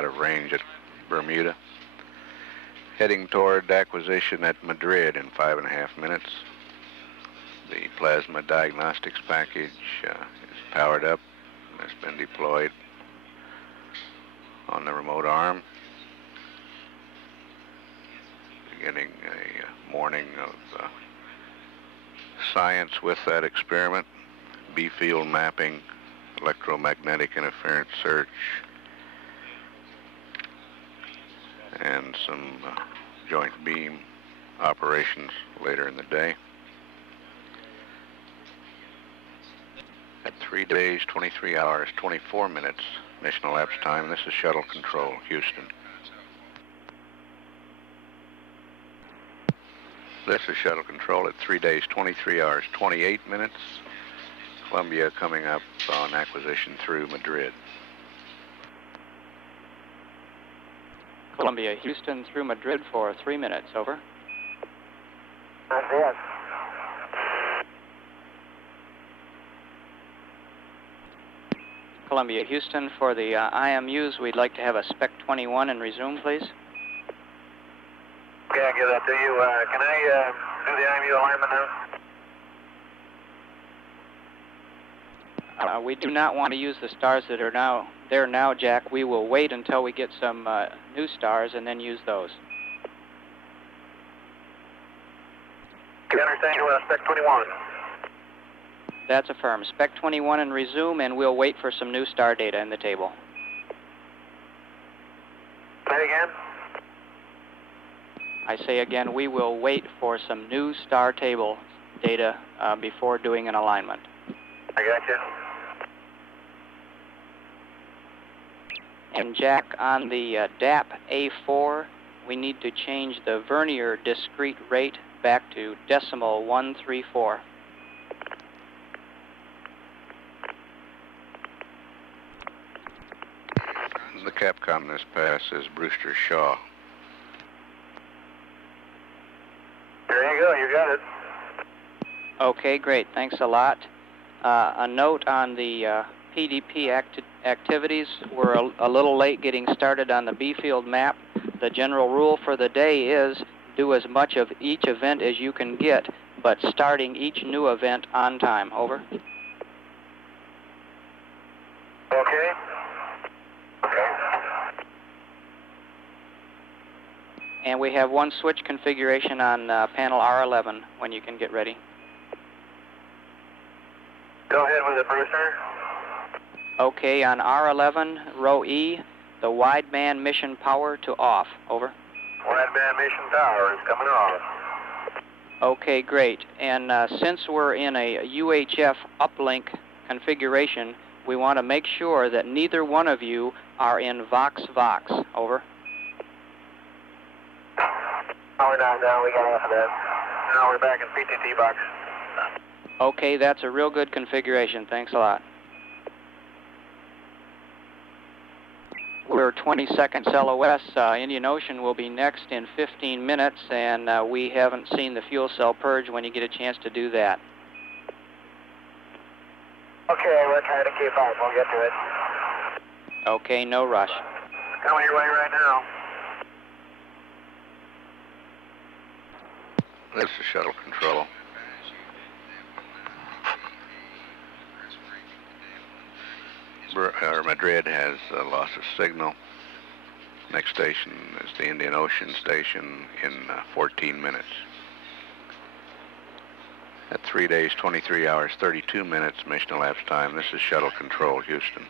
out of range at Bermuda. Heading toward acquisition at Madrid in 5.5 minutes. The plasma diagnostics package is powered up and has been deployed on the remote arm. Beginning a morning of science with that experiment, B-field mapping, electromagnetic interference search, and some joint beam operations later in the day. At 3 days, 23 hours, 24 minutes mission elapsed time. This is Shuttle Control, Houston. This is Shuttle Control at 3 days, 23 hours, 28 minutes. Columbia coming up on acquisition through Madrid. Columbia, Houston through Madrid for 3 minutes, over. Yes. Columbia, Houston for the IMUs, we'd like to have a Spec 21 and resume, please. Okay, I'll give that to you. Can I do the IMU alignment now? We do not want to use the stars that are there now, Jack. We will wait until we get some new stars and then use those. Do you understand you want Spec 21? That's a firm. Spec 21 and resume, and we'll wait for some new star data in the table. Say again? I say again, we will wait for some new star table data before doing an alignment. I got you. And Jack, on the DAP A4, we need to change the vernier discrete rate back to decimal 134. The Capcom this pass is Brewster Shaw. There you go, you got it. Okay, great. Thanks a lot. A note on the PDP activities. We're a little late getting started on the B-field map. The general rule for the day is do as much of each event as you can get, but starting each new event on time. Over. Okay. And we have one switch configuration on panel R11 when you can get ready. Go ahead with it, Brewster. Okay, on R11, row E, the wideband mission power to off. Over. Wideband mission power is coming off. Okay, great. And since we're in a UHF uplink configuration, we want to make sure that neither one of you are in Vox-Vox. Over. Oh, we're not down. We got off of that. Now we're back in PTT box. Okay, that's a real good configuration. Thanks a lot. We're 20 seconds LOS. Indian Ocean will be next in 15 minutes, and we haven't seen the fuel cell purge when you get a chance to do that. Okay, we're trying to keep up. We'll get to it. Okay, no rush. Coming your way right now. This is Shuttle Control. Madrid has lost a signal. Next station is the Indian Ocean station in 14 minutes. At 3 days, 23 hours, 32 minutes mission elapsed time. This is Shuttle Control, Houston.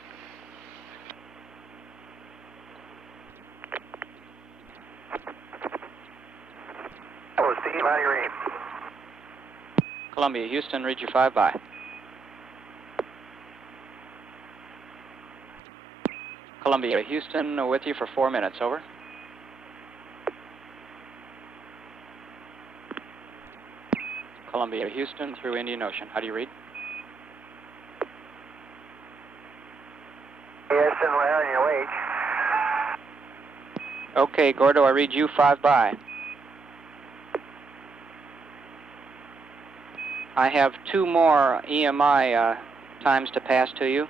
Oh, Steve, how do you read? Columbia, Houston, read your 5 by. Columbia, Houston, with you for 4 minutes. Over. Columbia, Houston, through Indian Ocean. How do you read? Houston, we're on your way. Okay, Gordo, I read you 5 by. I have 2 more EMI times to pass to you.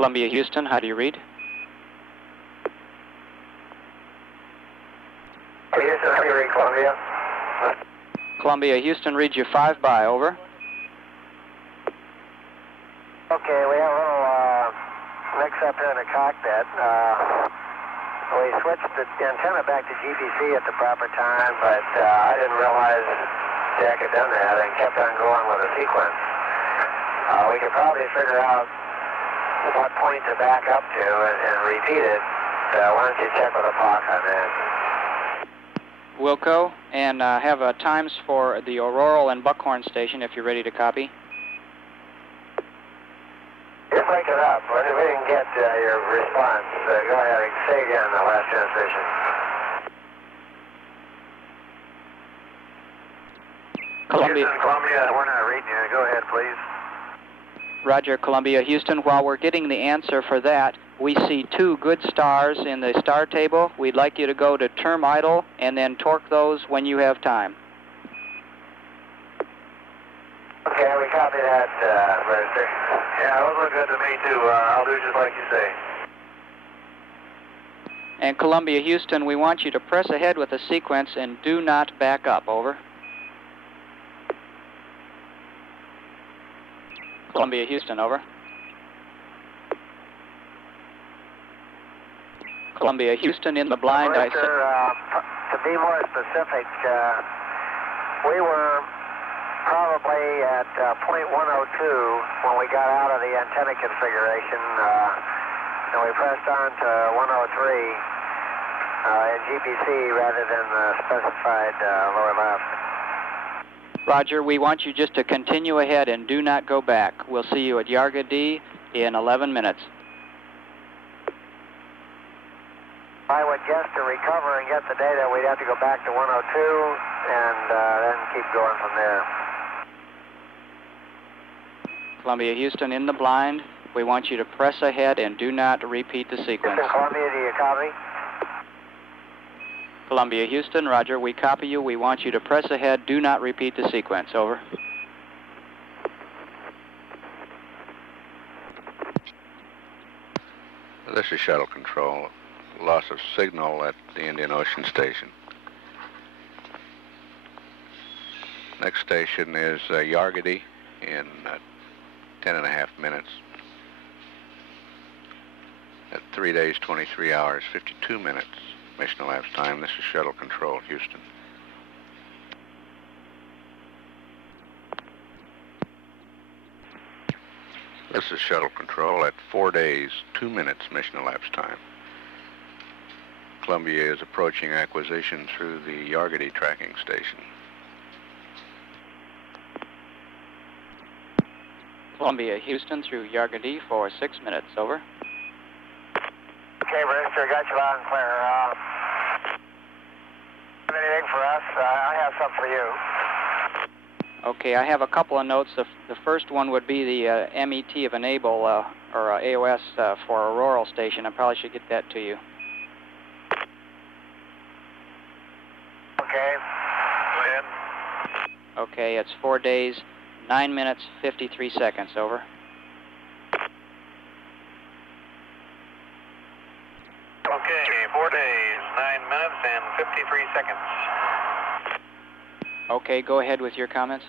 Columbia, Houston, how do you read? Houston, how do you read, Columbia? Columbia, Houston reads you 5 by, over. Okay, we have a little mix-up here in the cockpit. We switched the antenna back to GPC at the proper time, but I didn't realize Jack had done that and kept on going with the sequence. We could probably figure out what point to back up to and repeat it. Why don't you check with the POC on that? Wilco, and have times for the Auroral and Buckhorn station if you're ready to copy. Just break it up. We didn't get your response. Go ahead and say again the last transmission. Columbia. Houston, Columbia, we're not reading you. Go ahead, please. Roger, Columbia, Houston. While we're getting the answer for that, we see 2 good stars in the star table. We'd like you to go to term idle and then torque those when you have time. Okay, we copy that, Register. Yeah, those look good to me, too. I'll do just like you say. And Columbia, Houston, we want you to press ahead with the sequence and do not back up, over. Columbia, Houston, over. Columbia, Houston, in the blind. Register, to be more specific, we were probably at point 102 when we got out of the antenna configuration, and we pressed on to 103 in GPC rather than the specified lower left. Roger, we want you just to continue ahead and do not go back. We'll see you at Yarga D in 11 minutes. I would guess to recover and get the data, we'd have to go back to 102 and then keep going from there. Columbia, Houston, in the blind. We want you to press ahead and do not repeat the sequence. Houston, Columbia, do you copy? Columbia, Houston, Roger, we copy you. We want you to press ahead. Do not repeat the sequence. Over. This is shuttle control. Loss of signal at the Indian Ocean Station. Next station is Yargady in 10.5 minutes. At 3 days, 23 hours, 52 minutes. Mission elapsed time. This is shuttle control, Houston. This is shuttle control at 4 days, 2 minutes mission elapsed time. Columbia is approaching acquisition through the Yargady tracking station. Columbia, Houston, through Yargady for 6 minutes. Over. Okay, Register, got you loud and clear. Anything for us? I have something for you. Okay, I have a couple of notes. The first one would be the MET of enable or AOS for Auroral station. I probably should get that to you. Okay, go ahead. Okay, it's 4 days, 9 minutes, 53 seconds. Over. Okay, 4 days, 9 minutes, and 53 seconds. Okay, go ahead with your comments.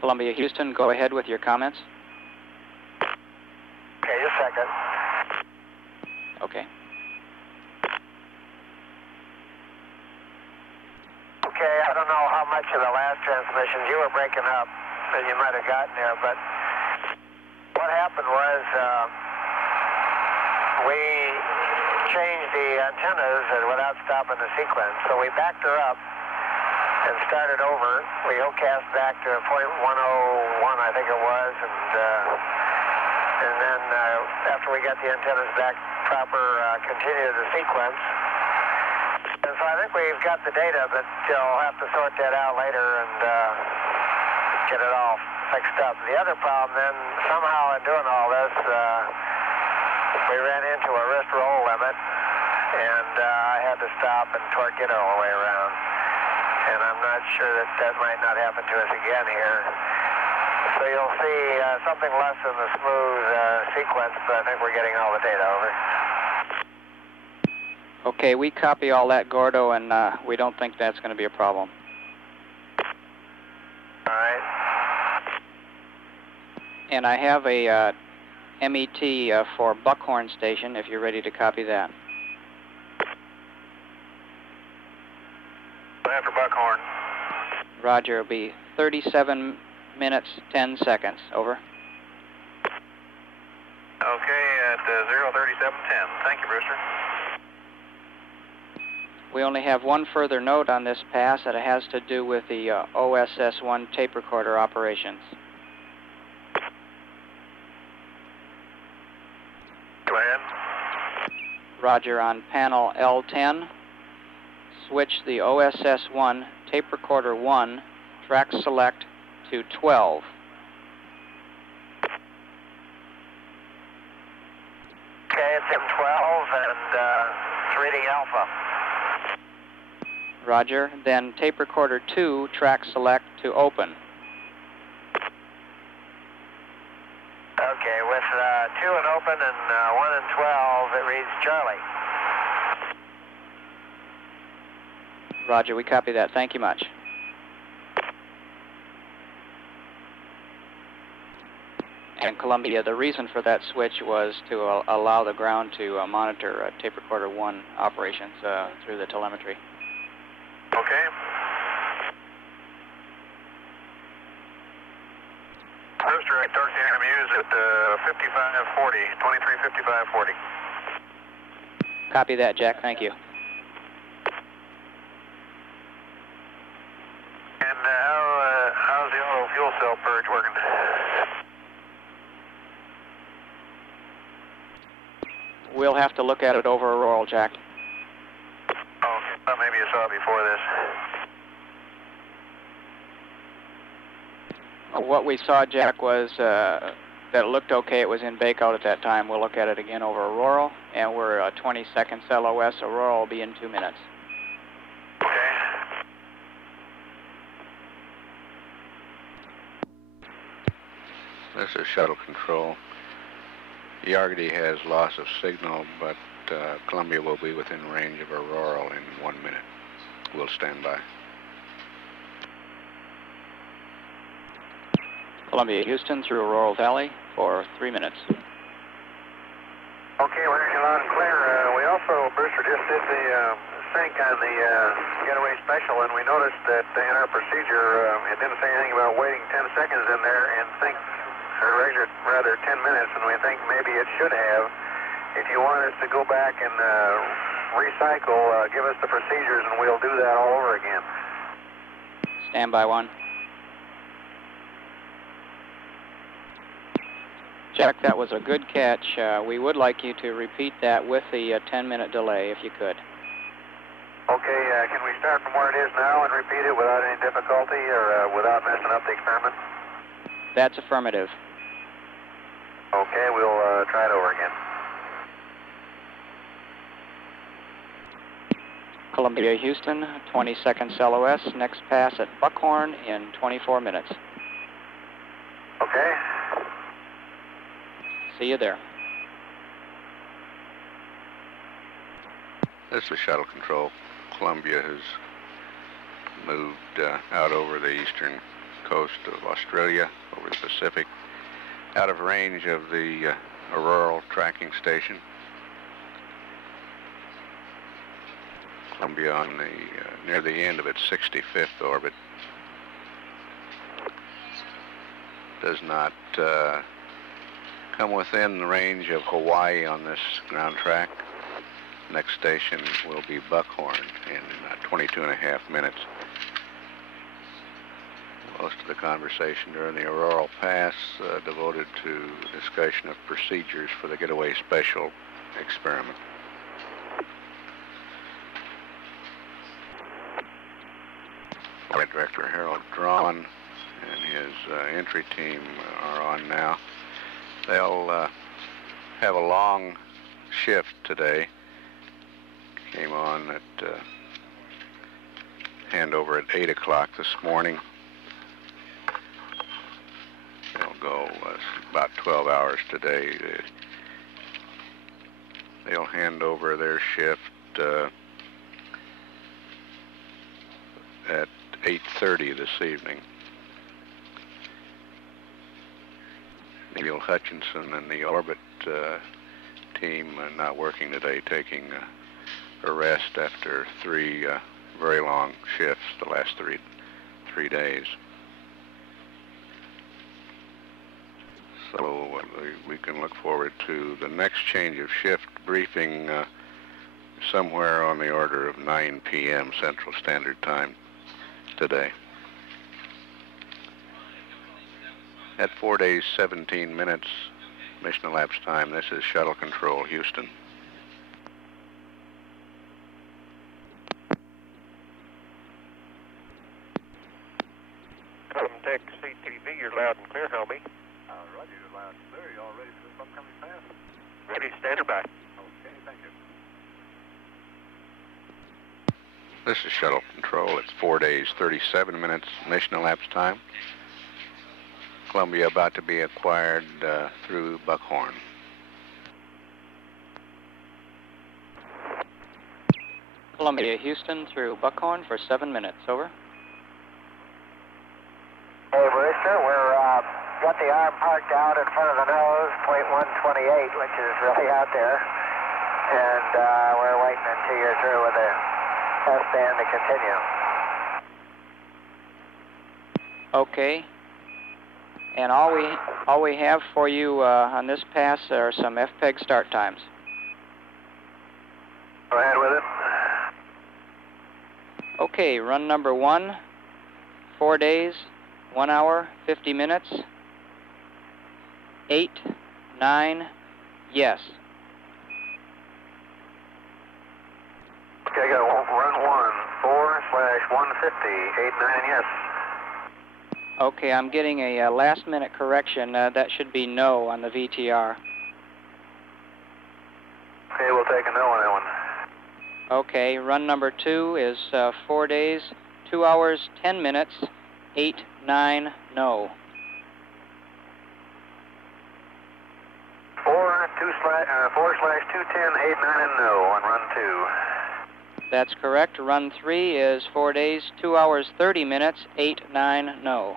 Columbia, Houston, go ahead with your comments. Okay, just a second. Okay. Okay, I don't know how much of the last transmissions you were breaking up that you might have gotten there, but what happened was we changed the antennas without stopping the sequence, so we backed her up and started over. We cast back to point 101, I think it was, and then after we got the antennas back proper, continued the sequence. And so I think we've got the data, but you'll have to sort that out later and get it all fixed up. The other problem then, somehow in doing all this, we ran into a wrist roll limit, and I had to stop and torque it all the way around. And I'm not sure that might not happen to us again here. So you'll see something less than the smooth sequence, but I think we're getting all the data over. Okay, we copy all that, Gordo, and we don't think that's going to be a problem. All right. And I have a MET for Buckhorn Station, if you're ready to copy that. After Buckhorn. Roger, it'll be 37 minutes, 10 seconds. Over. Okay, at 03710. Thank you, Brewster. We only have one further note on this pass, and it has to do with the OSS-1 tape recorder operations. Go ahead. Roger, on panel L10, switch the OSS-1 tape recorder 1 track select to 12. Okay, it's in 12 and it's reading alpha. Roger, then tape recorder 2 track select to open. Okay, with 2 and open and 1 and 12, it reads Charlie. Roger, we copy that. Thank you much. And Columbia, the reason for that switch was to allow the ground to monitor tape recorder 1 operations through the telemetry. Okay. Brewster, I torque the NMUs at 5540, 235540. Copy that, Jack. Thank you. And how's the auto fuel cell purge working? We'll have to look at it over Aurora, Jack. Oh, well, maybe you saw it before this. What we saw, Jack, was that it looked okay. It was in bakeout at that time. We'll look at it again over Aurora, and we're 20 seconds LOS. Aurora will be in 2 minutes. Okay. This is shuttle control. Yargity has loss of signal, but Columbia will be within range of Aurora in 1 minute. We'll stand by. Columbia, Houston through Aurora Valley for 3 minutes. Okay, we're hearing you loud and clear. We also, Brewster, just did the sync on the getaway special, and we noticed that in our procedure, it didn't say anything about waiting 10 seconds in there and think, or rather 10 minutes, and we think maybe it should have. If you want us to go back and recycle, give us the procedures, and we'll do that all over again. Stand by 1. Jack, that was a good catch. We would like you to repeat that with the 10-minute delay, if you could. Okay, can we start from where it is now and repeat it without any difficulty or without messing up the experiment? That's affirmative. Okay, we'll try it over again. Columbia, Houston, 20 seconds LOS. Next pass at Buckhorn in 24 minutes. Okay. See you there. This is shuttle control. Columbia has moved out over the eastern coast of Australia, over the Pacific, out of range of the Aurora tracking station. Columbia on the near the end of its 65th orbit. Does not come within the range of Hawaii on this ground track. Next station will be Buckhorn in 22.5 minutes. Most of the conversation during the Aurora Pass devoted to discussion of procedures for the getaway special experiment. Flight Director Harold Drawn and his entry team are on now. They'll have a long shift today. Came on at handover at 8 o'clock this morning. 12 hours today. They'll hand over their shift at 8:30 this evening. Neil Hutchinson and the orbit team are not working today, taking a rest after three very long shifts the last three days. So we can look forward to the next change of shift briefing somewhere on the order of 9 p.m. Central Standard Time today. At 4 days, 17 minutes mission elapsed time, this is Shuttle Control, Houston. Tech CTV, you're loud and clear, Helmy. Roger, you're loud and clear. You all ready for the upcoming pass? Ready, standing by. Okay, thank you. This is Shuttle Control. It's 4 days, 37 minutes mission elapsed time. Columbia about to be acquired through Buckhorn. Columbia, Houston through Buckhorn for 7 minutes. Over. Hey, Brewster, we're got the arm parked out in front of the nose, .128, which is really out there. And we're waiting until you're through with the S-band to continue. Okay. And all we have for you on this pass are some FPEG start times. Go ahead with it. Okay, run number 1, 4 days, 1 hour, 50 minutes, 8, 9, yes. Okay, I got run 1, 4/150, 89, yes. Okay, I'm getting a last-minute correction. That should be no on the VTR. Okay, we'll take a no on that one. Okay, run number 2 is 4 days, 2 hours, 10 minutes, 8, 9, no. 4/210, 89, and no on run 2. That's correct. Run 3 is 4 days, 2 hours, 30 minutes, 8, 9, no.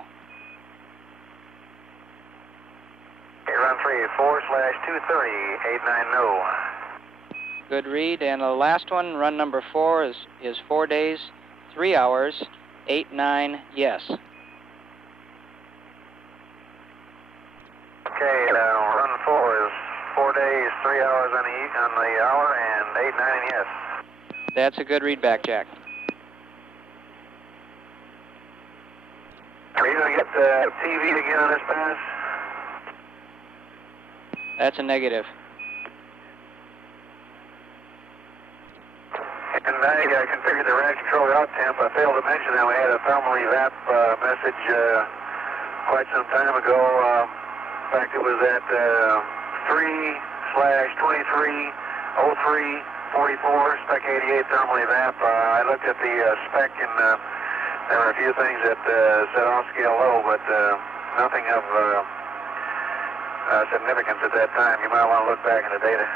Okay, run 3, 4/230, 89, no. Good read. And the last one, run number 4, is 4 days, 3 hours, 8, 9, yes. Okay, run 4 is 4 days, 3 hours on the hour, and 8, 9, yes. That's a good read back, Jack. Are you going to get the TV again on this pass? That's a negative. And I configured the rad controller out temp. I failed to mention that we had a thermal evap message quite some time ago. In fact, it was at 3/23/03/44, spec 88 thermal evap. I looked at the spec and there were a few things that said off-scale low, but nothing of significance at that time. You might want to look back in the data.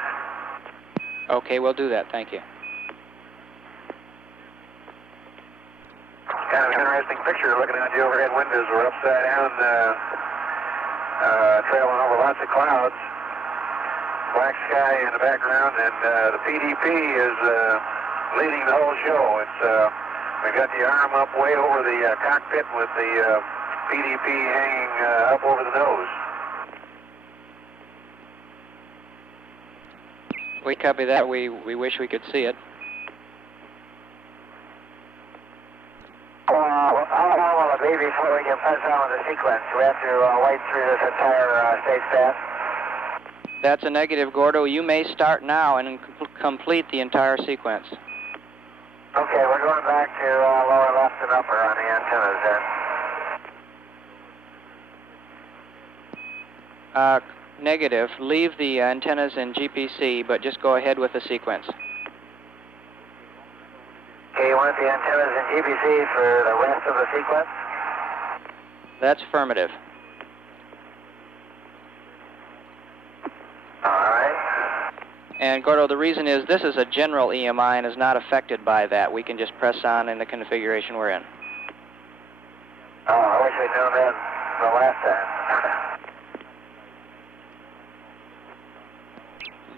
Okay, we'll do that. Thank you. Kind of an interesting picture looking out the overhead windows. We're upside down, trailing over lots of clouds. Black sky in the background, and the PDP is leading the whole show. We've got the arm up way over the cockpit with the PDP hanging up over the nose. We copy that. We wish we could see it. How long will it be before we can press on with the sequence? Do we have to wait through this entire stage pass? That's a negative, Gordo. You may start now and complete the entire sequence. Okay, we're going back to lower left and upper on the antennas then. Negative. Leave the antennas in GPC, but just go ahead with the sequence. Okay, you want the antennas in GPC for the rest of the sequence? That's affirmative. And Gordo, the reason is this is a general EMI and is not affected by that. We can just press on in the configuration we're in. Oh, I wish we'd known that the last time.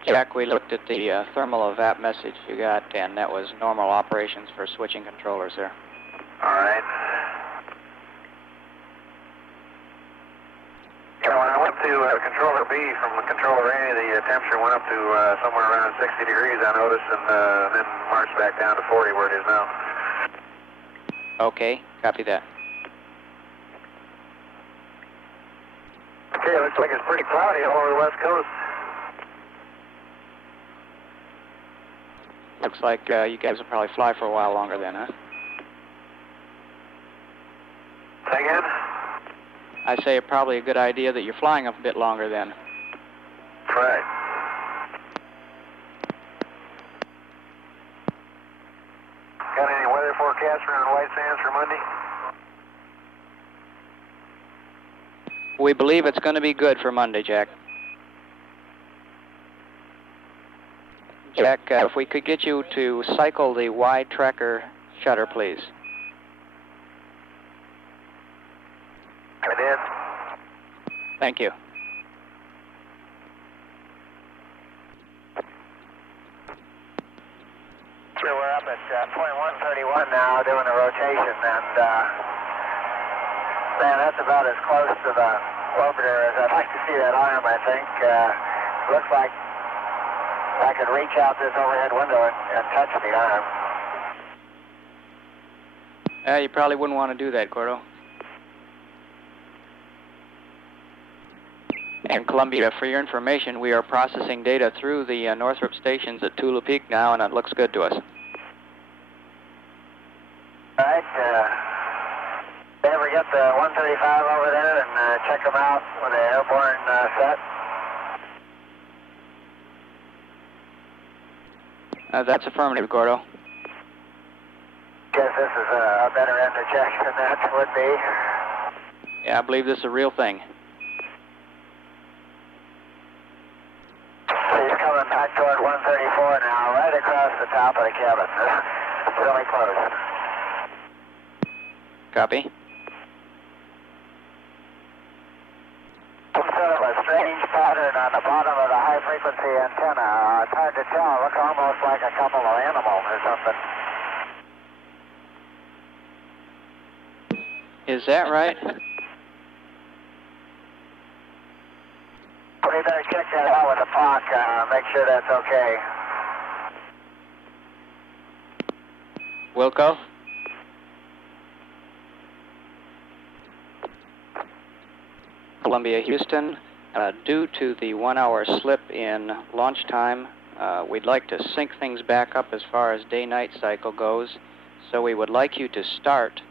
Jack, we looked at the thermal evap message you got, and that was normal operations for switching controllers there. All right. Yeah, when I went to controller B from controller A, the temperature went up to somewhere around 60 degrees, I noticed, and then marched back down to 40 where it is now. Okay, copy that. Okay, looks like it's pretty cloudy all over the west coast. Looks like you guys will probably fly for a while longer then, huh? Say again? I say probably a good idea that you're flying a bit longer then. Right. Got any weather forecast around White Sands for Monday? We believe it's going to be good for Monday, Jack. Jack, if we could get you to cycle the wide tracker shutter, please. I did. Thank you. So we're up at point 131 now doing the rotation, and man, that's about as close to the orbiter as I'd like to see that arm, I think. Looks like I could reach out this overhead window and touch the arm. You probably wouldn't want to do that, Gordo. And Columbia, for your information, we are processing data through the Northrop stations at Tula Peak now, and it looks good to us. All right. Did you ever get the 135 over there and check them out with the airborne set? That's affirmative, Gordo. Guess this is a better interjection than that would be. Yeah, I believe this is a real thing. He's coming back toward 134 now, right across the top of the cabin. It's really close. Copy. Some sort of a strange pattern on the bottom of the high-frequency antenna. It's hard to tell. Looks almost like a couple of animals or something. Is that right? We better check that out with the POC, make sure that's okay. Wilco? Columbia, Houston. Due to the 1 hour slip in launch time, we'd like to sync things back up as far as day-night cycle goes. So we would like you to start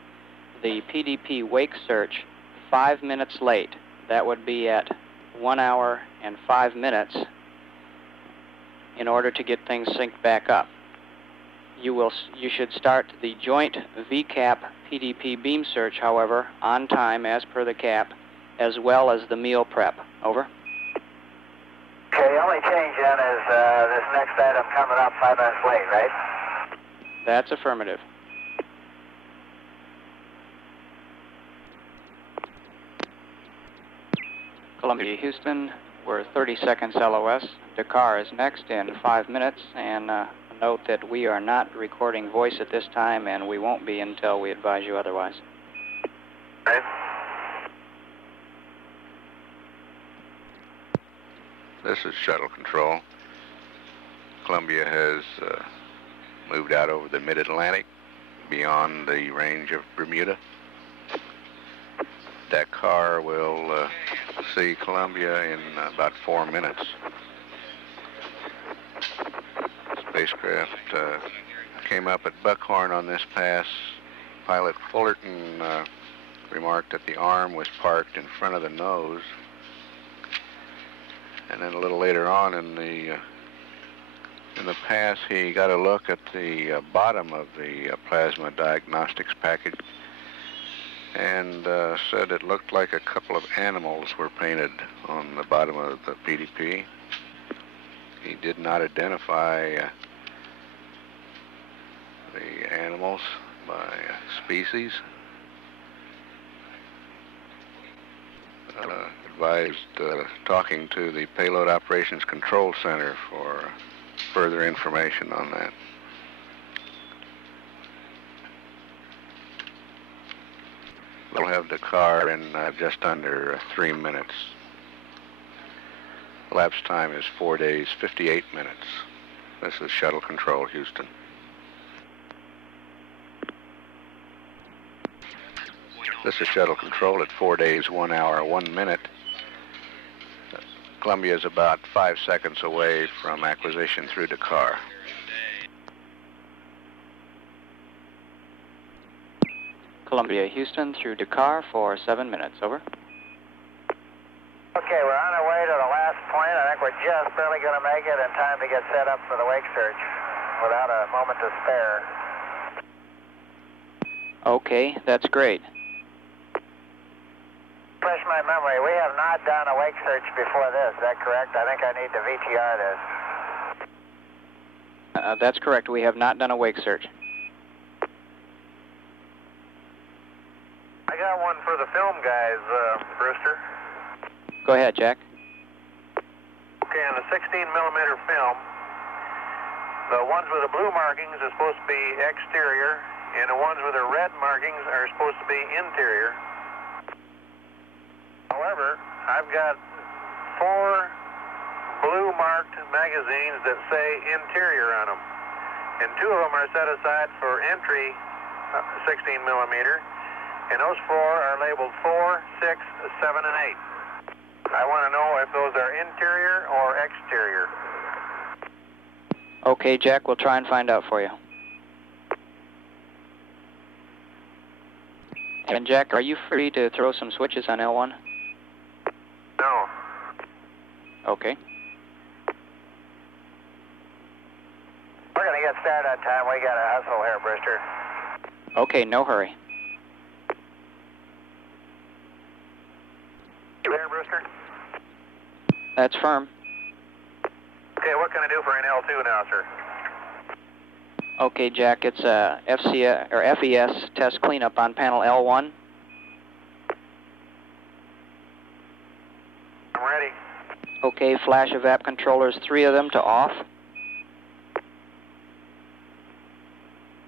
the PDP wake search 5 minutes late. That would be at 1 hour and 5 minutes in order to get things synced back up. You should start the joint VCAP PDP beam search, however, on time as per the cap, as well as the meal prep. Over. Okay, the only change then is this next item coming up 5 minutes late, right? That's affirmative. Columbia, Houston, we're 30 seconds LOS. Dakar is next in 5 minutes, and note that we are not recording voice at this time, and we won't be until we advise you otherwise. Right. This is Shuttle Control. Columbia has moved out over the mid-Atlantic beyond the range of Bermuda. Dakar will see Columbia in about 4 minutes. Spacecraft came up at Buckhorn on this pass. Pilot Fullerton remarked that the arm was parked in front of the nose. And then a little later on in the pass, he got a look at the bottom of the plasma diagnostics package and said it looked like a couple of animals were painted on the bottom of the PDP. He did not identify the animals by species. Advised talking to the Payload Operations Control Center for further information on that. We'll have the car in just under 3 minutes. Elapsed time is 4 days, 58 minutes. This is Shuttle Control, Houston. This is Shuttle Control at 4 days, 1 hour, 1 minute. Columbia is about 5 seconds away from acquisition through Dakar. Columbia, Houston through Dakar for 7 minutes. Over. Okay, we're on our way to the last point. I think we're just barely going to make it in time to get set up for the wake search without a moment to spare. Okay, that's great. Refresh my memory, we have not done a wake search before this, is that correct? I think I need to VTR this. That's correct, we have not done a wake search. I got one for the film guys, Brewster. Go ahead, Jack. Okay, on the 16mm film, the ones with the blue markings are supposed to be exterior, and the ones with the red markings are supposed to be interior. However, I've got 4 blue marked magazines that say interior on them, and 2 of them are set aside for entry 16mm, and those 4 are labeled 4, 6, 7, and 8. I want to know if those are interior or exterior. Okay, Jack, we'll try and find out for you. And Jack, are you free to throw some switches on L1? No. Okay. We're going to get started on time. We got a hustle here, Brewster. Okay, no hurry. You there, Brewster? That's firm. Okay, what can I do for an L2 now, sir? Okay, Jack, it's a FES test cleanup on panel L1. I'm ready. Okay, flash evap controllers, 3 of them to off.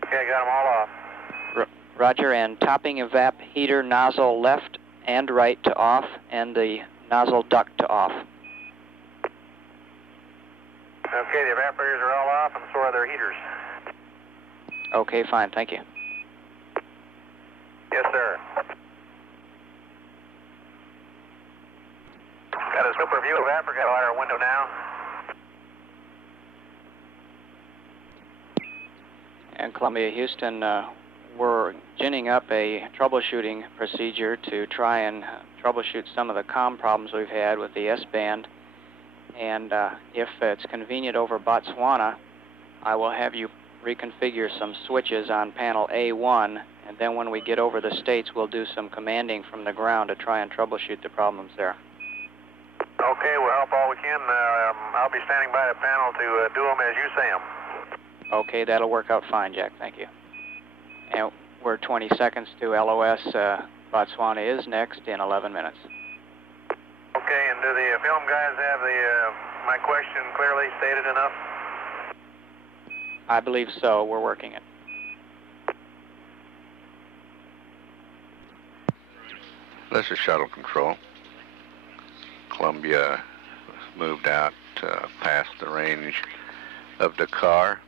Okay, got them all off. Roger, and topping evap heater nozzle left and right to off, and the nozzle duct to off. Okay, the evaporators are all off, and so are their heaters. Okay, fine, thank you. Yes, sir. Got a super view of Africa out our window now. And Columbia, Houston, we're ginning up a troubleshooting procedure to try and troubleshoot some of the comm problems we've had with the S-band. And if it's convenient over Botswana, I will have you reconfigure some switches on panel A1, and then when we get over the States, we'll do some commanding from the ground to try and troubleshoot the problems there. Okay, we'll help all we can. I'll be standing by the panel to do them as you say them. Okay, that'll work out fine, Jack, thank you. And we're 20 seconds to LOS. Botswana is next in 11 minutes. Okay, and do the film guys have my question clearly stated enough? I believe so. We're working it. This is Shuttle Control. Columbia moved out past the range of Dakar.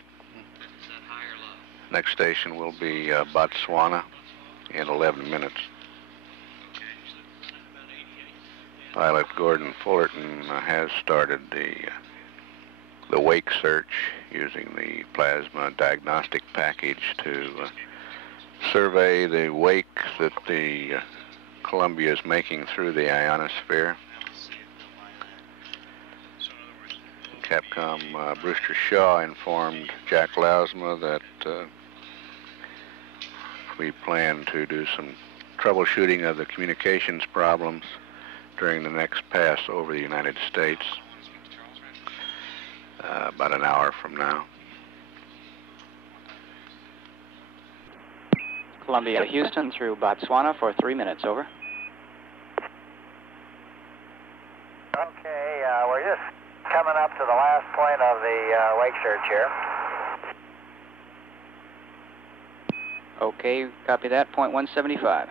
Next station will be Botswana in 11 minutes. Pilot Gordon Fullerton has started the wake search using the plasma diagnostic package to survey the wake that the Columbia is making through the ionosphere. Capcom Brewster Shaw informed Jack Lousma that we plan to do some troubleshooting of the communications problems during the next pass over the United States. about an hour from now. Columbia Houston through Botswana for 3 minutes, over. Okay, we're just coming up to the last point of the wake search here. Okay, copy that, point 175.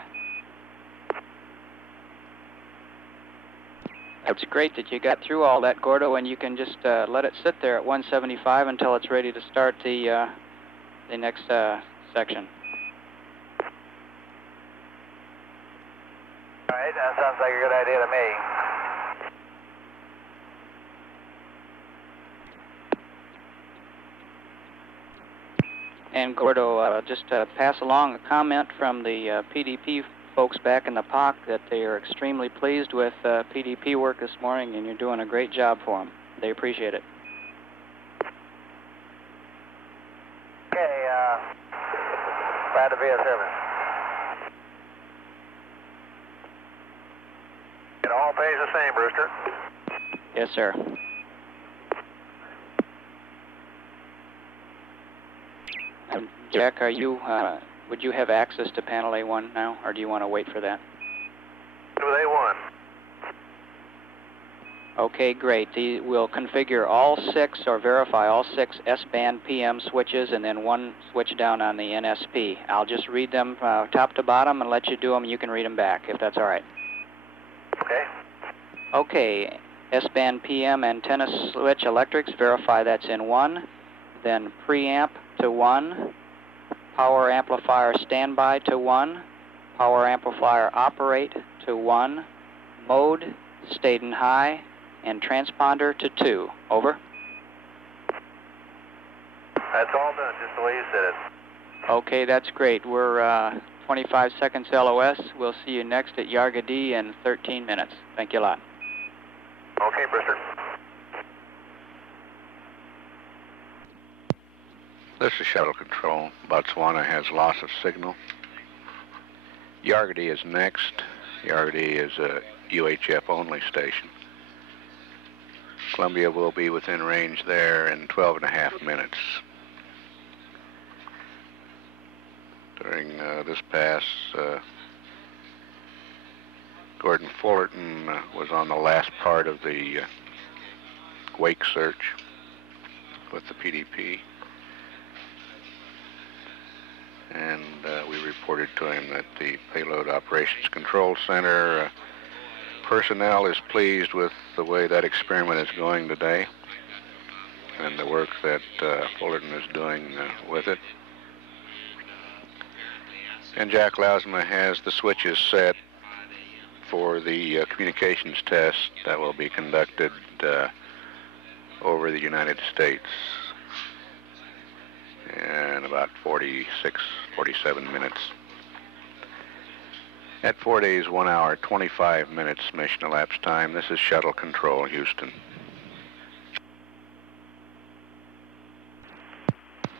It's great that you got through all that, Gordo, and you can just let it sit there at 175 until it's ready to start the next section. All right, that sounds like a good idea to me. And Gordo, just pass along a comment from the PDP folks back in the POC that they are extremely pleased with PDP work this morning, and you're doing a great job for them. They appreciate it. Okay, glad to be of service. It all pays the same, Brewster. Yes, sir. Jack, are you, would you have access to panel A1 now, or do you want to wait for that? With A1. Okay, great. We'll configure all 6 or verify all 6 S-band PM switches and then one switch down on the NSP. I'll just read them top to bottom and let you do them. You can read them back if that's all right. Okay. Okay, S-band PM antenna switch electrics, verify that's in 1. Then preamp to 1. Power amplifier standby to 1. Power amplifier operate to 1. Mode stayed in high. And transponder to 2. Over. That's all done, just the way you said it. Okay, that's great. We're 25 seconds LOS. We'll see you next at Yargadee in 13 minutes. Thank you a lot. Okay, Brewster. This is Shuttle Control. Botswana has loss of signal. Yargadee is next. Yargadee is a UHF-only station. Columbia will be within range there in 12.5 minutes. During this pass, Gordon Fullerton was on the last part of the wake search with the PDP. And we reported to him that the Payload Operations Control Center personnel is pleased with the way that experiment is going today and the work that Fullerton is doing with it. And Jack Lausma has the switches set for the communications test that will be conducted over the United States in about 46, 47 minutes. At 4 days, 1 hour, 25 minutes mission elapsed time. This is Shuttle Control, Houston.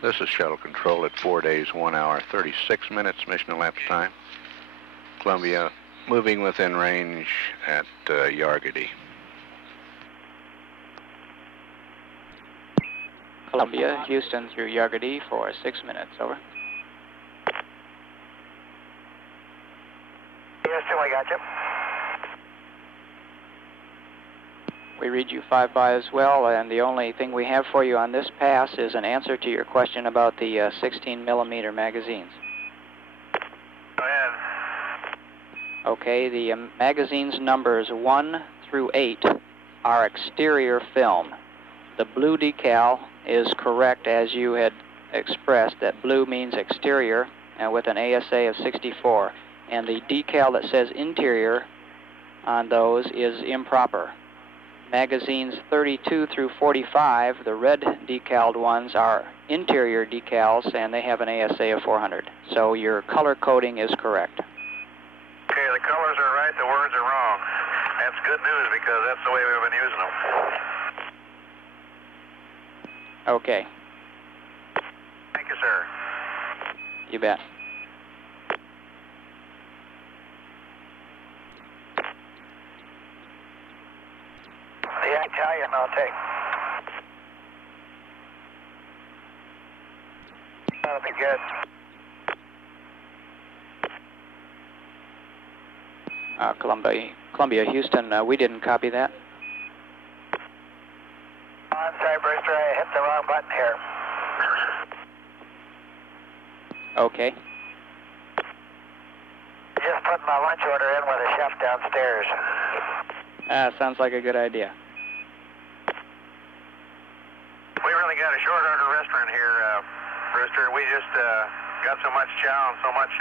This is Shuttle Control at 4 days, 1 hour, 36 minutes mission elapsed time. Columbia moving within range at Yargadee. Columbia, Houston through Yargadee for 6 minutes. Over. Houston, we got you. We read you 5 by as well, and the only thing we have for you on this pass is an answer to your question about the 16 millimeter magazines. Go ahead. Okay, the magazines numbers 1 through 8 are exterior film. The blue decal is correct as you had expressed, that blue means exterior with an ASA of 64. And the decal that says interior on those is improper. Magazines 32 through 45, the red decaled ones, are interior decals, and they have an ASA of 400. So your color coding is correct. Okay, the colors are right, the words are wrong. That's good news because that's the way we've been using them. Okay. Thank you, sir. You bet. The Italian, I'll take. That'll be good. Columbia, Houston, we didn't copy that. I'm sorry, Brewster, I hit the wrong button here. Okay. Just putting my lunch order in with a chef downstairs. Sounds like a good idea. We really got a short order restaurant here, Brewster. We just got so much chow and so much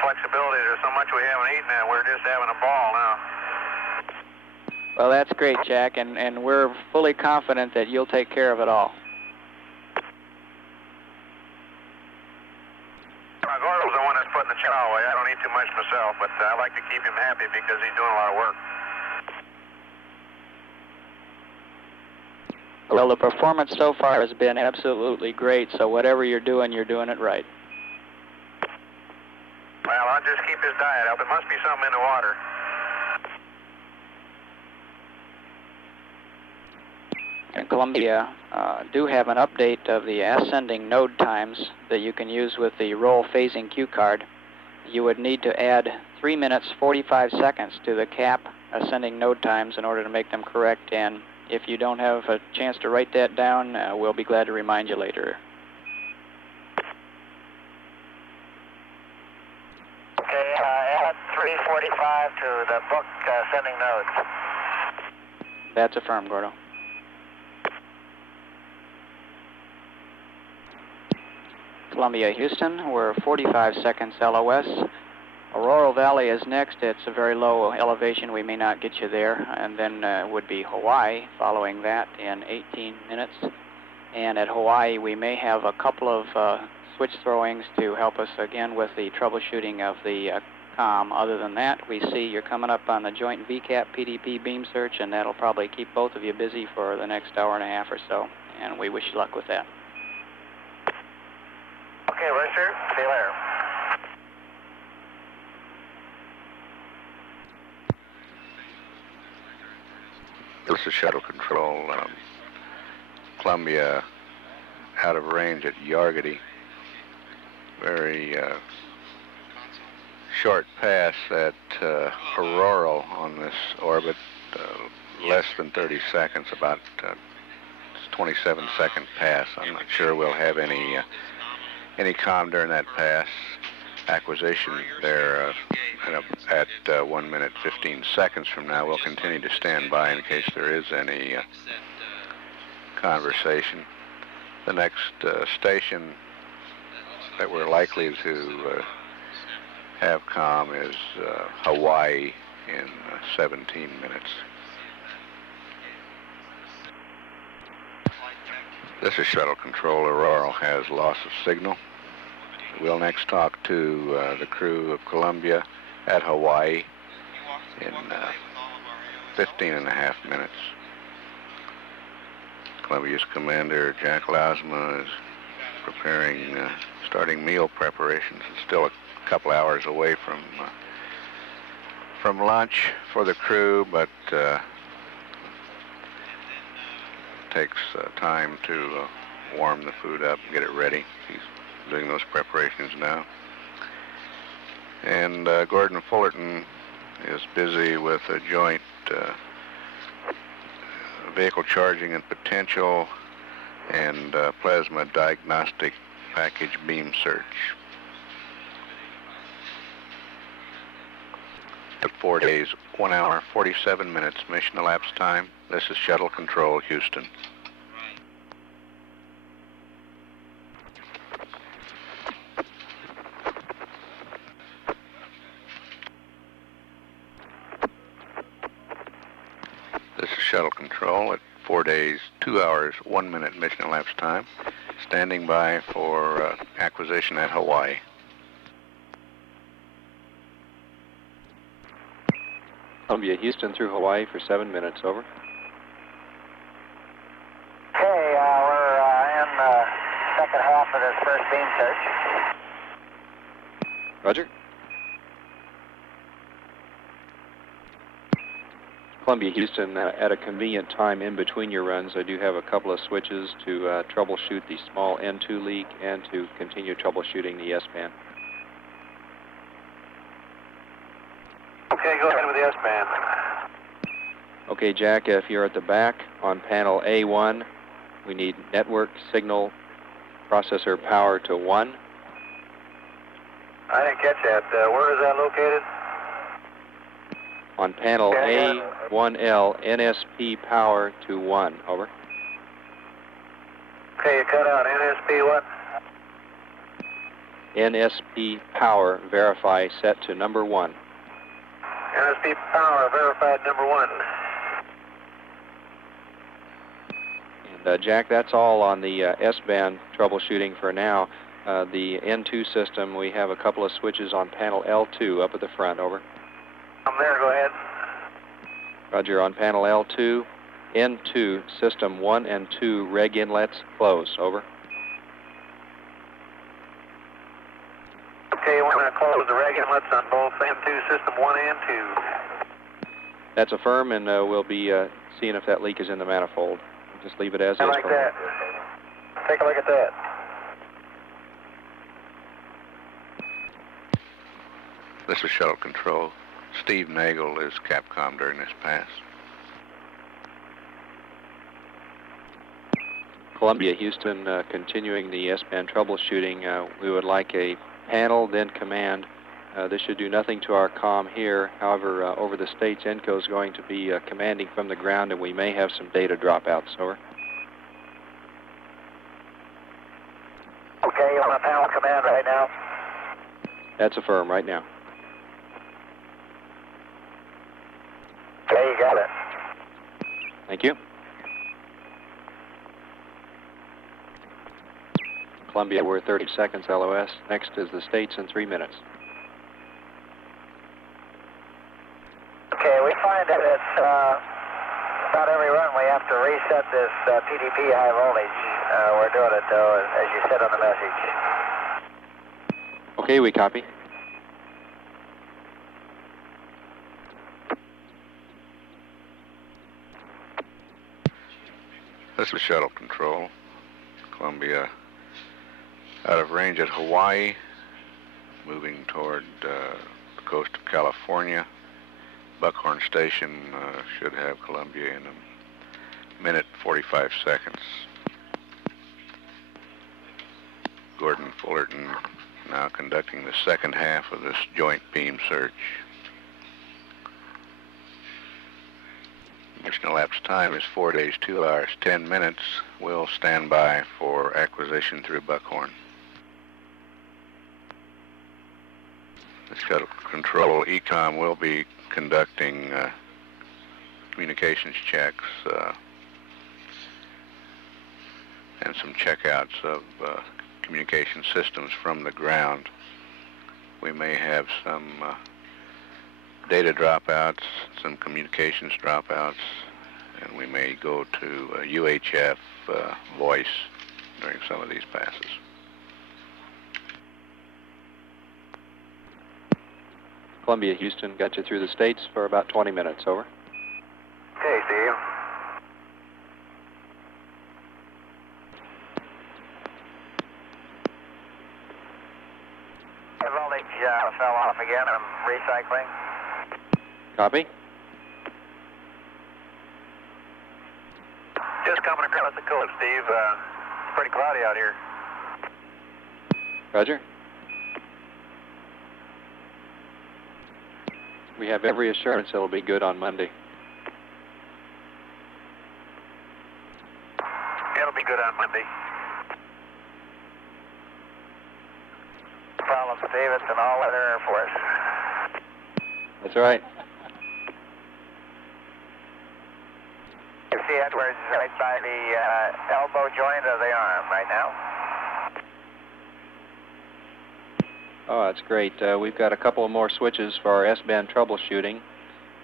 flexibility. There's so much we haven't eaten, and we're just having a ball now. Well, that's great, Jack, and we're fully confident that you'll take care of it all. Gordon's the one that's putting the chow away. I don't eat too much myself, but I like to keep him happy because he's doing a lot of work. Well, the performance so far has been absolutely great, so whatever you're doing it right. Well, I'll just keep his diet up. It must be something in the water. And Columbia do have an update of the ascending node times that you can use with the roll phasing cue card. You would need to add 3 minutes 45 seconds to the cap ascending node times in order to make them correct, and if you don't have a chance to write that down, we'll be glad to remind you later. Okay, add 345 to the book sending nodes. That's affirmed, Gordo. Columbia, Houston, we're 45 seconds LOS. Aurora Valley is next. It's a very low elevation. We may not get you there. And then would be Hawaii following that in 18 minutes. And at Hawaii, we may have a couple of switch throwings to help us again with the troubleshooting of the comm. Other than that, we see you're coming up on the joint VCAP PDP beam search, and that'll probably keep both of you busy for the next hour and a half or so. And we wish you luck with that. Okay, Brewster, see you later. This is shuttle control. Columbia out of range at Yargity. Very short pass at Aurora on this orbit. Less than 30 seconds, about 27-second pass. I'm not sure we'll have any comm during that pass. Acquisition there at 1 minute 15 seconds from now. We'll continue to stand by in case there is any conversation. The next station that we're likely to have comm is Hawaii in 17 minutes. This is shuttle control. Aurora has loss of signal. We'll next talk to the crew of Columbia at Hawaii in 15.5 minutes. Columbia's commander, Jack Lausma, is preparing, starting meal preparations. It's still a couple hours away from lunch for the crew, but takes time to warm the food up and get it ready. He's doing those preparations now. And Gordon Fullerton is busy with a joint vehicle charging and potential and plasma diagnostic package beam search. At 4 days, 1 hour, 47 minutes mission elapsed time. This is Shuttle Control, Houston. This is Shuttle Control at 4 days, 2 hours, 1 minute mission elapsed time. Standing by for acquisition at Hawaii. Columbia, Houston through Hawaii for 7 minutes, over. Okay, we're in the second half of this first beam search. Roger. Columbia, Houston, at a convenient time in between your runs, I do have a couple of switches to troubleshoot the small N2 leak and to continue troubleshooting the S-band. Okay, go ahead with the S-band. Okay, Jack, if you're at the back on panel A1, we need network signal processor power to 1. I didn't catch that. Where is that located? On panel A1L, NSP power to 1. Over. Okay, you cut out. NSP what? NSP power verify set to number 1. NSP power verified number 1. And Jack, that's all on the S-band troubleshooting for now. The N2 system, we have a couple of switches on panel L2 up at the front. Over. I'm there, go ahead. Roger, on panel L2, N2, system 1 and 2 reg inlets close. Over. Okay, we're going to close the reg inlets on both N2 system 1 and 2. That's affirm, and we'll be seeing if that leak is in the manifold. Just leave it as is. I like that. Take a look at that. This is Shuttle Control. Steve Nagel is Capcom during this pass. Columbia, Houston, continuing the S-band troubleshooting. We would like a panel, then command. This should do nothing to our comm here. However, over the States, ENCO is going to be commanding from the ground, and we may have some data dropouts. Over. Okay, you're on a panel command right now. That's affirm right now. Okay, you got it. Thank you. Columbia, we're 30 seconds LOS. Next is the States in 3 minutes. Okay, we find that it's about every run we have to reset this PDP high voltage. We're doing it, though, as you said on the message. Okay, we copy. This is Shuttle Control. Columbia out of range at Hawaii, moving toward the coast of California. Buckhorn Station should have Columbia in a minute 45 seconds. Gordon Fullerton now conducting the second half of this joint beam search. Mission elapsed time is 4 days, 2 hours, 10 minutes. We'll stand by for acquisition through Buckhorn. The Shuttle Control ECOM will be conducting communications checks and some checkouts of communication systems from the ground. We may have some data dropouts, some communications dropouts, and we may go to UHF voice during some of these passes. Columbia, Houston, got you through the States for about 20 minutes. Over. Okay, Steve. The voltage fell off again. I'm recycling. Copy. Just coming across the coast, Steve. It's pretty cloudy out here. Roger. We have every assurance it'll be good on Monday. It'll be good on Monday. No problem, Steve. It's an all-weather Air Force. That's all right. You see Edwards right by the elbow joint of the arm right now. Oh, that's great. We've got a couple of more switches for our S-band troubleshooting.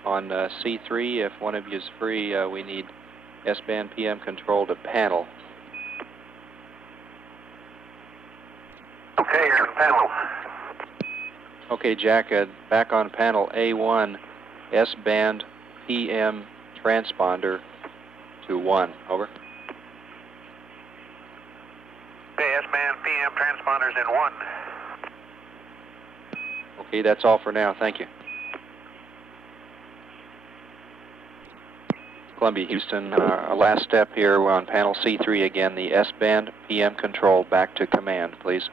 On C3, if one of you is free, we need S-band PM control to panel. Okay, you're on panel. Okay, Jack, back on panel A1, S-band PM transponder to 1. Over. Okay, S-band PM transponders in 1. Okay, that's all for now. Thank you. Columbia, Houston, our last step here, we're on panel C3 again, the S-band PM control back to command, please.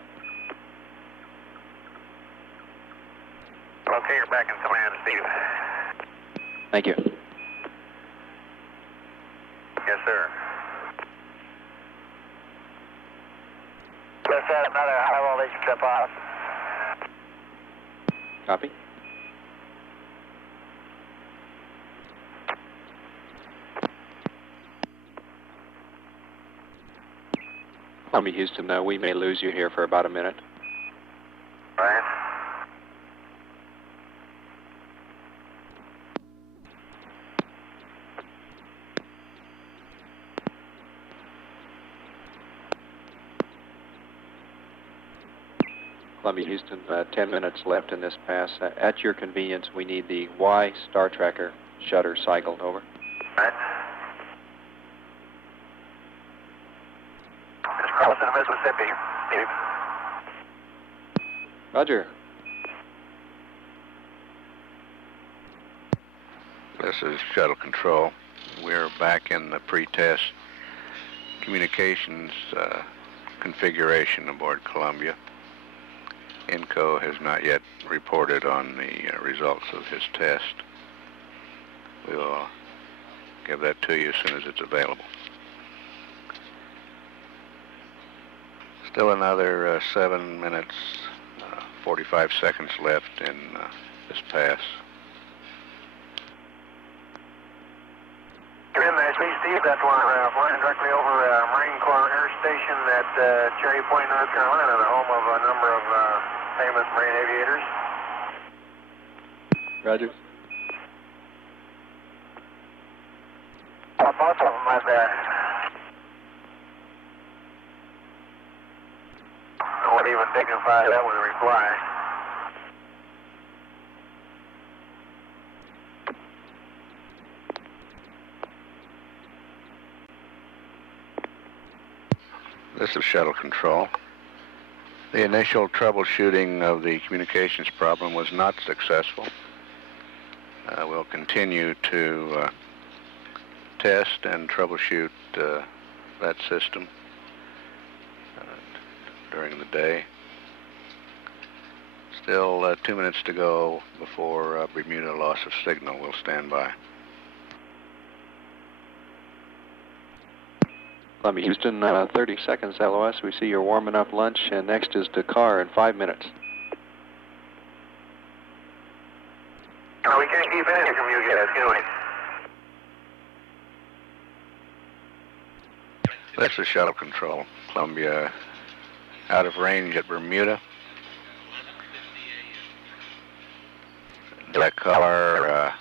Okay, you're back in command, Steve. Thank you. Yes, sir. Just had another high voltage trip off. Copy. Columbia, Houston, we may lose you here for about a minute. Right. Columbia, Houston, 10 minutes left in this pass. At your convenience, we need the Y Star Tracker shutter cycled. Over. Right. Just crossing the Mississippi, Steve. Roger. This is Shuttle Control. We're back in the pre-test communications configuration aboard Columbia. INCO has not yet reported on the results of his test. We will give that to you as soon as it's available. Still another 7 minutes, 45 seconds left in this pass. You're in there, Steve. That's flying directly over Marine Corps Air Station at Cherry Point, North Carolina, the home of a number of famous Marine aviators. Roger. Both of them right there. I wouldn't even dignify that with a reply. This is Shuttle Control. The initial troubleshooting of the communications problem was not successful. We'll continue to test and troubleshoot that system during the day. Still 2 minutes to go before Bermuda loss of signal. We'll stand by. Columbia, Houston, 30 seconds LOS. We see you're warming up lunch, and next is Dakar in 5 minutes. No, we can't keep anything from you guys, can we? This is Shuttle Control. Columbia out of range at Bermuda. Dakar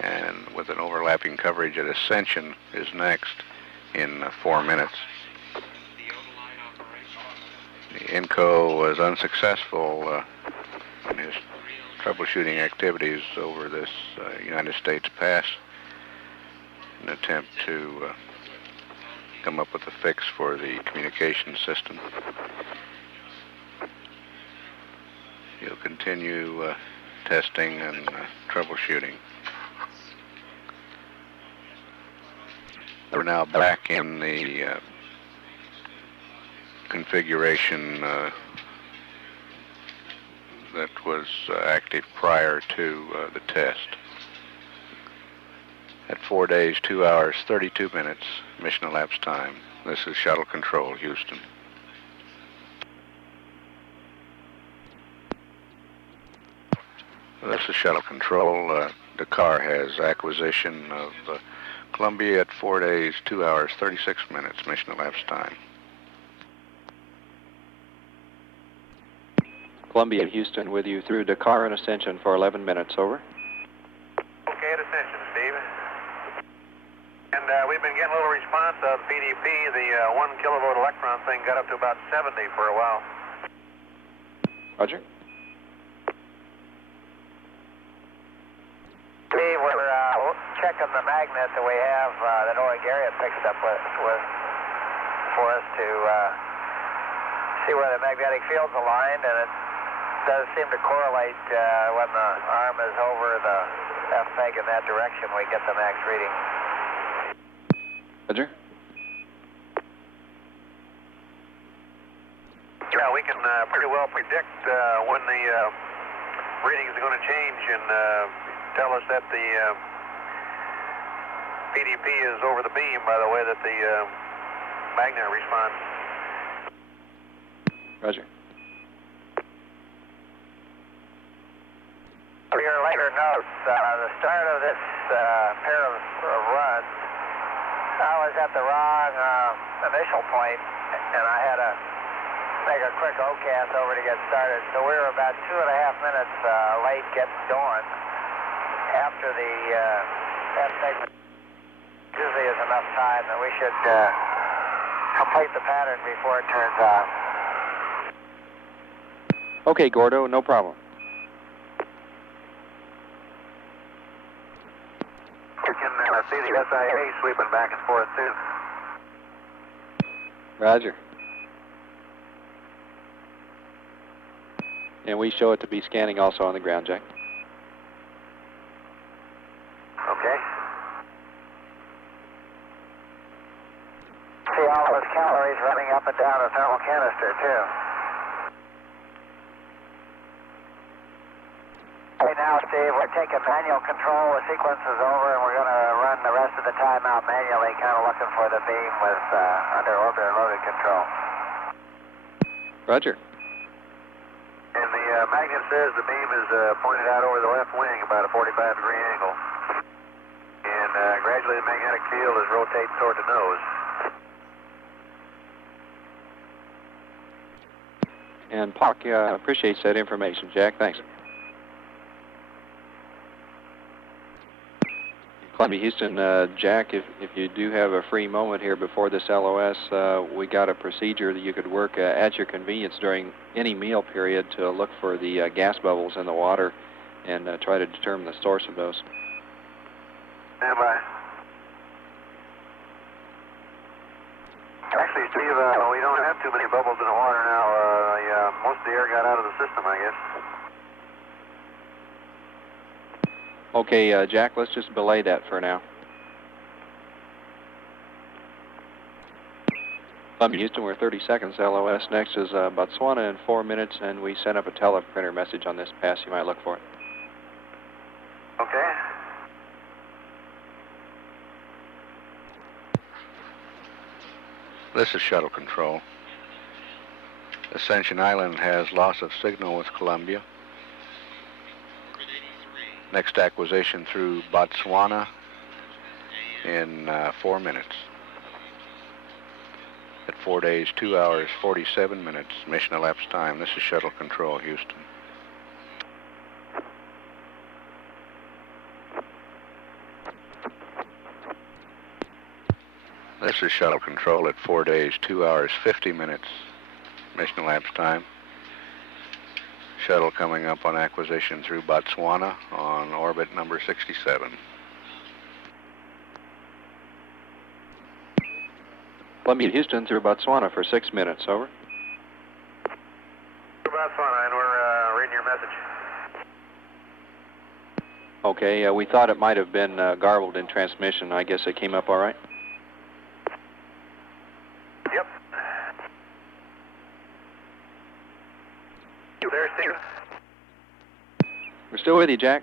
and with an overlapping coverage at Ascension is next in 4 minutes. The INCO was unsuccessful in his troubleshooting activities over this United States pass in an attempt to come up with a fix for the communication system. He'll continue testing and troubleshooting. We're now back in the configuration that was active prior to the test. At 4 days, 2 hours, 32 minutes, mission elapsed time. This is Shuttle Control, Houston. This is Shuttle Control. Dakar has acquisition of Columbia at 4 days, 2 hours, 36 minutes, mission elapsed time. Columbia, Houston, with you through Dakar and Ascension for 11 minutes. Over. Okay, at Ascension, Steve. And we've been getting a little response of PDP. The 1 kilovolt electron thing got up to about 70 for a while. Roger. Steve, we're checking the magnet that we have that Owen Garriott fixed up with for us to see where the magnetic field's aligned, and it does seem to correlate when the arm is over the F peg in that direction, we get the max reading. Roger. Yeah, we can pretty well predict when the readings are going to change and tell us that the PDP is over the beam by the way that the magnet responds. Roger. For your later notes, the start of this pair of runs, I was at the wrong initial point, and I had to make a quick OCAS over to get started. So we were about 2.5 minutes late getting going. After the that segment usually is enough time that we should complete the pattern before it turns on. Okay, Gordo, no problem. You can see the SIA sweeping back and forth too. Roger. And we show it to be scanning also on the ground, Jack. Okay. See all those calories running up and down the thermal canister too. Okay, now Steve, we're taking manual control. The sequence is over, and we're going to run the rest of the time out manually, kind of looking for the beam with under orbit or loaded control. Roger. And the magnet says the beam is pointed out over the left wing about a 45-degree angle. And gradually the magnetic field is rotating toward the nose. And Park appreciates that information, Jack. Thanks. Columbia Houston, Jack, if you do have a free moment here before this LOS, we got a procedure that you could work at your convenience during any meal period to look for the gas bubbles in the water and try to determine the source of those. Stand by. Actually, Steve, we don't have too many bubbles in the water now. Most of the air got out of the system, I guess. Okay, Jack, let's just belay that for now. Columbia Houston, we're 30 seconds LOS. Next is Botswana in 4 minutes, and we sent up a teleprinter message on this pass. You might look for it. Okay. This is Shuttle Control. Ascension Island has loss of signal with Columbia. Next acquisition through Botswana in 4 minutes. At 4 days, 2 hours, 47 minutes, mission elapsed time. This is Shuttle Control, Houston. This is Shuttle Control at 4 days, 2 hours, 50 minutes, mission elapsed time. Shuttle coming up on acquisition through Botswana on orbit number 67. Columbia Houston through Botswana for 6 minutes, over. Through Botswana, and we're reading your message. Okay, we thought it might have been garbled in transmission. I guess it came up all right? Yep. There, Steve. We're still with you, Jack.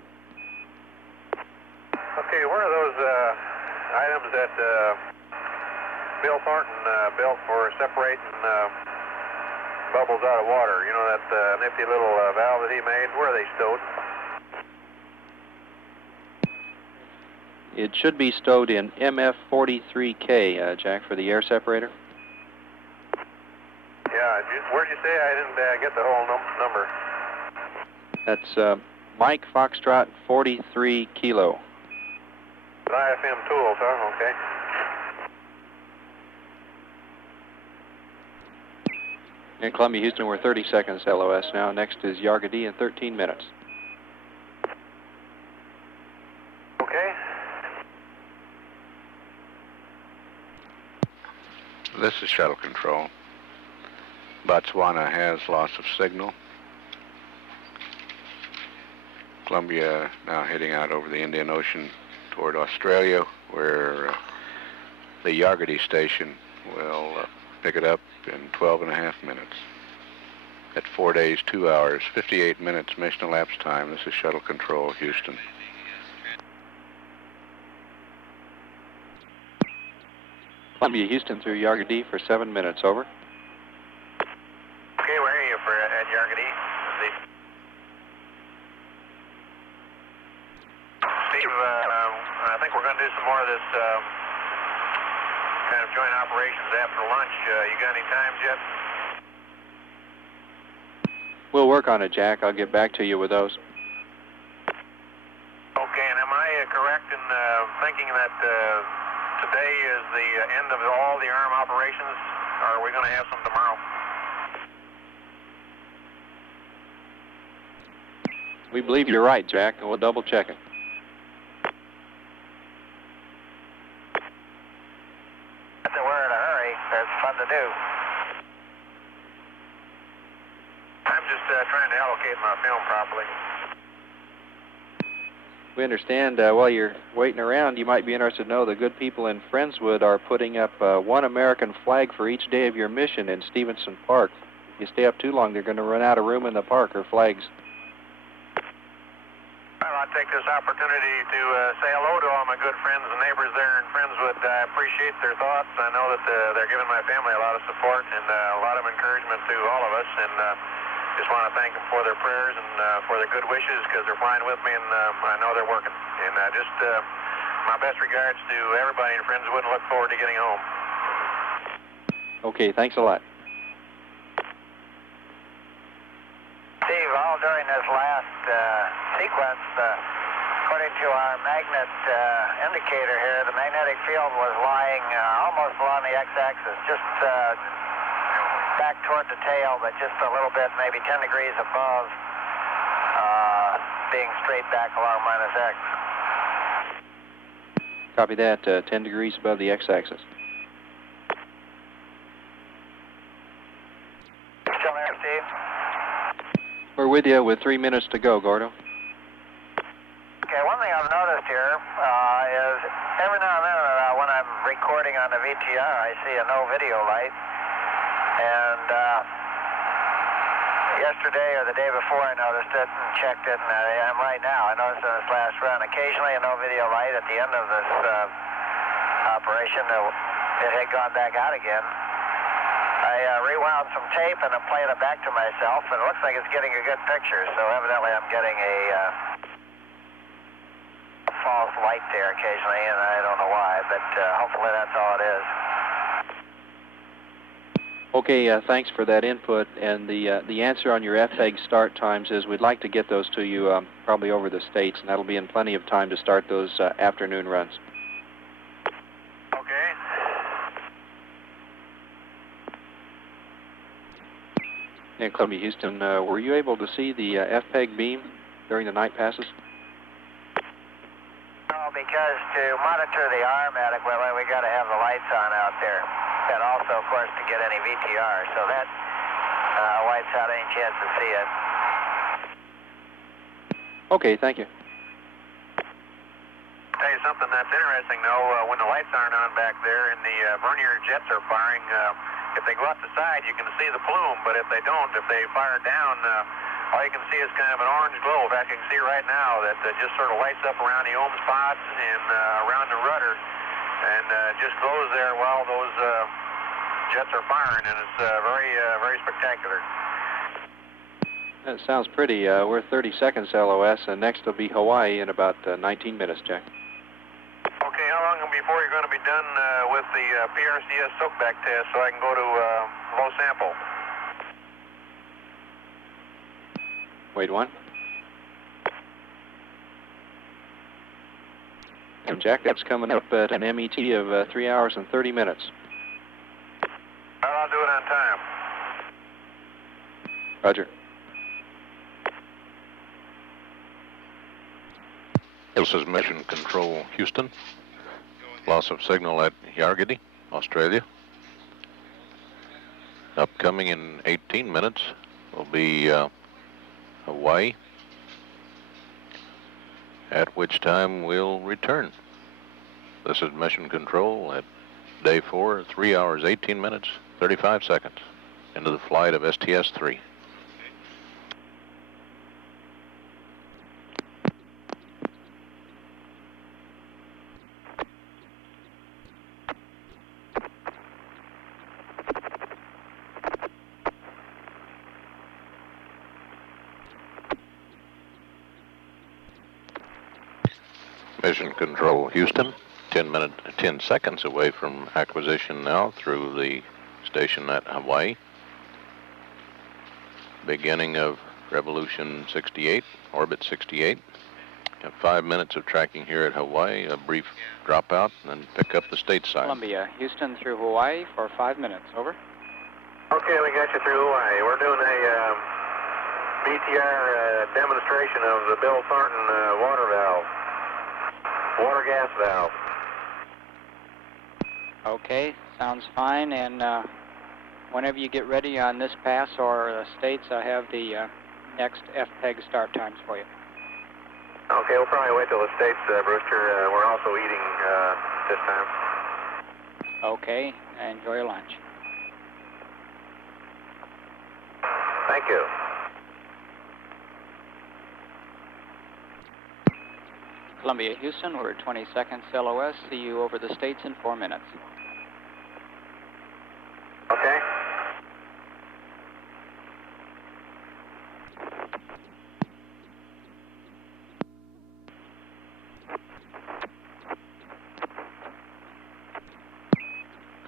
Okay, one of those items that Bill Thornton built for separating bubbles out of water, you know, that nifty little valve that he made, where are they stowed? It should be stowed in MF43K, Jack, for the air separator. Yeah, where'd you say? I didn't get the whole number. That's Mike Foxtrot 43 Kilo. IFM tools, huh? Okay. In Columbia, Houston, we're 30 seconds LOS now. Next is Yargadee in 13 minutes. Okay. This is Shuttle Control. Botswana has loss of signal. Columbia now heading out over the Indian Ocean toward Australia, where the Yargady station will pick it up in 12.5 minutes. At 4 days, 2 hours, 58 minutes mission elapsed time. This is Shuttle Control, Houston. Columbia, Houston through Yargady for 7 minutes, over. Okay, where are you for at Yargady? Steve, I think we're going to do some more of this kind of joint operations after lunch. You got any times yet? We'll work on it, Jack. I'll get back to you with those. Okay, and am I correct in thinking that today is the end of all the arm operations, or are we going to have some tomorrow? We believe you're right, Jack, and we'll double check it. We're in a hurry. That's fun to do. I'm just trying to allocate my film properly. We understand while you're waiting around, you might be interested to know the good people in Friendswood are putting up one American flag for each day of your mission in Stevenson Park. If you stay up too long, they're going to run out of room in the park or flags. Well, I'll take this opportunity to say hello to all my good friends and neighbors there in Friendswood. I appreciate their thoughts. I know that they're giving my family a lot of support and a lot of encouragement to all of us. And just want to thank them for their prayers and for their good wishes, because they're flying with me, and I know they're working. And just my best regards to everybody in Friendswood, and look forward to getting home. Okay, thanks a lot. Steve, all during this last sequence, according to our magnet indicator here, the magnetic field was lying almost along the x-axis, just back toward the tail, but just a little bit, maybe 10 degrees above, being straight back along minus x. Copy that, 10 degrees above the x-axis. Still there, Steve? We're with you with 3 minutes to go, Gordo. Okay, one thing I've noticed here is every now and then when I'm recording on the VTR, I see a no video light. And yesterday or the day before I noticed it and checked it, and I am right now. I noticed in this last run, occasionally a no video light at the end of this operation, it had gone back out again. I rewound some tape and I played it back to myself, and it looks like it's getting a good picture, so evidently I'm getting a false light there occasionally, and I don't know why, but hopefully that's all it is. Okay, thanks for that input. And the answer on your FPEG start times is we'd like to get those to you probably over the States, and that'll be in plenty of time to start those afternoon runs. Okay. And Columbia, Houston, were you able to see the FPEG beam during the night passes? No, because to monitor the arm adequately, we got to have the lights on out there. And also, of course, to get any VTR, so that wipes out any chance to see it. Okay, thank you. Tell you something that's interesting, though. When the lights aren't on back there and the vernier jets are firing, if they go out the side, you can see the plume. But if they don't, if they fire down, all you can see is kind of an orange glow. In fact, you can see right now that just sort of lights up around the ohm spots and around the rudder. And just glows there while those jets are firing, and it's very spectacular. That sounds pretty. We're 30 seconds LOS, and next will be Hawaii in about 19 minutes, Jack. Okay, how long before you're going to be done with the PRCS soakback test so I can go to low sample? Wait one. And Jack, that's coming up at an MET of 3 hours and 30 minutes. Well, I'll do it on time. Roger. This is Mission Control, Houston. Loss of signal at Yargady, Australia. Upcoming in 18 minutes will be Hawaii, at which time we'll return. This is Mission Control at Day 4, 3 hours, 18 minutes, 35 seconds into the flight of STS-3. Mission Control, Houston, 10 seconds away from acquisition now through the station at Hawaii. Beginning of Revolution 68, Orbit 68. Have 5 minutes of tracking here at Hawaii, a brief dropout, and then pick up the stateside. Columbia, Houston through Hawaii for 5 minutes. Over. Okay, we got you through Hawaii. We're doing a BTR demonstration of the Bill Thornton water valve. Water gas valve. Okay, sounds fine. And whenever you get ready on this pass or states, I have the next FPEG start times for you. Okay, we'll probably wait till the states, Brewster. We're also eating this time. Okay, enjoy your lunch. Thank you. Columbia, Houston, we're 20 seconds LOS. See you over the states in 4 minutes. Okay.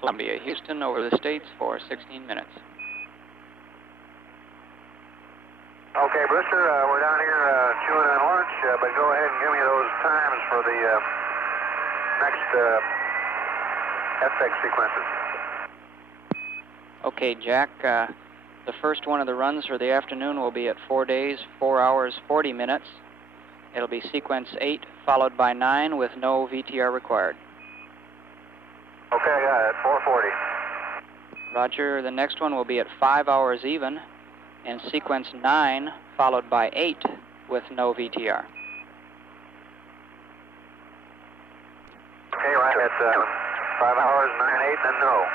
Columbia, Houston, over the states for 16 minutes. Okay, Brewster, we're down here chewing on lunch, but go ahead and give me those times for the next FX sequences. Okay, Jack, the first one of the runs for the afternoon will be at 4 days, 4 hours, 40 minutes. It'll be sequence 8, followed by 9 with no VTR required. Okay, I got it, 440. Roger, the next one will be at 5 hours even, and sequence 9, followed by 8 with no VTR. Okay, right, that's 5 hours, 9, 8, then no.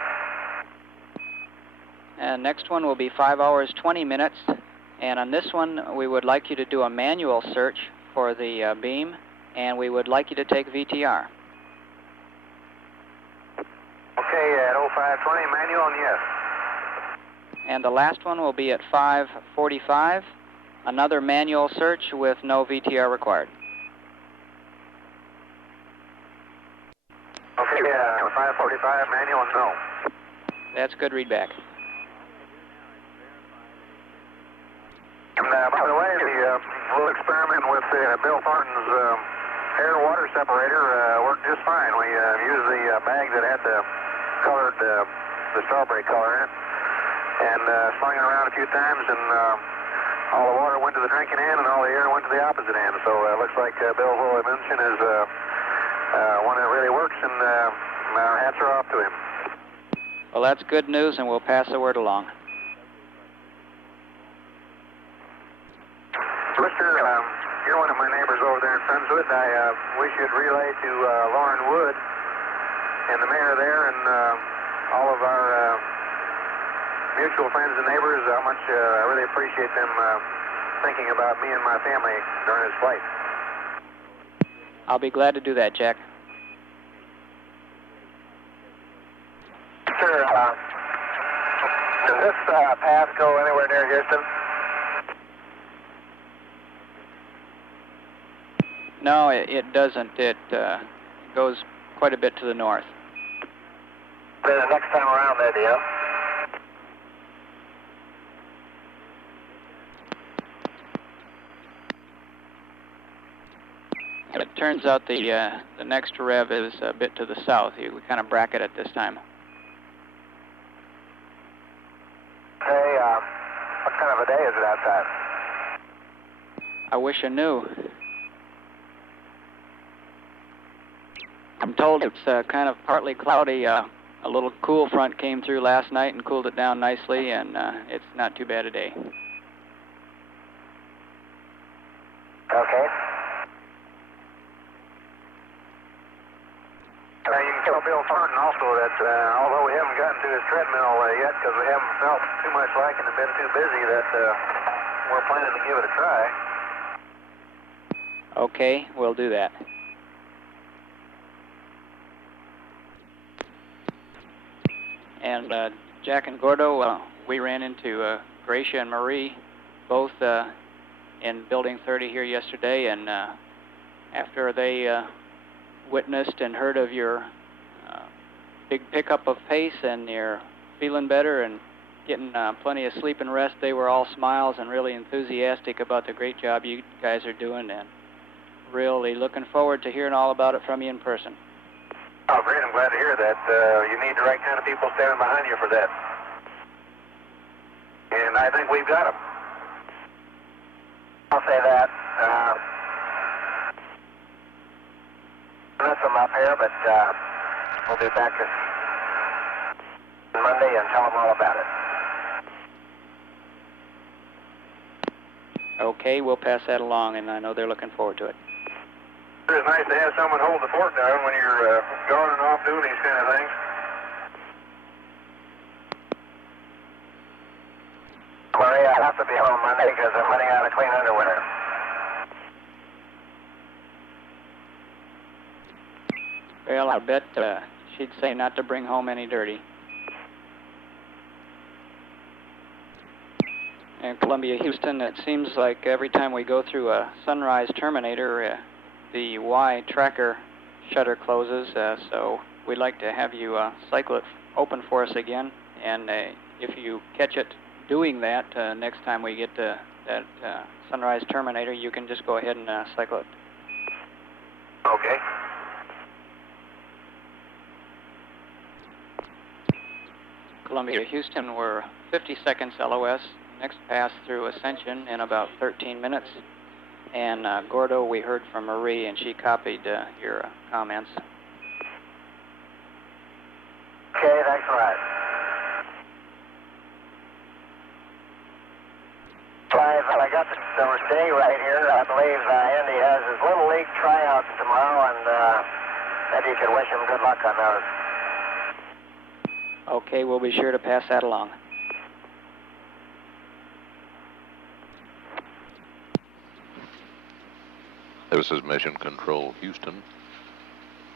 And next one will be 5 hours, 20 minutes, and on this one we would like you to do a manual search for the beam, and we would like you to take VTR. Okay, at 0520, manual and yes. And the last one will be at 5:45, another manual search with no VTR required. Okay, 5:45, manual and no. That's good readback. And by the way, the little experiment with Bill Thornton's air-water separator worked just fine. We used the bag that had the colored, the strawberry color in it, and slung it around a few times, and all the water went to the drinking end, and all the air went to the opposite end. So it looks like Bill's little invention is one that really works, and our hats are off to him. Well, that's good news, and we'll pass the word along. Mister, you're one of my neighbors over there in Friendswood. I wish you'd relay to Lauren Wood and the mayor there and all of our mutual friends and neighbors how much I really appreciate them thinking about me and my family during this flight. I'll be glad to do that, Jack. Sir, does this path go anywhere near Houston? No, it doesn't. It goes quite a bit to the north. Then the next time around there, do you? It turns out the next rev is a bit to the south. We kind of bracket it this time. Hey, what kind of a day is it outside? I wish I knew. I'm told it's kind of partly cloudy, a a little cool front came through last night and cooled it down nicely, and it's not too bad a day. Okay. You can tell Bill Thornton also that although we haven't gotten to his treadmill yet because we haven't felt too much like it and been too busy, that we're planning to give it a try. Okay, we'll do that. And Jack and Gordo, we ran into Gracia and Marie, both in Building 30 here yesterday, and after they witnessed and heard of your big pickup of pace and you're feeling better and getting plenty of sleep and rest, they were all smiles and really enthusiastic about the great job you guys are doing, and really looking forward to hearing all about it from you in person. Oh, great. I'm glad to hear that. You need the right kind of people standing behind you for that. And I think we've got them. I'll say that. Miss them up here, but we'll be back this Monday and tell them all about it. Okay, we'll pass that along, and I know they're looking forward to it. It's nice to have someone hold the fort down when you're going and off doing these kind of things. Marie, I have to be home Monday because I'm running out of clean underwear. Well, I bet she'd say not to bring home any dirty. And Columbia, Houston, it seems like every time we go through a Sunrise Terminator, the Y tracker shutter closes, so we'd like to have you cycle it open for us again. And if you catch it doing that next time we get to that Sunrise Terminator, you can just go ahead and cycle it. Okay. Columbia, Houston, we're 50 seconds LOS. Next pass through Ascension in about 13 minutes. And Gordo, we heard from Marie, and she copied your comments. Okay, thanks a lot. I got the day right here. I believe Andy has his Little League tryouts tomorrow, and maybe you could wish him good luck on those. Okay, we'll be sure to pass that along. This is Mission Control Houston.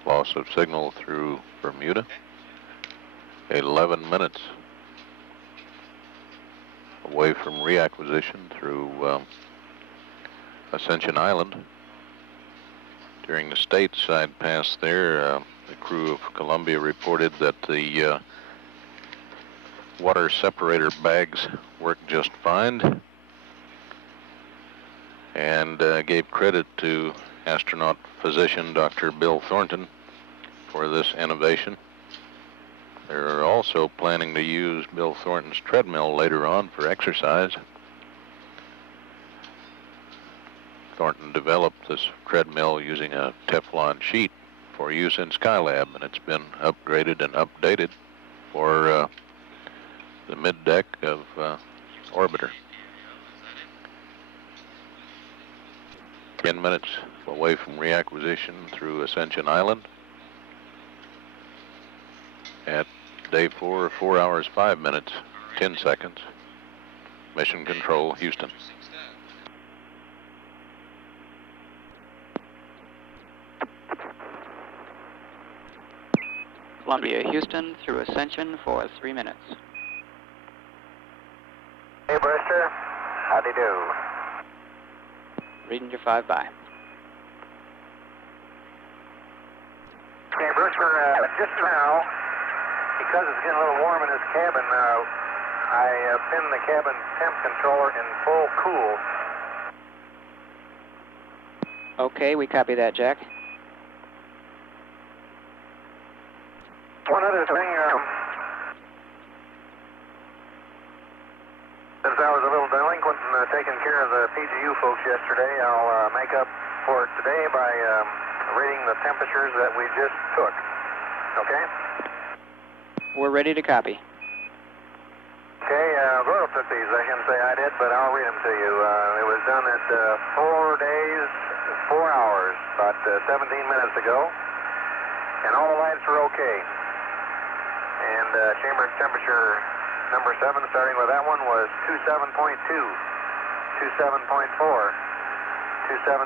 Loss of signal through Bermuda. 11 minutes away from reacquisition through Ascension Island. During the stateside pass there, the crew of Columbia reported that the water separator bags worked just fine, and gave credit to astronaut physician Dr. Bill Thornton for this innovation. They're also planning to use Bill Thornton's treadmill later on for exercise. Thornton developed this treadmill using a Teflon sheet for use in Skylab, and it's been upgraded and updated for the mid-deck of Orbiter. 10 minutes away from reacquisition through Ascension Island. At day 4 hours, 5 minutes, 10 seconds. Mission Control, Houston. Columbia, Houston, through Ascension for 3 minutes. Hey, Brewster. Howdy do. Reading your 5 by. Hey, Brewster, just now, because it's getting a little warm in this cabin, I pinned the cabin temp controller in full cool. Okay, we copy that, Jack. One other thing, since I was a little delinquent in taking care of the PGU folks yesterday, I'll make up for it today by reading the temperatures that we just took. Okay? We're ready to copy. Okay, Gordo took these. I shouldn't say I did, but I'll read them to you. It was done at 4 days, 4 hours, about 17 minutes ago. And all the lights were okay. And chamber temperature number 7, starting with that one, was 27.2, 27.4, 27.3,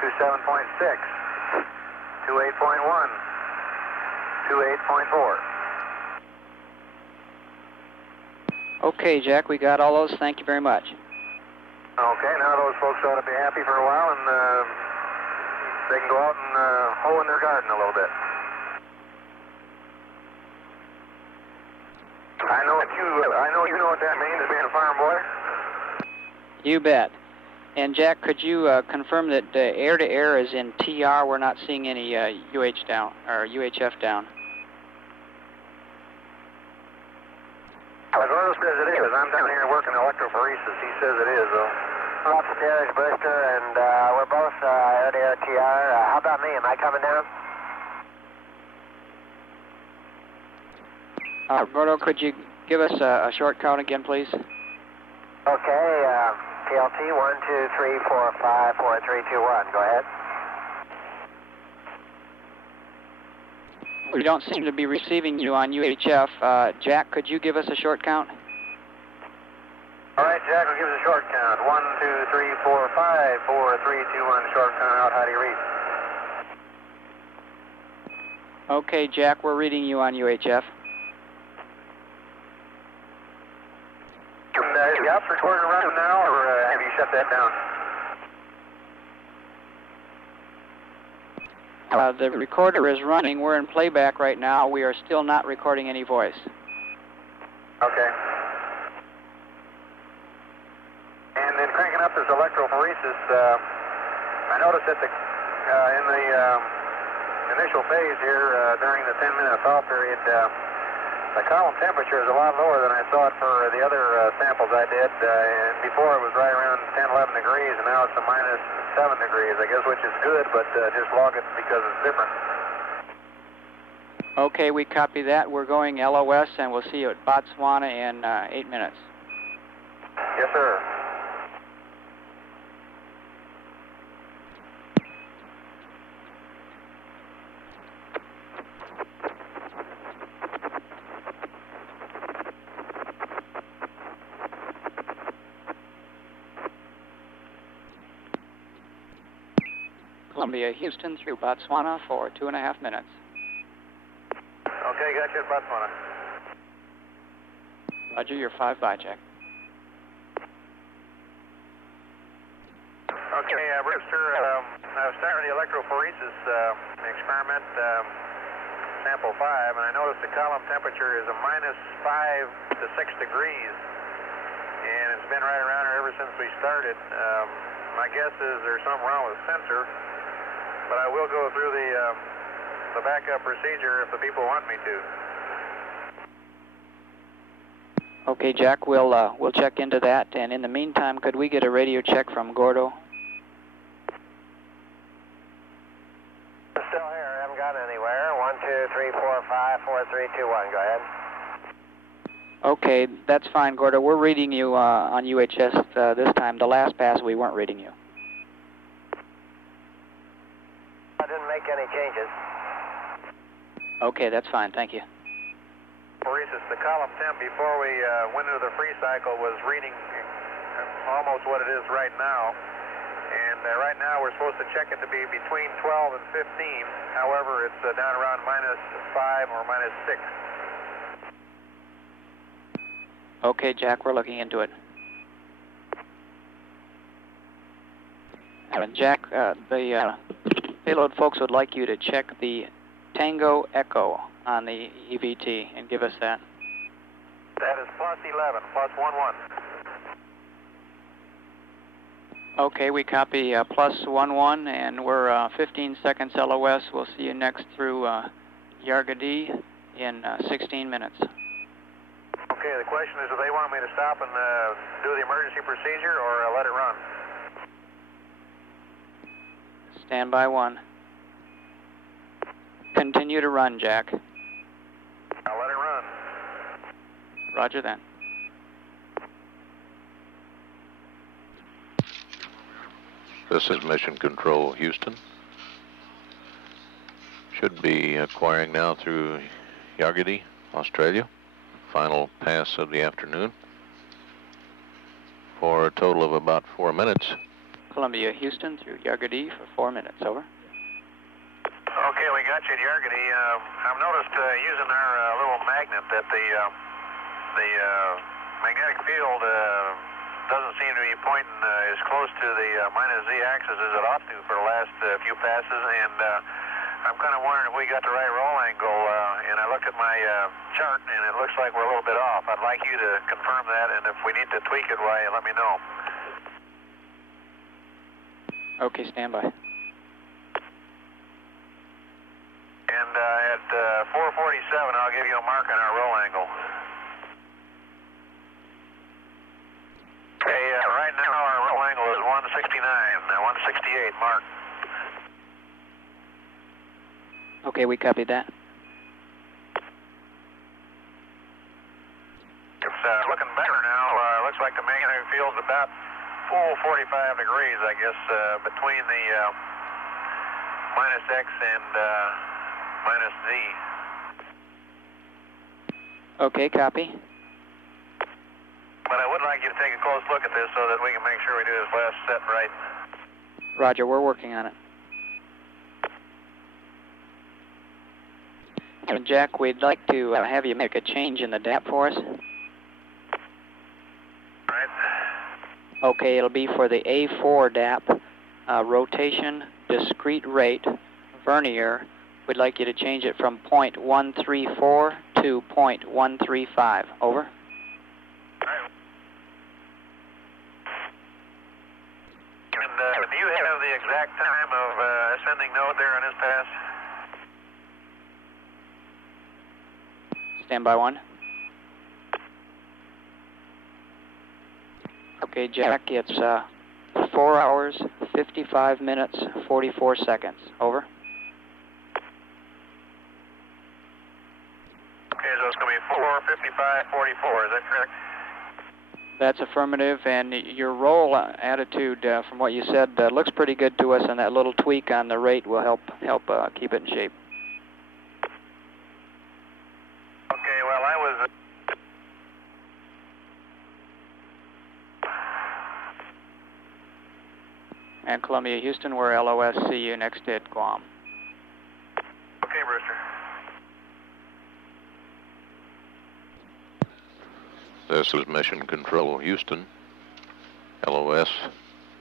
27.6, 28.1, 28.4. Okay, Jack, we got all those. Thank you very much. Okay, now those folks ought to be happy for a while, and they can go out and hoe in their garden a little bit. I know you know what that means, being a farm boy. You bet. And Jack, could you confirm that air-to-air is in TR? We're not seeing any UHF down. Gordo says it is. I'm down here working electrophoresis. He says it is, though. Upstairs, Booster, and we're both air-to-air TR. How about me? Am I coming down? Gordo, could you give us a short count again, please? Okay, TLT 1, 2, 3, 4, 5, 4, 3, 2, 1. Go ahead. We don't seem to be receiving you on UHF. Jack, could you give us a short count? All right, Jack, we'll give us a short count. 1, 2, 3, 4, 5, 4, 3, 2, 1. Short count out. How do you read? Okay, Jack, we're reading you on UHF. Is the ops recorder running now, or have you shut that down? The recorder is running. We're in playback right now. We are still not recording any voice. Okay. And then cranking up this electrophoresis, I noticed that in the initial phase here, during the 10-minute thaw period, the column temperature is a lot lower than I saw it for the other samples I did. And before it was right around 10, 11 degrees, and now it's a minus 7 degrees, I guess, which is good, but just log it because it's different. Okay, we copy that. We're going LOS, and we'll see you at Botswana in 8 minutes. Yes, sir. Columbia, Houston through Botswana for 2.5 minutes. Okay, got you at Botswana. Roger, you're 5 by, Jack. Okay, Brewster, I was starting the electrophoresis experiment, sample 5, and I noticed the column temperature is a minus 5 to 6 degrees, and it's been right around here ever since we started. My guess is there's something wrong with the sensor, but I will go through the backup procedure if the people want me to. Okay, Jack, we'll check into that, and in the meantime, could we get a radio check from Gordo? Still here. I haven't gone anywhere. 1, 2, 3, 4, 5, 4, 3, 2, 1. Go ahead. Okay, that's fine, Gordo. We're reading you on UHF this time. The last pass, we weren't reading you. I didn't make any changes. Okay, that's fine. Thank you. Phoresis, the column temp before we went into the free cycle was reading almost what it is right now. And right now we're supposed to check it to be between 12 and 15. However, it's down around minus 5 or minus 6. Okay, Jack, we're looking into it. Jack, the payload folks would like you to check the Tango Echo on the EVT and give us that. That is plus 11, plus 11. Okay, we copy plus 11, and we're 15 seconds LOS. We'll see you next through Yargadee in 16 minutes. Okay, the question is, do they want me to stop and do the emergency procedure or let it run? Stand by 1. Continue to run, Jack. Roger that. This is Mission Control, Houston. Should be acquiring now through Yargady, Australia. Final pass of the afternoon for a total of about 4 minutes. Columbia, Houston through Yargady for 4 minutes. Over. Okay, we got you at Yargady. I've noticed using our little magnet that the magnetic field doesn't seem to be pointing as close to the minus z-axis as it ought to for the last few passes, and I'm kind of wondering if we got the right roll angle, and I looked at my chart, and it looks like we're a little bit off. I'd like you to confirm that, and if we need to tweak it, why, let me know. Okay, stand by. And at 4:47, I'll give you a mark on our roll angle. Okay, right now our roll angle is 169, 168, mark. Okay, we copied that. It's looking better now. Looks like the magnetic field's about full 45 degrees, I guess, between the minus X and minus Z. Okay, copy. But I would like you to take a close look at this so that we can make sure we do this last set right. Roger, we're working on it. Jack, we'd like to have you make a change in the DAP for us. Right. Okay, it'll be for the A4 DAP, rotation, discrete rate, vernier. We'd like you to change it from 0.134 to 0.135. Over. Right. And do you have the exact time of ascending node there on this pass? Stand by one. Okay, Jack, it's 4 hours, 55 minutes, 44 seconds. Over. Okay, so it's going to be 4:55:44. Is that correct? That's affirmative, and your roll attitude, from what you said, looks pretty good to us, and that little tweak on the rate will help keep it in shape. Okay, well, I was... And Columbia, Houston, we're LOS. See you next at Guam. Okay, Brewster. This is Mission Control, Houston. LOS,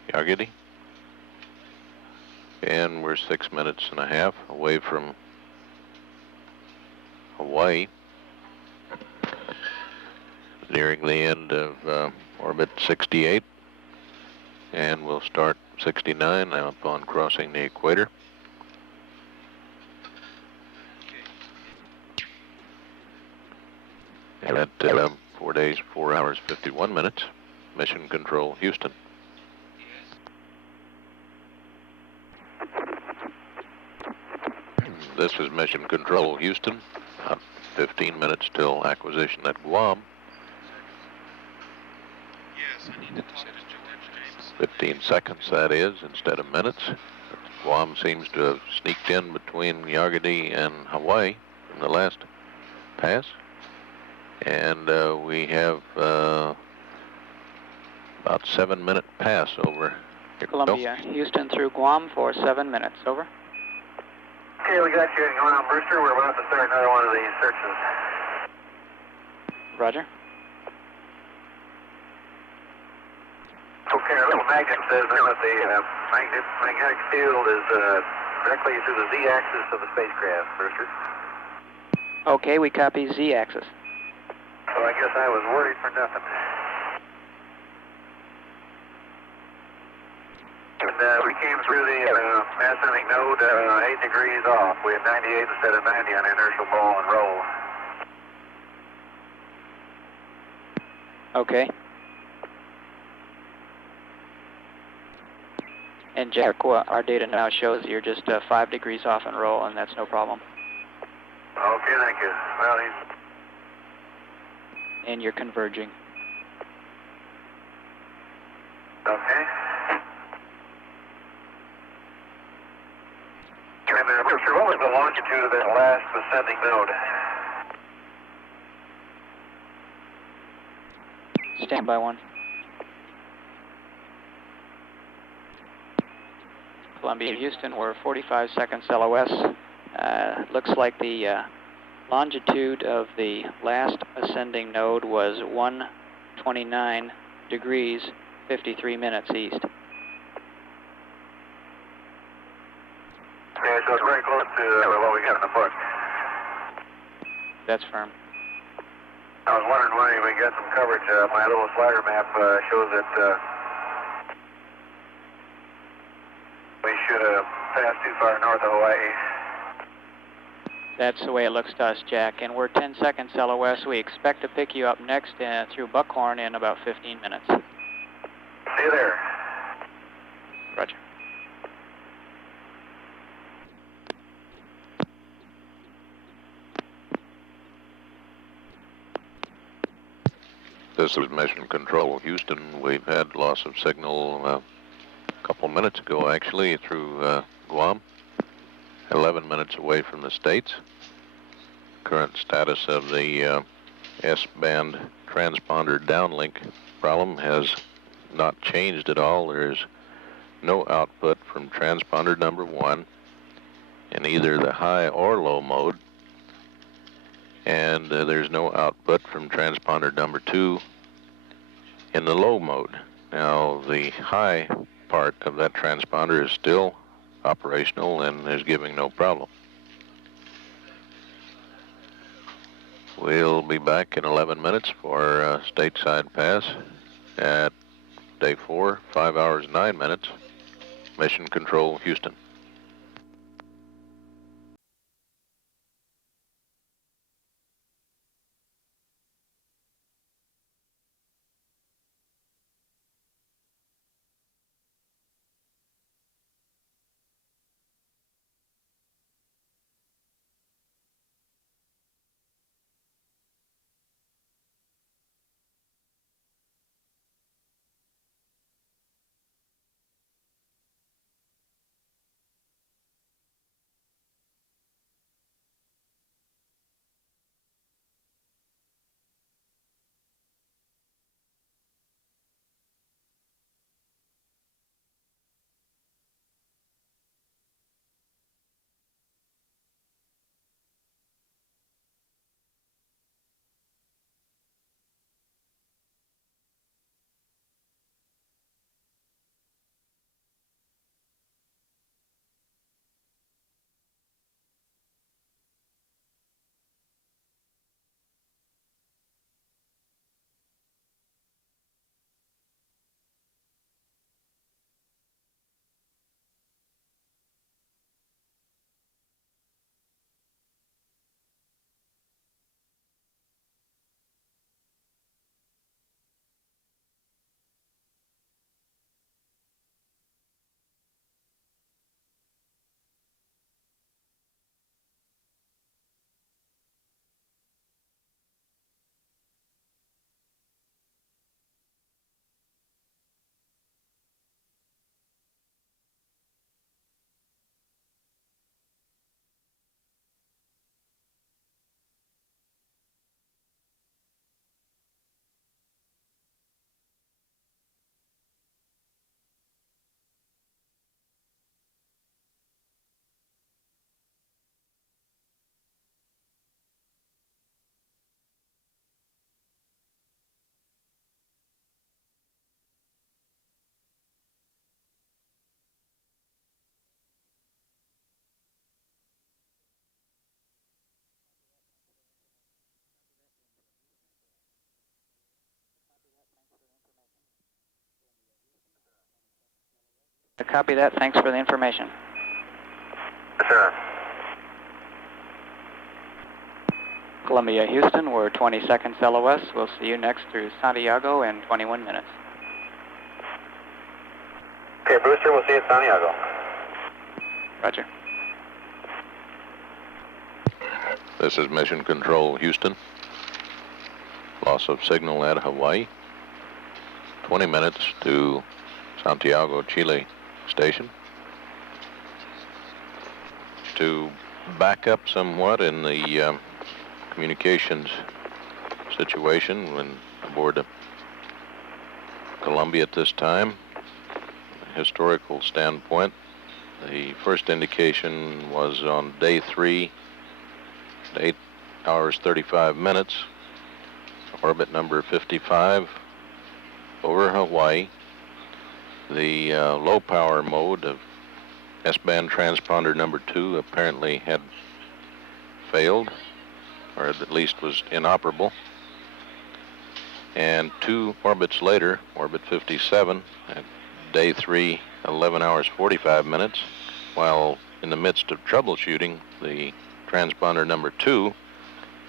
Yargady. And we're 6 minutes and a half away from Hawaii. Nearing the end of orbit 68. And we'll start 69 now upon crossing the equator. And at 4 days, 4 hours, 51 minutes, Mission Control, Houston. This is Mission Control, Houston. About 15 minutes till acquisition at Guam. Yes, I needed to set it George James. 15 seconds, that is, instead of minutes. Guam seems to have sneaked in between Yargady and Hawaii from the last pass. And we have about 7-minute pass over. Here Columbia, Houston through Guam for 7 minutes. Over. Okay, we got you at Guam, Brewster. We're about to start another one of these searches. Roger. Okay, our little magnet says that the magnetic field is directly through the z-axis of the spacecraft, Brewster. Okay, we copy z-axis. So I guess I was worried for nothing. And we came through the ascending node 8 degrees off. We had 98 instead of 90 on inertial ball and roll. Okay. And Jack, our data now shows that you're just 5 degrees off and roll, and that's no problem. Okay, thank you. Well, and you're converging. Okay. And Booster, what was the longitude of that last ascending node? Stand by 1. Columbia, Houston, we're 45 seconds LOS. Looks like the longitude of the last ascending node was 129 degrees, 53 minutes east. Okay, so it's very close to what we got in the book. That's firm. I was wondering when we got some coverage. My little slider map shows that we should have passed too far north of Hawaii. That's the way it looks to us, Jack. And we're 10 seconds LOS. We expect to pick you up next through Buckhorn in about 15 minutes. See you there. Roger. This is Mission Control, Houston. We've had loss of signal a couple minutes ago, actually, through Guam. 11 minutes away from the States. Current status of the S-band transponder downlink problem has not changed at all. There's no output from transponder number 1 in either the high or low mode. And there's no output from transponder number 2 in the low mode. Now, the high part of that transponder is still operational and is giving no problem. We'll be back in 11 minutes for stateside pass at day 4, 5 hours, 9 minutes. Mission Control, Houston. Copy that. Thanks for the information. Yes, sir. Columbia, Houston, we're 20 seconds LOS. We'll see you next through Santiago in 21 minutes. Okay, Booster, we'll see you at Santiago. Roger. This is Mission Control, Houston. loss of signal at Hawaii. 20 minutes to Santiago, Chile station. To back up somewhat in the communications situation when aboard Columbia at this time, historical standpoint, the first indication was on day 3, 8 hours 35 minutes, orbit number 55 over Hawaii. The low power mode of S-band transponder number 2 apparently had failed, or at least was inoperable. And 2 orbits later, orbit 57, at day 3, 11 hours 45 minutes, while in the midst of troubleshooting the transponder number 2,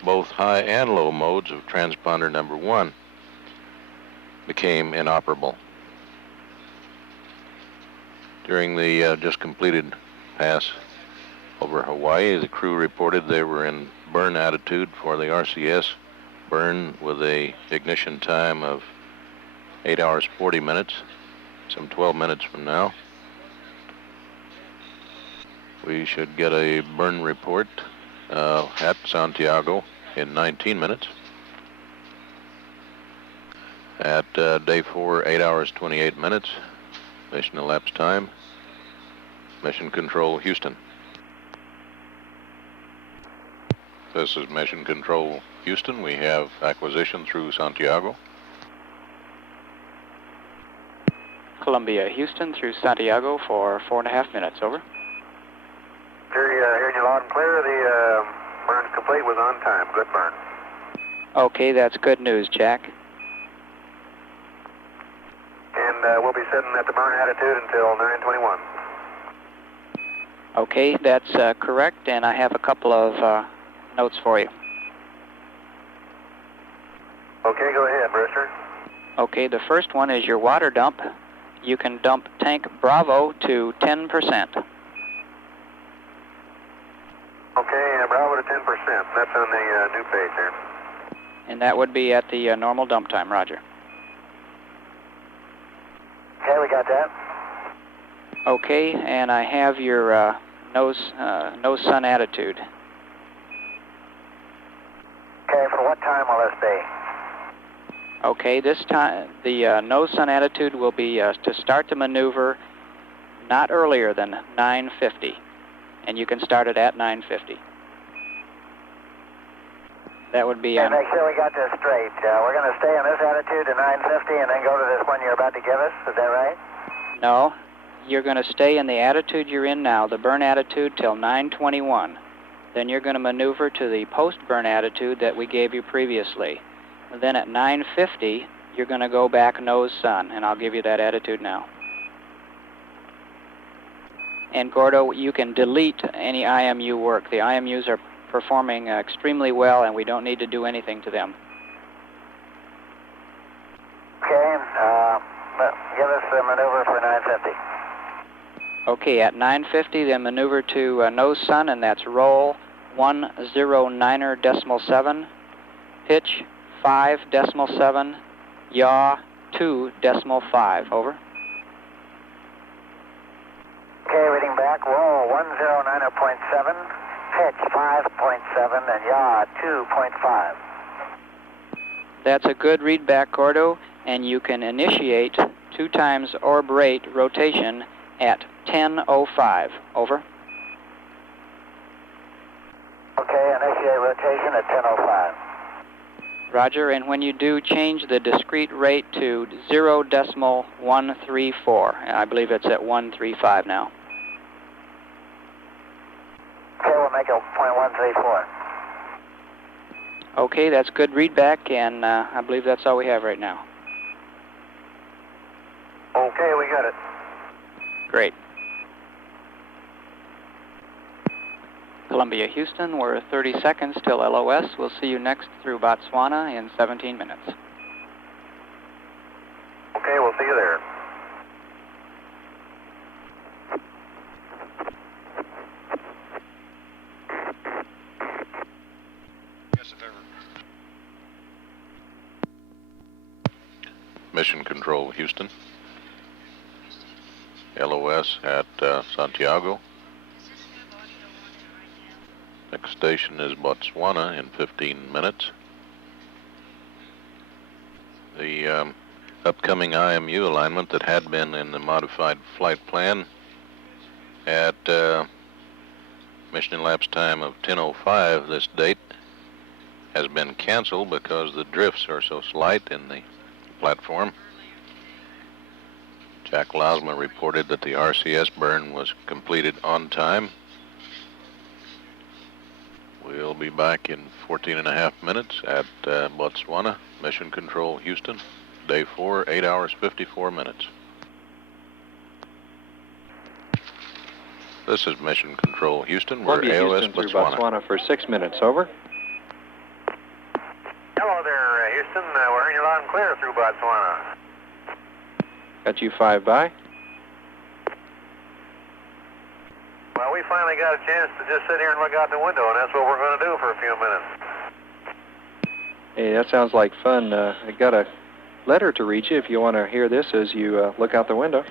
both high and low modes of transponder number 1 became inoperable. During the just completed pass over Hawaii, the crew reported they were in burn attitude for the RCS burn with a ignition time of 8 hours 40 minutes, some 12 minutes from now. We should get a burn report at Santiago in 19 minutes. At day 4, 8 hours 28 minutes, mission elapsed time. Mission Control, Houston. This is Mission Control, Houston. We have acquisition through Santiago. Columbia, Houston through Santiago for 4.5 minutes. Over. Hearing you loud and clear. The burn's complete, was on time. Good burn. Okay, that's good news, Jack. And we'll be sitting at the burn attitude until 9:21. Okay, that's correct, and I have a couple of notes for you. Okay, go ahead, Brewster. Okay, the first one is your water dump. You can dump tank Bravo to 10%. Okay, Bravo to 10%. That's on the new page there. And that would be at the normal dump time, Roger. Okay, we got that. Okay, and I have your nose sun attitude. Okay, for what time will this be? Okay, this time the nose sun attitude will be to start the maneuver not earlier than 9:50, and you can start it at 9:50. That would be. Okay, make sure we got this straight. We're going to stay in this attitude to 9:50 and then go to this one you're about to give us. Is that right? No, you're going to stay in the attitude you're in now, the burn attitude, till 9:21. Then you're going to maneuver to the post-burn attitude that we gave you previously. And then at 9:50, you're going to go back nose sun, and I'll give you that attitude now. And Gordo, you can delete any IMU work. The IMUs are performing extremely well, and we don't need to do anything to them. Okay, give us the maneuver for 9:50. Okay, at 9:50, then maneuver to nose sun, and that's roll 109.7, pitch 5.7, yaw 2.5. Over. Okay, reading back, roll 109.7, pitch 5.7, and yaw 2.5. That's a good read back, Gordo, and you can initiate 2 times orb rate rotation at 10:05. Over. Okay, initiate rotation at 10:05. Roger, and when you do, change the discrete rate to 0.134. I believe it's at 135 now. Okay, we'll make it 0.134. Okay, that's good read back, and I believe that's all we have right now. Okay, we got it. Great. Columbia, Houston, we're 30 seconds till LOS. We'll see you next through Botswana in 17 minutes. Okay, we'll see you there. Yes, if ever. Mission Control, Houston. LOS at Santiago. Next station is Botswana in 15 minutes. The upcoming IMU alignment that had been in the modified flight plan at mission elapsed time of 10:05 this date has been canceled because the drifts are so slight in the platform. Jack Lasma reported that the RCS burn was completed on time. We'll be back in 14.5 minutes at Botswana, Mission Control, Houston. Day 4, 8 hours, 54 minutes. This is Mission Control, Houston. We're Columbia, AOS Houston through Botswana. Botswana for 6 minutes. Over. Hello there, Houston. We're hearing you loud and clear through Botswana. Got you 5 by. Well, we finally got a chance to just sit here and look out the window, and that's what we're going to do for a few minutes. Hey, that sounds like fun. I got a letter to read you if you want to hear this as you look out the window.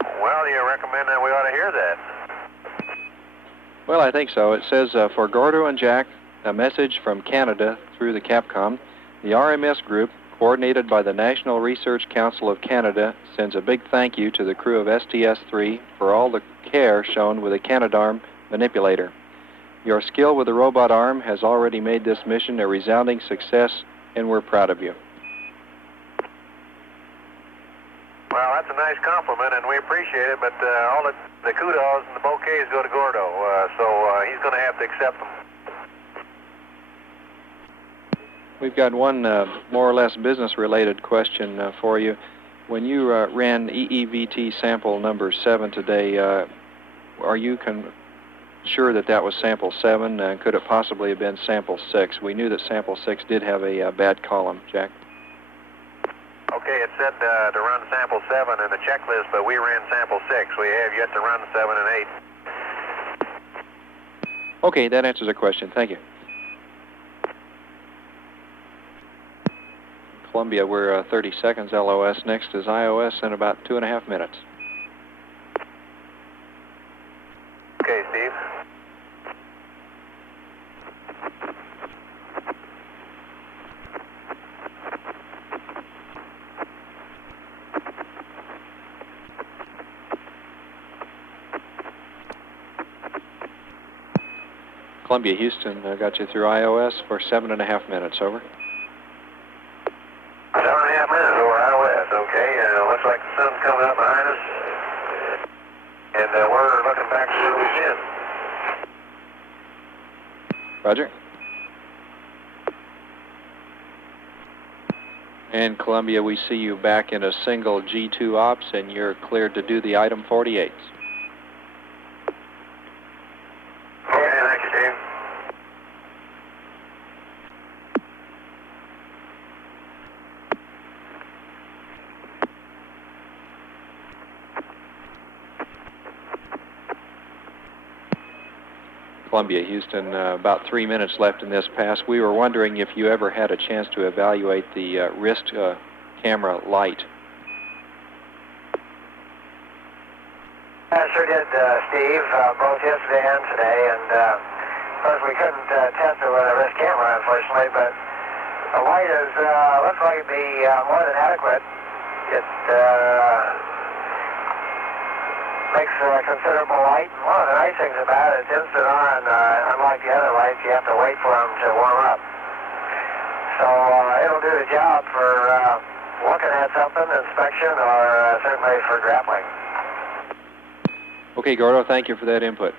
Well, do you recommend that we ought to hear that? Well, I think so. It says, for Gordo and Jack, a message from Canada through the Capcom. The RMS group, coordinated by the National Research Council of Canada, sends a big thank you to the crew of STS-3 for all the care shown with the Canadarm manipulator. Your skill with the robot arm has already made this mission a resounding success, and we're proud of you. Well, that's a nice compliment, and we appreciate it, but all the kudos and the bouquets go to Gordo, so he's going to have to accept them. We've got one more or less business-related question for you. When you ran EEVT sample number 7 today, are you sure that that was sample 7? Could it possibly have been sample 6? We knew that sample 6 did have a bad column, Jack. Okay, it said to run sample 7 in the checklist, but we ran sample 6. We have yet to run 7 and 8. Okay, that answers the question. Thank you. Columbia, we're 30 seconds LOS. Next is IOS in about 2.5 minutes. Okay, Steve. Columbia, Houston, got you through IOS for 7.5 minutes. Over. 7.5 minutes over IOS, okay. Looks like the sun's coming up behind us, and we're looking back to where we've been. Roger. And Columbia, we see you back in a single G2 ops, and you're cleared to do the item 48s. Okay, thank you, Steve. Columbia, Houston, about 3 minutes left in this pass. We were wondering if you ever had a chance to evaluate the wrist camera light. I sure did, Steve, both yesterday and today, and of course we couldn't test it with a wrist camera, unfortunately, but the light is, looks like it'd be more than adequate. It makes considerable light. One of the nice things about it, it's instant on. Unlike the other lights, you have to wait for them to warm up. So it'll do the job for looking at something, inspection, or certainly for grappling. Okay, Gordo, thank you for that input.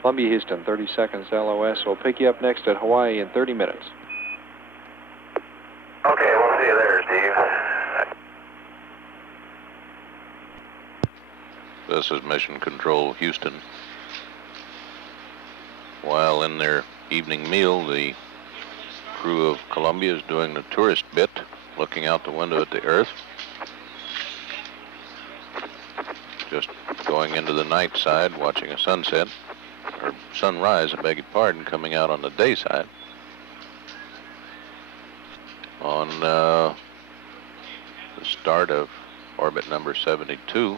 Columbia, Houston, 30 seconds LOS. We'll pick you up next at Hawaii in 30 minutes. Okay, we'll see you there, Steve. This is Mission Control, Houston. While in their evening meal, the crew of Columbia is doing the tourist bit, looking out the window at the Earth. just going into the night side, watching a sunset, or sunrise, I beg your pardon, coming out on the day side. On the start of orbit number 72.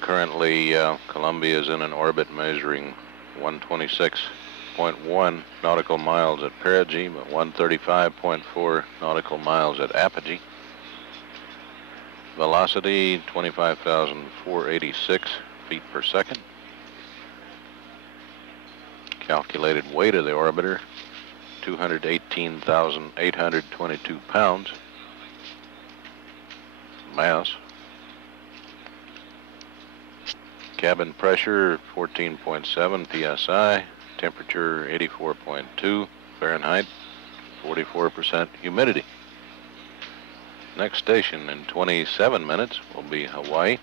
Currently, Columbia is in an orbit measuring 126.1 nautical miles at perigee, but 135.4 nautical miles at apogee. Velocity, 25,486 feet per second. Calculated weight of the orbiter, 218,822 pounds. Mass. Cabin pressure, 14.7 psi. Temperature, 84.2 Fahrenheit. 44% humidity. Next station in 27 minutes will be Hawaii.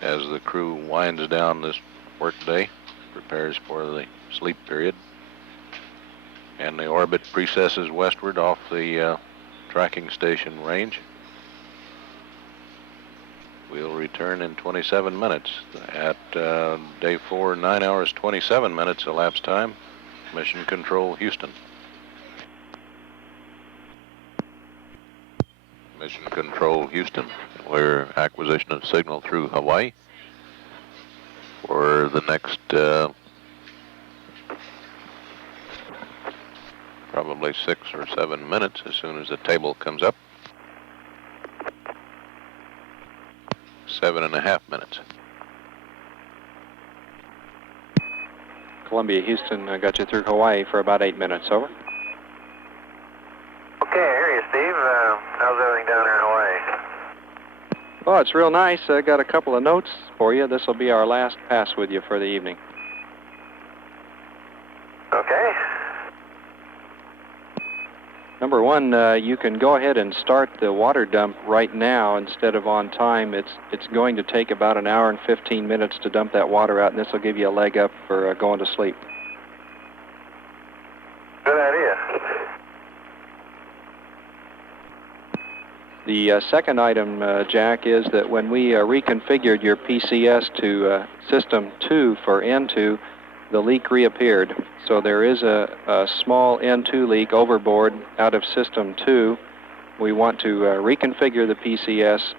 As the crew winds down this workday, prepares for the sleep period, and the orbit precesses westward off the tracking station range. We'll return in 27 minutes. At day 4, 9 hours, 27 minutes elapsed time. Mission Control, Houston. Mission Control, Houston. We're acquisition of signal through Hawaii for the next probably 6 or 7 minutes as soon as the table comes up. 7.5 minutes. Columbia, Houston, got you through Hawaii for about 8 minutes. Over. Okay, I hear you, Steve. How's everything down there in Hawaii? Oh, it's real nice. I got a couple of notes for you. This will be our last pass with you for the evening. Okay. Number one, you can go ahead and start the water dump right now instead of on time. It's going to take about an hour and 15 minutes to dump that water out, and this will give you a leg up for going to sleep. Good idea. The second item, Jack, is that when we reconfigured your PCS to System 2 for N2, the leak reappeared. So there is a small N2 leak overboard out of System 2. We want to reconfigure the PCS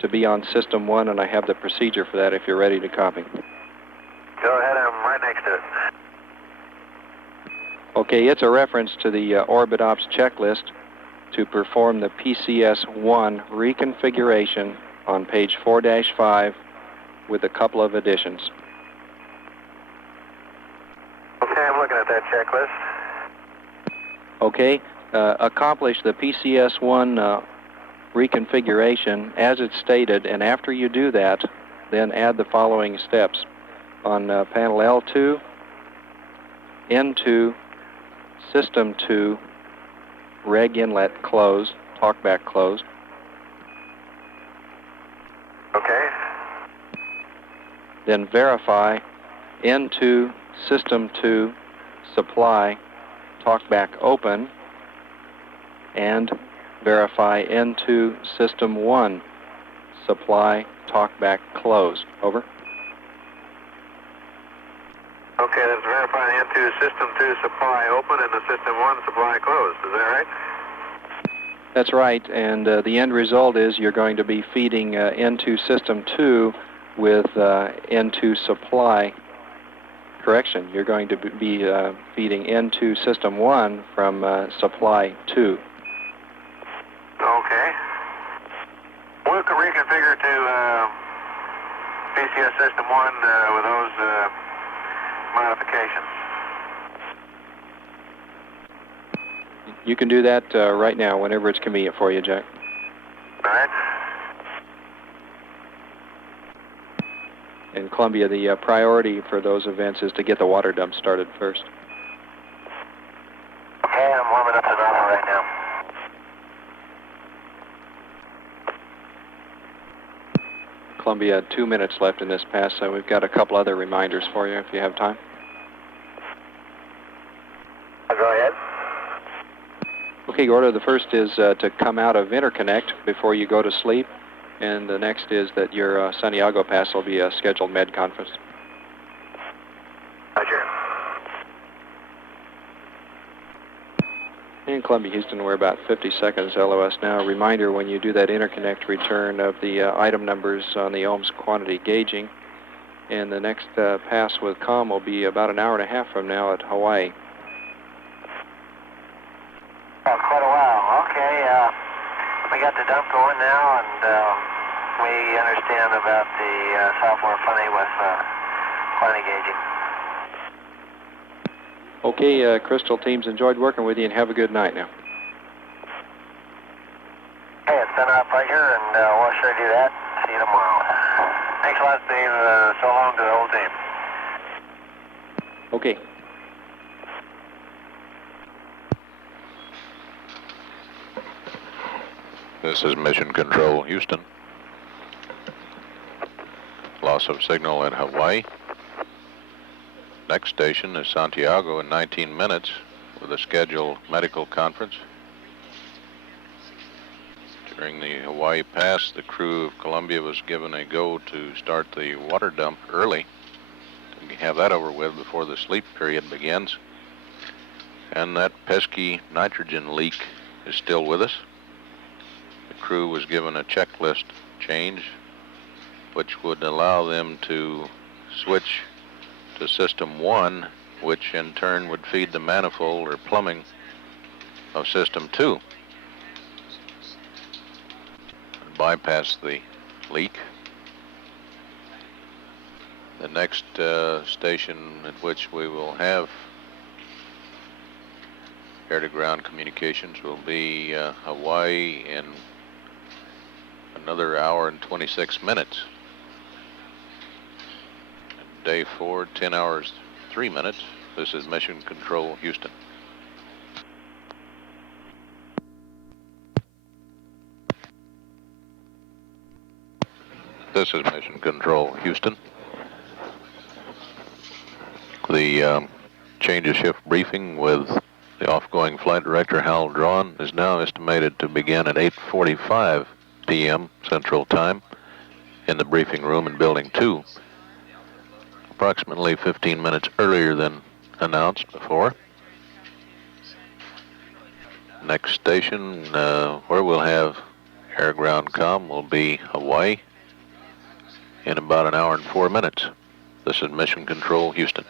to be on System 1, and I have the procedure for that if you're ready to copy. Go ahead, I'm right next to it. Okay, it's a reference to the Orbit Ops checklist to perform the PCS-1 reconfiguration on page 4-5 with a couple of additions. Okay, I'm looking at that checklist. Okay, accomplish the PCS-1 reconfiguration as it's stated, and after you do that, then add the following steps. On panel L2, N2, System 2, Reg inlet closed, talkback closed. Okay. Then verify N2, System 2, supply, talkback open, and verify N2, System 1, supply, talkback closed. Over. Okay, that's verifying N2 System 2 supply open and the System 1 supply closed. Is that right? That's right, and the end result is you're going to be feeding N2 System 2 with N2 supply. Correction, you're going to be feeding N2 System 1 from supply 2. Okay. We'll reconfigure to PCS System 1 with those modifications. You can do that right now, whenever it's convenient for you, Jack. All right. In Columbia, the priority for those events is to get the water dump started first. Okay, I'm warming up the nozzle right now. Columbia, 2 minutes left in this pass, so we've got a couple other reminders for you if you have time. Go ahead. Okay, Gordo, the first is to come out of interconnect before you go to sleep And the next is that your Santiago pass will be a scheduled med conference. Roger. In Columbia, Houston, we're about 50 seconds LOS now. Reminder, when you do that interconnect return of the item numbers on the ohms quantity gauging. And the next pass with COM will be about an hour and a half from now at Hawaii. Oh, quite a while. Okay, we got the dump going now, and we understand about the software funny with quantity gauging. Okay, Crystal teams, enjoyed working with you, and have a good night now. Hey, it's been our pleasure, and we'll sure do that. See you tomorrow. Thanks a lot, Steve. So long to the whole team. Okay. This is Mission Control, Houston. Loss of signal at Hawaii. Next station is Santiago in 19 minutes with a scheduled medical conference. During the Hawaii pass, the crew of Columbia was given a go to start the water dump early to have that over with before the sleep period begins. And that pesky nitrogen leak is still with us. The crew was given a checklist change which would allow them to switch to System 1, which in turn would feed the manifold or plumbing of System 2. Bypass the leak. The next station at which we will have air-to-ground communications will be Hawaii in another hour and 26 minutes. Day 4, 10 hours, 3 minutes. This is Mission Control, Houston. This is Mission Control, Houston. The change of shift briefing with the off-going flight director, Hal Drawn, is now estimated to begin at 8:45 p.m. Central Time in the briefing room in Building 2. Approximately 15 minutes earlier than announced before. Next station where we'll have air-ground comm will be Hawaii in about an hour and 4 minutes. This is Mission Control, Houston.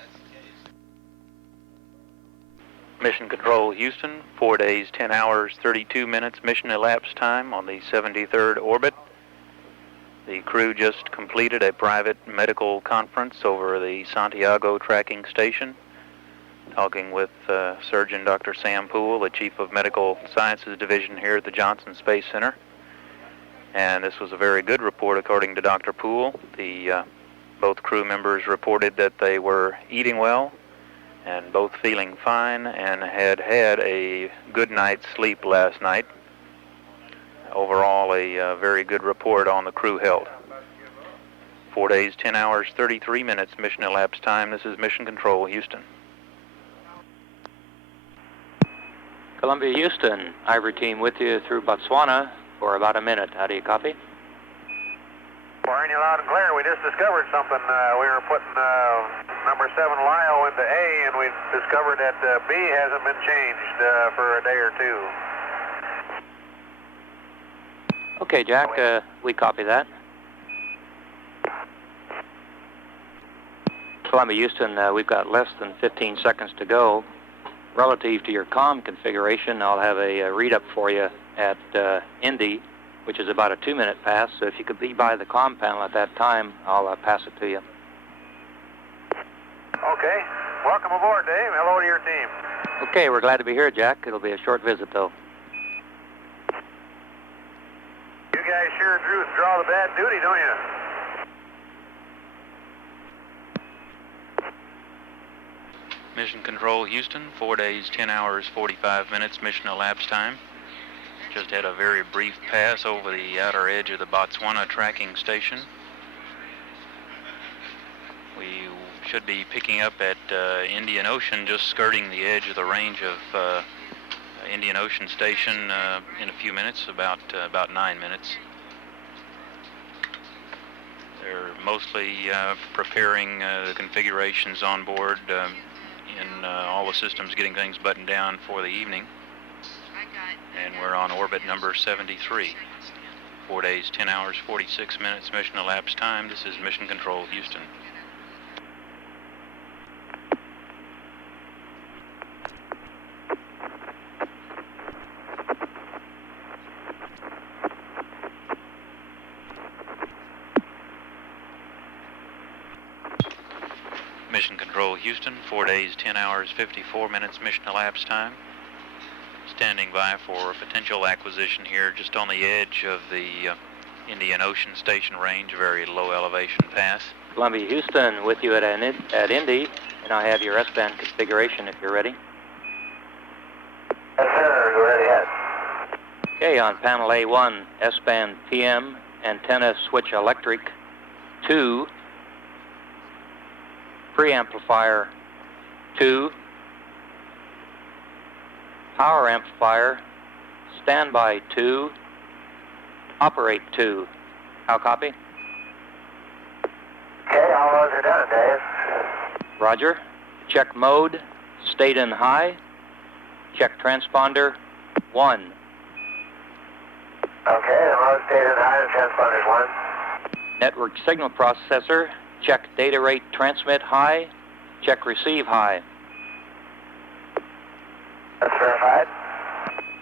Mission Control, Houston, 4 days, 10 hours, 32 minutes mission elapsed time on the 73rd orbit. The crew just completed a private medical conference over the Santiago tracking station, talking with Surgeon Dr. Sam Poole, the Chief of Medical Sciences Division here at the Johnson Space Center. And this was a very good report, according to Dr. Poole. Both crew members reported that they were eating well and both feeling fine and had had a good night's sleep last night. Overall, a very good report on the crew health. 4 days, 10 hours, 33 minutes mission elapsed time. This is Mission Control, Houston. Columbia, Houston, Ivory team with you through Botswana for about a minute. How do you copy? We're hearing you loud and clear. We just discovered something. We were putting number 7 LIO into A, and we discovered that B hasn't been changed for a day or two. Okay, Jack, we copy that. Columbia, Houston, we've got less than 15 seconds to go. Relative to your comm configuration, I'll have a read-up for you at Indy, which is about a 2-minute pass. So if you could be by the comm panel at that time, I'll pass it to you. Okay. Welcome aboard, Dave. Hello to your team. Okay, we're glad to be here, Jack. It'll be a short visit, though. You guys sure draw the bad duty, don't you? Mission Control, Houston, 4 days, 10 hours, 45 minutes mission elapsed time. Just had a very brief pass over the outer edge of the Botswana tracking station. We should be picking up at Indian Ocean, just skirting the edge of the range of Indian Ocean Station in a few minutes, about 9 minutes. They're mostly preparing the configurations on board in all the systems, getting things buttoned down for the evening. And we're on orbit number 73. 4 days, 10 hours, 46 minutes mission elapsed time. This is Mission Control, Houston. Mission Control, Houston, 4 days, 10 hours, 54 minutes mission elapsed time. Standing by for potential acquisition here just on the edge of the Indian Ocean Station range, very low elevation pass. Columbia, Houston, with you at Indy, and I have your S-band configuration if you're ready. Yes, sir. Go right ahead. Okay, on panel A1, S-band PM, antenna switch electric 2, preamplifier 2, power amplifier, standby 2, operate 2. How copy? Okay, all those are done, Dave. Roger. Check mode, state in high. Check transponder 1. Okay, the mode stated high, the transponder's 1. Network signal processor, check data rate transmit high. Check receive high. That's verified.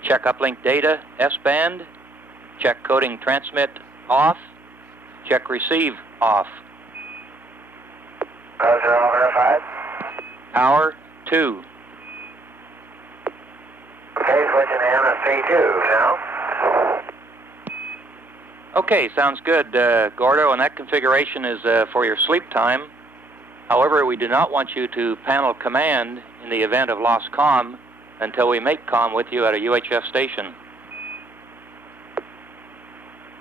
Check uplink data, S-band. Check coding transmit off. Check receive off. Those are all verified. Power 2. Okay, switching to MS32 now. Okay, sounds good, Gordo, and that configuration is for your sleep time. However, we do not want you to panel command in the event of lost comm until we make comm with you at a UHF station.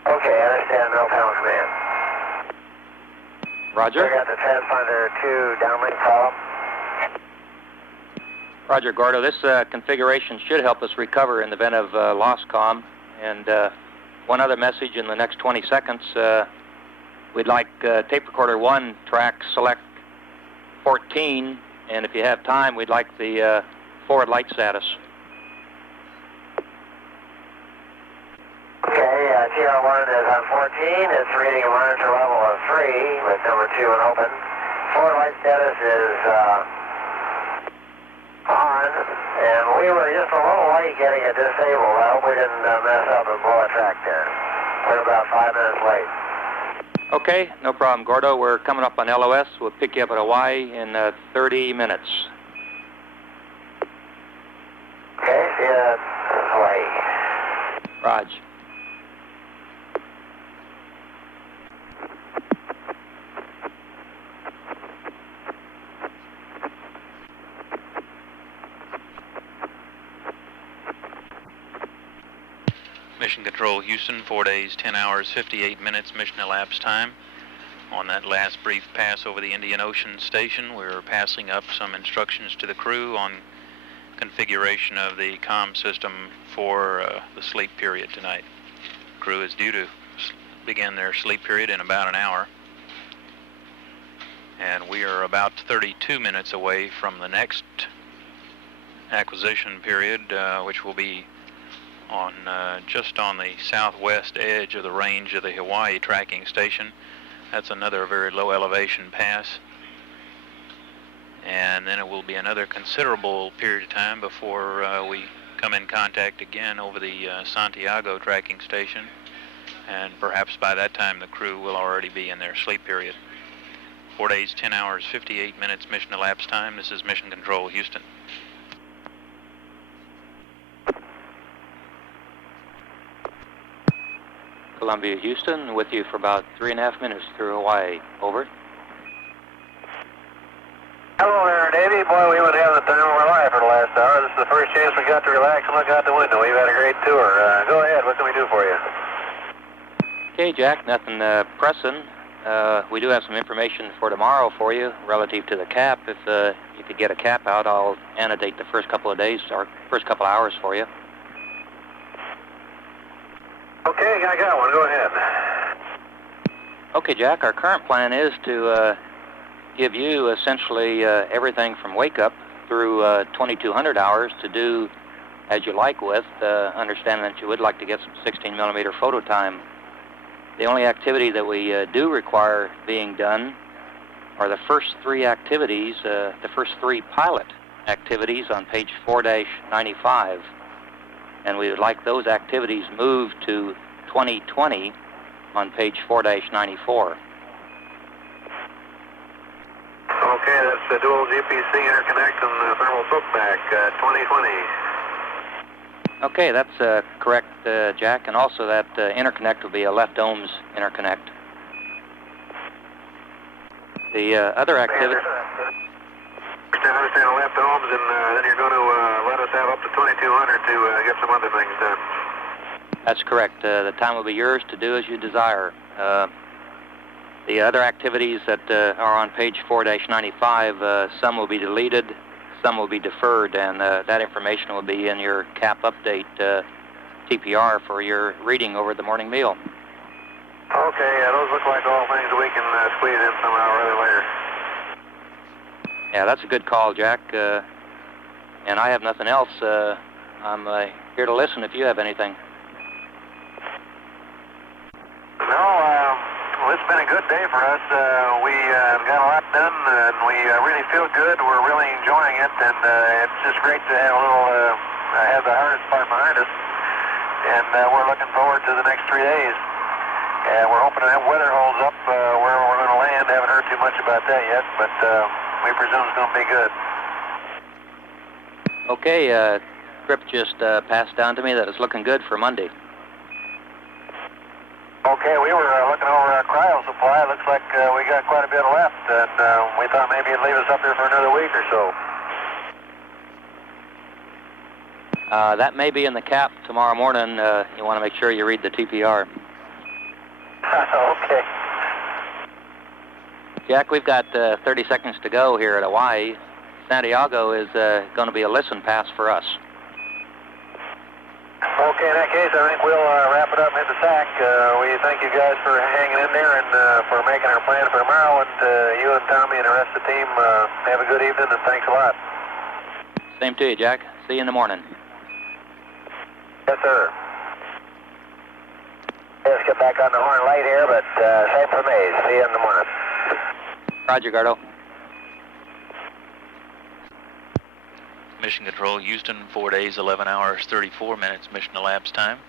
Okay, I understand. No panel command. Roger. We got the transponder 2 downlink column. Roger, Gordo. This configuration should help us recover in the event of lost comm. And one other message in the next 20 seconds. We'd like tape recorder 1 track select 14, and if you have time, we'd like the forward light status. Okay, TR1 is on 14. It's reading a monitor level of 3 with number 2 and open. Forward light status is on, and we were just a little late getting it disabled. I hope we didn't mess up and blow a track there. We're about 5 minutes late. Okay, no problem, Gordo. We're coming up on LOS. We'll pick you up at Hawaii in 30 minutes. Okay, see you at Hawaii. Raj. Mission Control, Houston, 4 days, 10 hours, 58 minutes mission elapsed time. On that last brief pass over the Indian Ocean Station, we're passing up some instructions to the crew on configuration of the comm system for the sleep period tonight. The crew is due to begin their sleep period in about an hour. And we are about 32 minutes away from the next acquisition period, which will be on just on the southwest edge of the range of the Hawaii tracking station. That's another very low elevation pass. And then it will be another considerable period of time before we come in contact again over the Santiago tracking station. And perhaps by that time the crew will already be in their sleep period. 4 days, 10 hours, 58 minutes mission elapsed time. This is Mission Control, Houston. Columbia, Houston, with you for about 3.5 minutes through Hawaii. Over. Hello there, Davey. Boy, we would have the time of our life for the last hour. This is the first chance we got to relax and look out the window. We've had a great tour. Go ahead. What can we do for you? Okay, Jack, nothing pressing. We do have some information for tomorrow for you relative to the cap. If you could get a cap out, I'll annotate the first couple of days or first couple of hours for you. Okay, I got one. Go ahead. Okay, Jack, our current plan is to give you essentially everything from wake up through 2200 hours to do as you like with, understanding that you would like to get some 16 millimeter photo time. The only activity that we do require being done are the first three activities, the first three pilot activities on page 4-95. And we would like those activities moved to 2020 on page 4-94. Okay, that's the dual GPC interconnect and the thermal soakback, 2020. Okay, that's correct, Jack, and also that interconnect will be a left ohms interconnect. The other activity... I understand the left ohms, and then you're going to let us have up to 2200 to get some other things done. That's correct. The time will be yours to do as you desire. The other activities that are on page 4-95, some will be deleted, some will be deferred, and that information will be in your CAP update TPR for your reading over the morning meal. Okay, those look like all things that we can squeeze in somehow or other later. Yeah, that's a good call, Jack. And I have nothing else. I'm here to listen if you have anything. No, well, it's been a good day for us. We got a lot done, and we really feel good. We're really enjoying it, and it's just great to have a little, have the hardest part behind us. And we're looking forward to the next 3 days. And we're hoping that weather holds up where we're going to land. Haven't heard too much about that yet, but we presume it's going to be good. Okay, Grip just passed down to me that it's looking good for Monday. Okay, we were looking over our cryo supply. Looks like we got quite a bit left, and we thought maybe it'd leave us up here for another week or so. That may be in the CAP tomorrow morning. You want to make sure you read the TPR. Okay. Jack, we've got 30 seconds to go here at Hawaii. Santiago is going to be a listen pass for us. Okay, in that case, I think we'll wrap it up and hit the sack. We thank you guys for hanging in there and for making our plan for tomorrow. And you and Tommy and the rest of the team have a good evening, and thanks a lot. Same to you, Jack. See you in the morning. Yes, sir. Let's get back on the horn late here, but same for me. See you in the morning. Roger, Gardo. Mission Control, Houston, 4 days, 11 hours, 34 minutes mission elapsed time.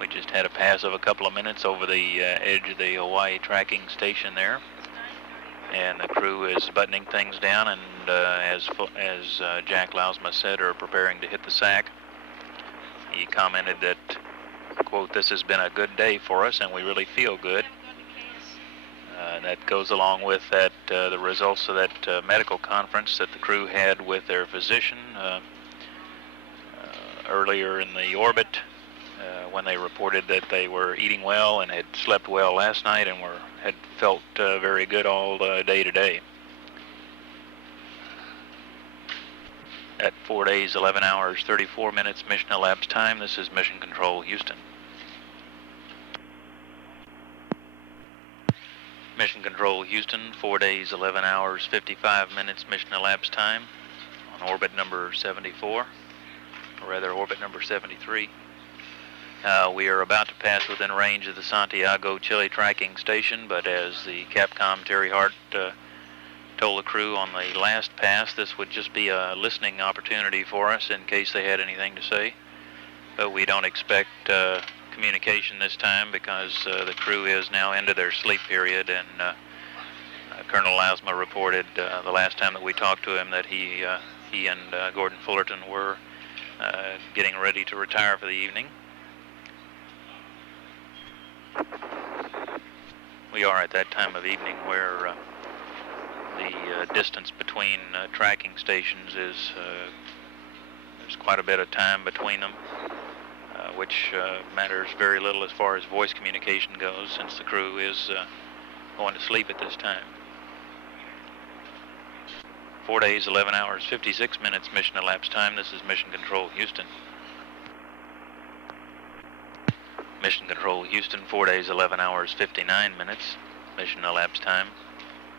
We just had a pass of a couple of minutes over the edge of the Hawaii tracking station there. And the crew is buttoning things down and, as Jack Lausma said, are preparing to hit the sack. He commented that, quote, "This has been a good day for us and we really feel good." That goes along with that the results of that medical conference that the crew had with their physician earlier in the orbit when they reported that they were eating well and had slept well last night and had felt very good all day today. At 4 days, 11 hours, 34 minutes mission elapsed time, this is Mission Control, Houston. Mission Control, Houston, 4 days, 11 hours, 55 minutes mission elapsed time on orbit number 74, or rather orbit number 73. We are about to pass within range of the Santiago, Chile tracking station, but as the Capcom Terry Hart told the crew on the last pass, this would just be a listening opportunity for us in case they had anything to say. But we don't expect communication this time because the crew is now into their sleep period, and Colonel Lausma reported the last time that we talked to him that he and Gordon Fullerton were getting ready to retire for the evening. We are at that time of evening where the distance between tracking stations is there's quite a bit of time between them, which matters very little as far as voice communication goes, since the crew is going to sleep at this time. 4 days, 11 hours, 56 minutes mission elapsed time. This is Mission Control, Houston. Mission Control Houston, 4 days, 11 hours, 59 minutes, mission elapsed time.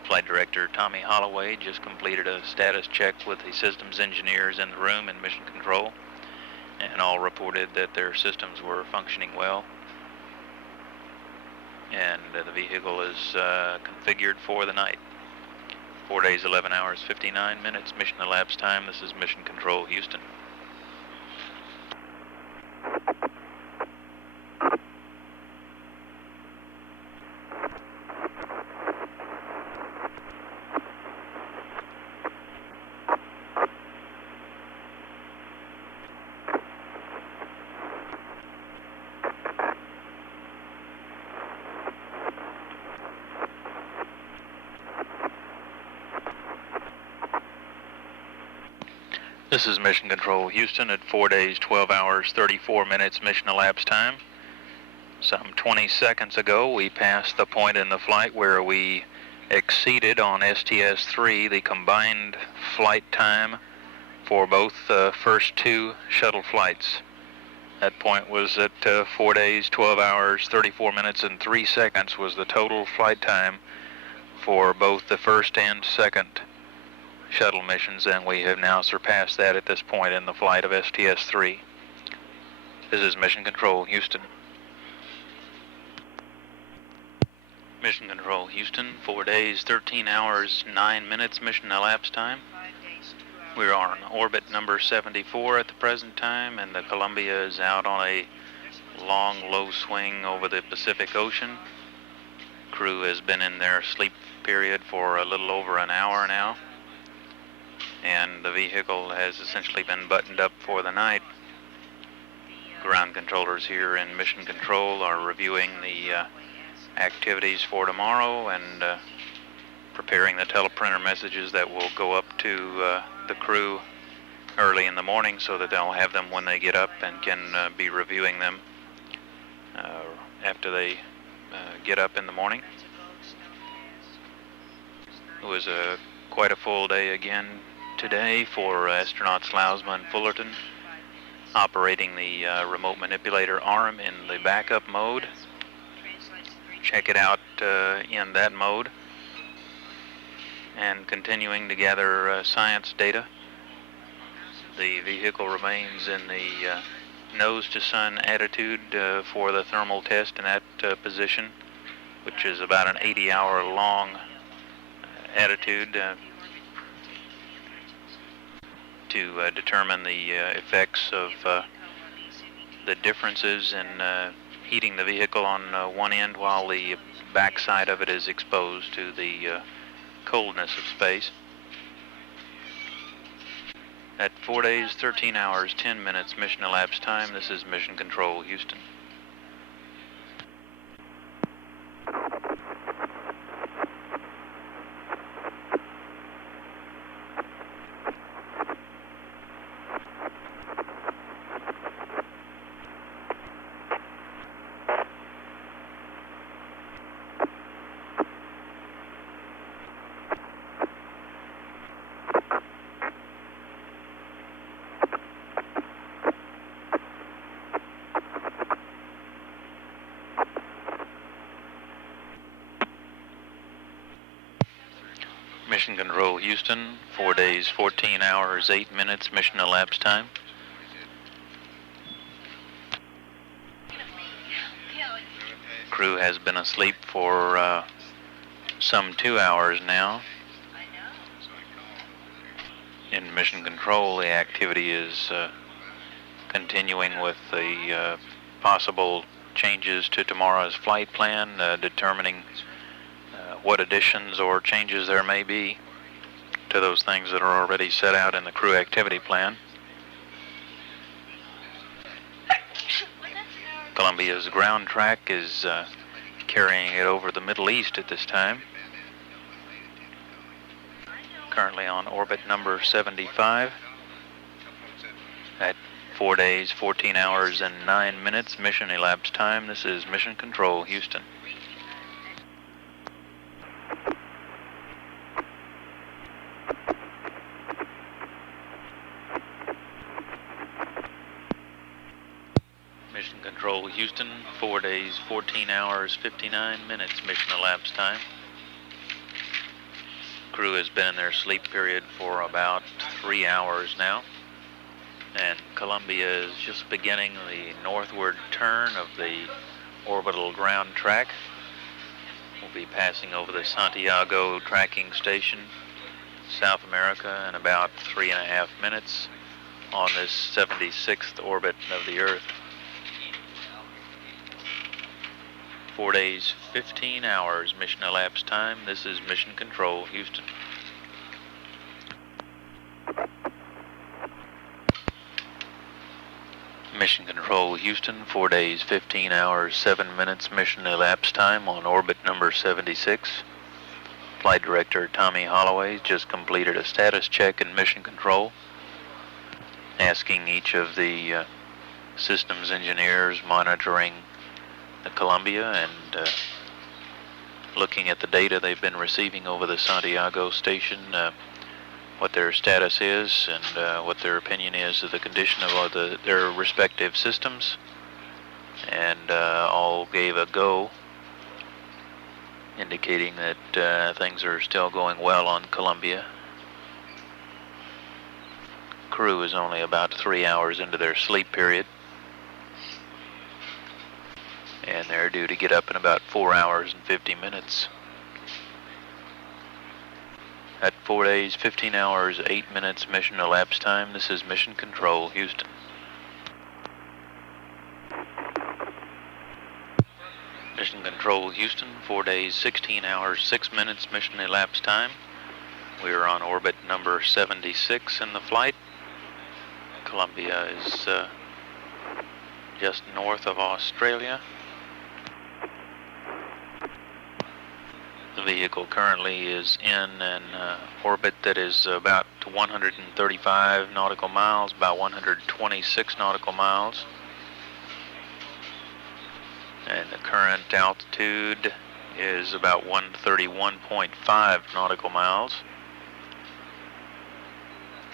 Flight Director Tommy Holloway just completed a status check with the systems engineers in the room in Mission Control, and all reported that their systems were functioning well. And the vehicle is configured for the night. 4 days, 11 hours, 59 minutes, mission elapsed time. This is Mission Control Houston. This is Mission Control Houston at 4 days, 12 hours, 34 minutes mission elapsed time. Some 20 seconds ago, we passed the point in the flight where we exceeded on STS-3 the combined flight time for both the first two shuttle flights. That point was at 4 days, 12 hours, 34 minutes, and 3 seconds was the total flight time for both the first and second shuttle missions, and we have now surpassed that at this point in the flight of STS-3. This is Mission Control Houston. Mission Control Houston, 4 days, 13 hours, 9 minutes mission elapsed time. We're on orbit number 74 at the present time, and the Columbia is out on a long, low swing over the Pacific Ocean. Crew has been in their sleep period for a little over an hour now, and the vehicle has essentially been buttoned up for the night. Ground controllers here in Mission Control are reviewing the activities for tomorrow and preparing the teleprinter messages that will go up to the crew early in the morning so that they'll have them when they get up and can be reviewing them after they get up in the morning. It was quite a full day again today for astronauts Lausma and Fullerton, operating the remote manipulator arm in the backup mode. Check it out in that mode, and continuing to gather science data. The vehicle remains in the nose to sun attitude for the thermal test in that position, which is about an 80-hour long attitude to determine the effects of the differences in heating the vehicle on one end while the backside of it is exposed to the coldness of space. At 4 days, 13 hours, 10 minutes mission elapsed time, this is Mission Control Houston. Mission Control Houston, 4 days, 14 hours, 8 minutes mission elapsed time. Crew has been asleep for some 2 hours now. In Mission Control, the activity is continuing with the possible changes to tomorrow's flight plan, determining what additions or changes there may be to those things that are already set out in the crew activity plan. Columbia's ground track is carrying it over the Middle East at this time. Currently on orbit number 75 at 4 days, 14 hours, and 9 minutes mission elapsed time. This is Mission Control Houston. Mission Control Houston, 4 days, 14 hours, 59 minutes mission elapsed time. Crew has been in their sleep period for about 3 hours now. And Columbia is just beginning the northward turn of the orbital ground track. We'll be passing over the Santiago tracking station, South America, in about 3.5 minutes on this 76th orbit of the Earth. 4 days, 15 hours mission elapsed time. This is Mission Control, Houston. Mission Control, Houston, 4 days, 15 hours, 7 minutes mission elapsed time on orbit number 76. Flight Director Tommy Holloway just completed a status check in Mission Control, asking each of the systems engineers monitoring the Columbia and looking at the data they've been receiving over the Santiago station, what their status is and what their opinion is of the condition of their respective systems, and all gave a go, indicating that things are still going well on Columbia. Crew is only about 3 hours into their sleep period, and they're due to get up in about 4 hours and 50 minutes. At 4 days, 15 hours, 8 minutes mission elapsed time, this is Mission Control, Houston. Mission Control, Houston, 4 days, 16 hours, 6 minutes mission elapsed time. We are on orbit number 76 in the flight. Columbia is just north of Australia. The vehicle currently is in an orbit that is about 135 nautical miles, about 126 nautical miles. And the current altitude is about 131.5 nautical miles.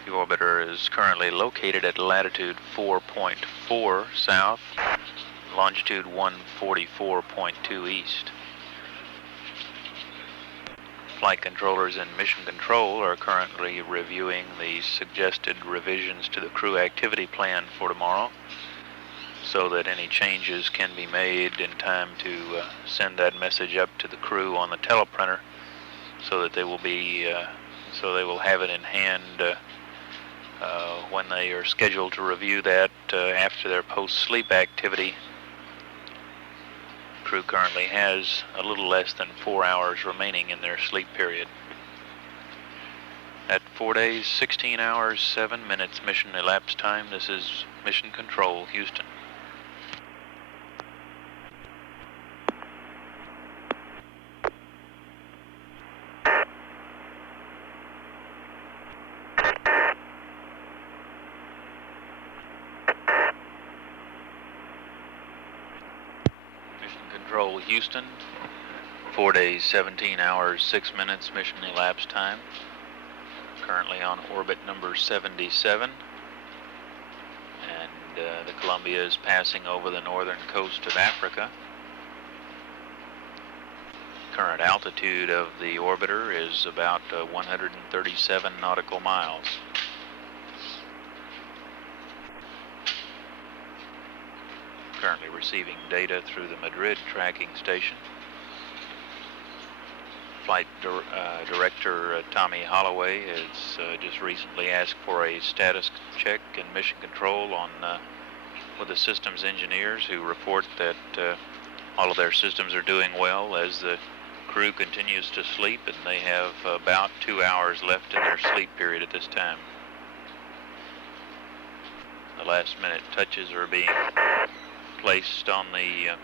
The orbiter is currently located at latitude 4.4 south, longitude 144.2 east. Flight controllers in Mission Control are currently reviewing the suggested revisions to the crew activity plan for tomorrow, so that any changes can be made in time to send that message up to the crew on the teleprinter, so that they will have it in hand when they are scheduled to review that after their post-sleep activity. Crew currently has a little less than 4 hours remaining in their sleep period. At 4 days, 16 hours, 7 minutes mission elapsed time, this is Mission Control, Houston. Control, Houston, 4 days, 17 hours, 6 minutes mission elapsed time. Currently on orbit number 77. And the Columbia is passing over the northern coast of Africa. Current altitude of the orbiter is about 137 nautical miles. Currently receiving data through the Madrid tracking station. Flight Director Tommy Holloway has just recently asked for a status check in Mission Control on with the systems engineers, who report that all of their systems are doing well as the crew continues to sleep, and they have about 2 hours left in their sleep period at this time. The last minute touches are being placed on the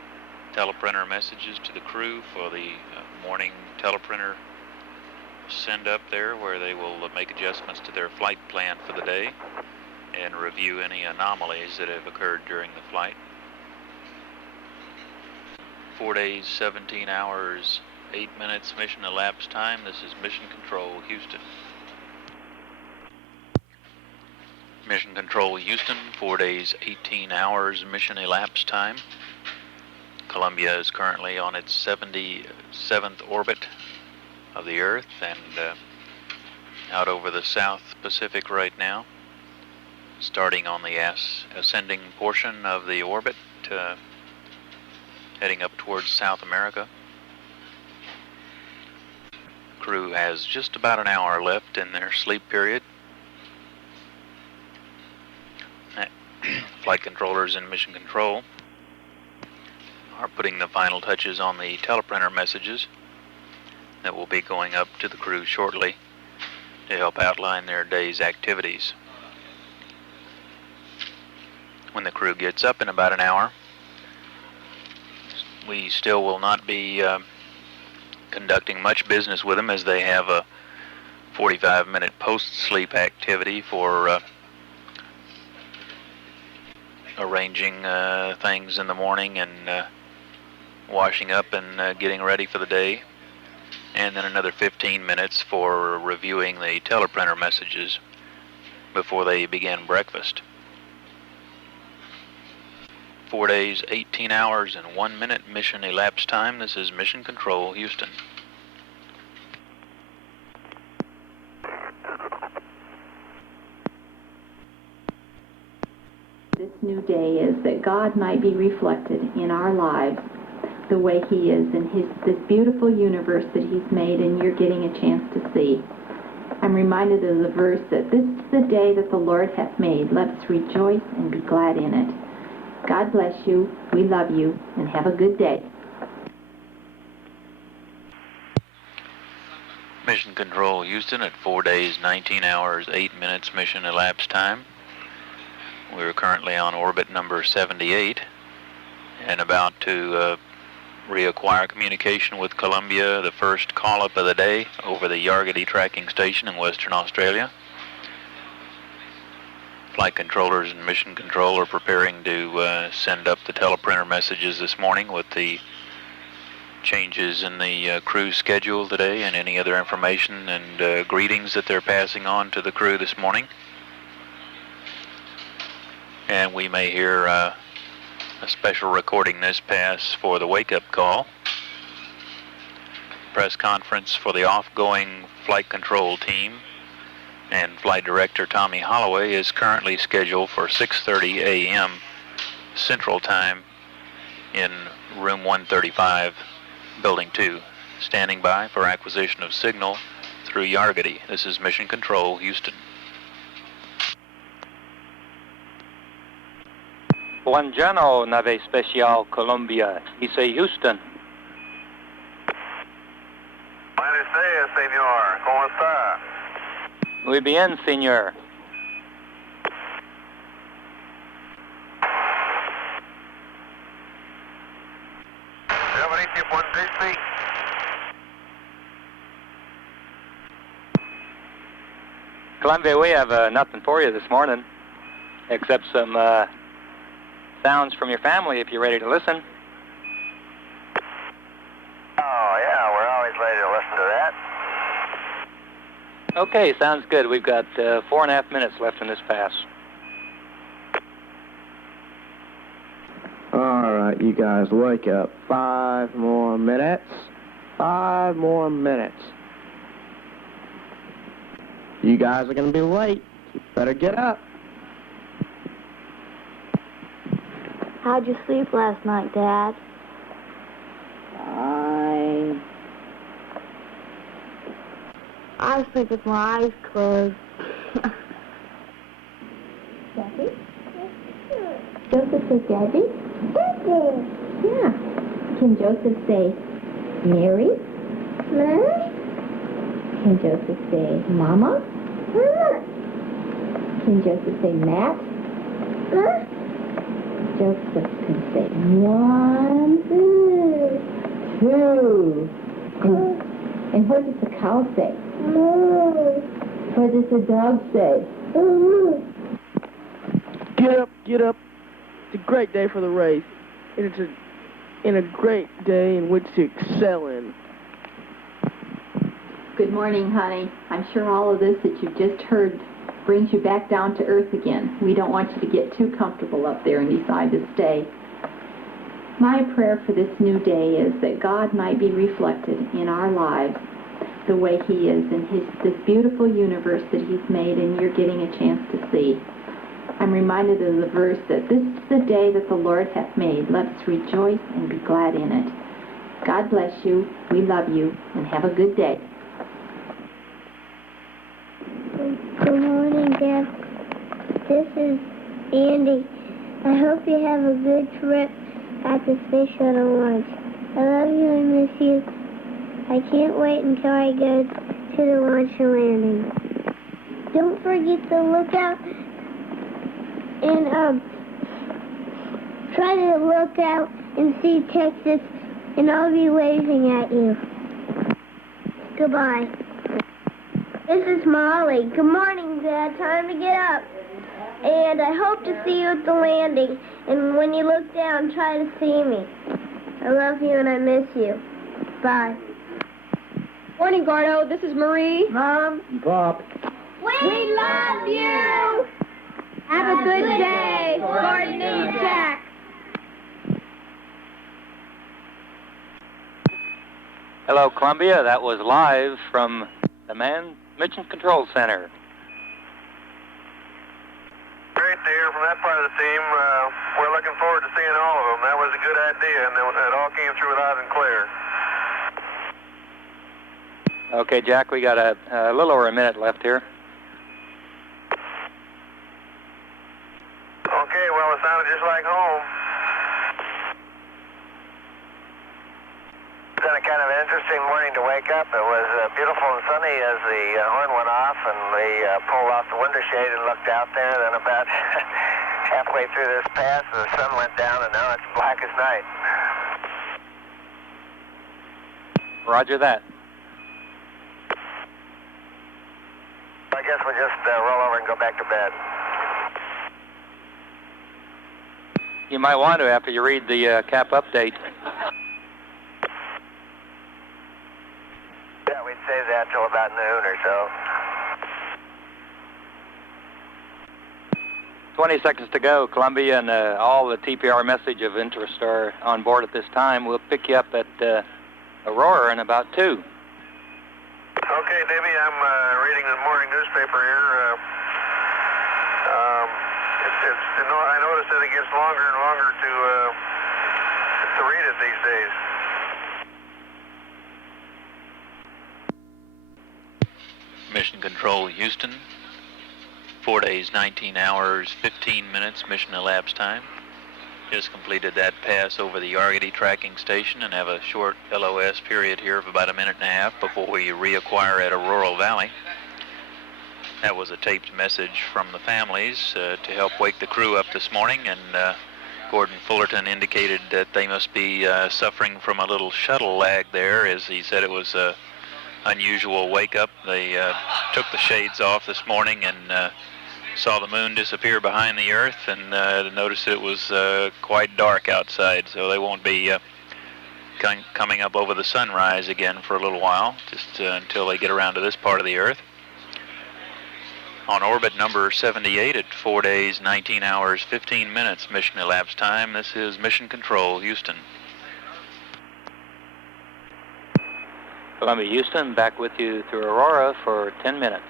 teleprinter messages to the crew for the morning teleprinter send up there, where they will make adjustments to their flight plan for the day and review any anomalies that have occurred during the flight. 4 days, 17 hours, 8 minutes mission elapsed time. This is Mission Control, Houston. Mission Control, Houston, 4 days, 18 hours mission elapsed time. Columbia is currently on its 77th orbit of the Earth and out over the South Pacific right now, starting on the ascending portion of the orbit, heading up towards South America. Crew has just about an hour left in their sleep period. Flight controllers and mission control are putting the final touches on the teleprinter messages that will be going up to the crew shortly to help outline their day's activities. When the crew gets up in about an hour, we still will not be conducting much business with them, as they have a 45-minute post-sleep activity for arranging things in the morning and washing up and getting ready for the day, and then another 15 minutes for reviewing the teleprinter messages before they begin breakfast. 4 days, 18 hours, and 1 minute mission elapsed time. This is Mission Control, Houston. This new day is that God might be reflected in our lives the way He is in this beautiful universe that He's made, and you're getting a chance to see. I'm reminded of the verse that this is the day that the Lord hath made. Let us rejoice and be glad in it. God bless you. We love you, and have a good day. Mission Control, Houston, at 4 days, 19 hours, 8 minutes mission elapsed time. We're currently on orbit number 78 and about to reacquire communication with Columbia, the first call-up of the day over the Yargady tracking station in Western Australia. Flight controllers and mission control are preparing to send up the teleprinter messages this morning with the changes in the crew schedule today and any other information and greetings that they're passing on to the crew this morning. And we may hear a special recording this pass for the wake-up call. Press conference for the off-going flight control team and Flight Director Tommy Holloway is currently scheduled for 6:30 a.m. Central Time in room 135, building 2, standing by for acquisition of signal through Yargady. This is Mission Control, Houston. Buongiorno, nave special Columbia. Dice Houston. Buenos días, señor. ¿Cómo está? Muy bien, señor. Columbia, we have nothing for you this morning, except some sounds from your family if you're ready to listen. Oh, yeah, we're always ready to listen to that. Okay, sounds good. We've got 4.5 minutes left in this pass. All right, you guys, wake up. 5 more minutes. 5 more minutes. You guys are going to be late. You better get up. How'd you sleep last night, Dad? I sleep with my eyes closed. Daddy? Joseph says Daddy? Daddy. Yeah. Can Joseph say Mary? Mary? Can Joseph say Mama? Mama. Can Joseph say Matt? Huh? Joseph can say 1, 2. And what does the cow say? Moo. What does the dog say? Moo. Get up, get up. It's a great day for the race. And it's a great day in which to excel in. Good morning, honey. I'm sure all of this that you've just heard brings you back down to earth again. We don't want you to get too comfortable up there and decide to stay. My prayer for this new day is that God might be reflected in our lives the way he is in this beautiful universe that he's made and you're getting a chance to see. I'm reminded of the verse that this is the day that the Lord hath made. Let us rejoice and be glad in it. God bless you. We love you, and have a good day. Good morning, Dad. This is Andy. I hope you have a good trip at the Space Shuttle launch. I love you and miss you. I can't wait until I go to the launch and landing. Don't forget to look out and try to look out and see Texas, and I'll be waving at you. Goodbye. This is Molly. Good morning, Dad. Time to get up. And I hope to see you at the landing. And when you look down, try to see me. I love you and I miss you. Bye. Morning, Gordo. This is Marie. Mom. Pop. We love you. Have a good day, Gordon and Jack. Hello, Columbia. That was live from the Mission Control Center. Great to hear from that part of the team. We're looking forward to seeing all of them. That was a good idea, and it all came through loud and clear. Okay, Jack, we got a little over a minute left here. Okay, well, it sounded just like home. It's been a kind of an interesting morning to wake up. It was beautiful and sunny as the horn went off, and we pulled off the window shade and looked out there. Then about halfway through this pass, the sun went down, and now it's black as night. Roger that. I guess we'll just roll over and go back to bed. You might want to after you read the CAP update. Yeah, we'd save that till about noon or so. 20 seconds to go, Columbia, and all the TPR message of interest are on board at this time. We'll pick you up at Aurora in about 2. Okay, Davey, I'm reading the morning newspaper here. I noticed that it gets longer and longer to read it these days. Mission Control, Houston. 4 days, 19 hours, 15 minutes, mission elapsed time. Just completed that pass over the Argody tracking station and have a short LOS period here of about a minute and a half before we reacquire at Aurora Valley. That was a taped message from the families to help wake the crew up this morning, and Gordon Fullerton indicated that they must be suffering from a little shuttle lag there, as he said it was an unusual wake-up. They took the shades off this morning and saw the moon disappear behind the Earth, and noticed it was quite dark outside, so they won't be coming up over the sunrise again for a little while, just until they get around to this part of the Earth. On orbit number 78 at 4 days, 19 hours, 15 minutes mission elapsed time. This is Mission Control, Houston. Columbia, Houston, back with you through Aurora for 10 minutes.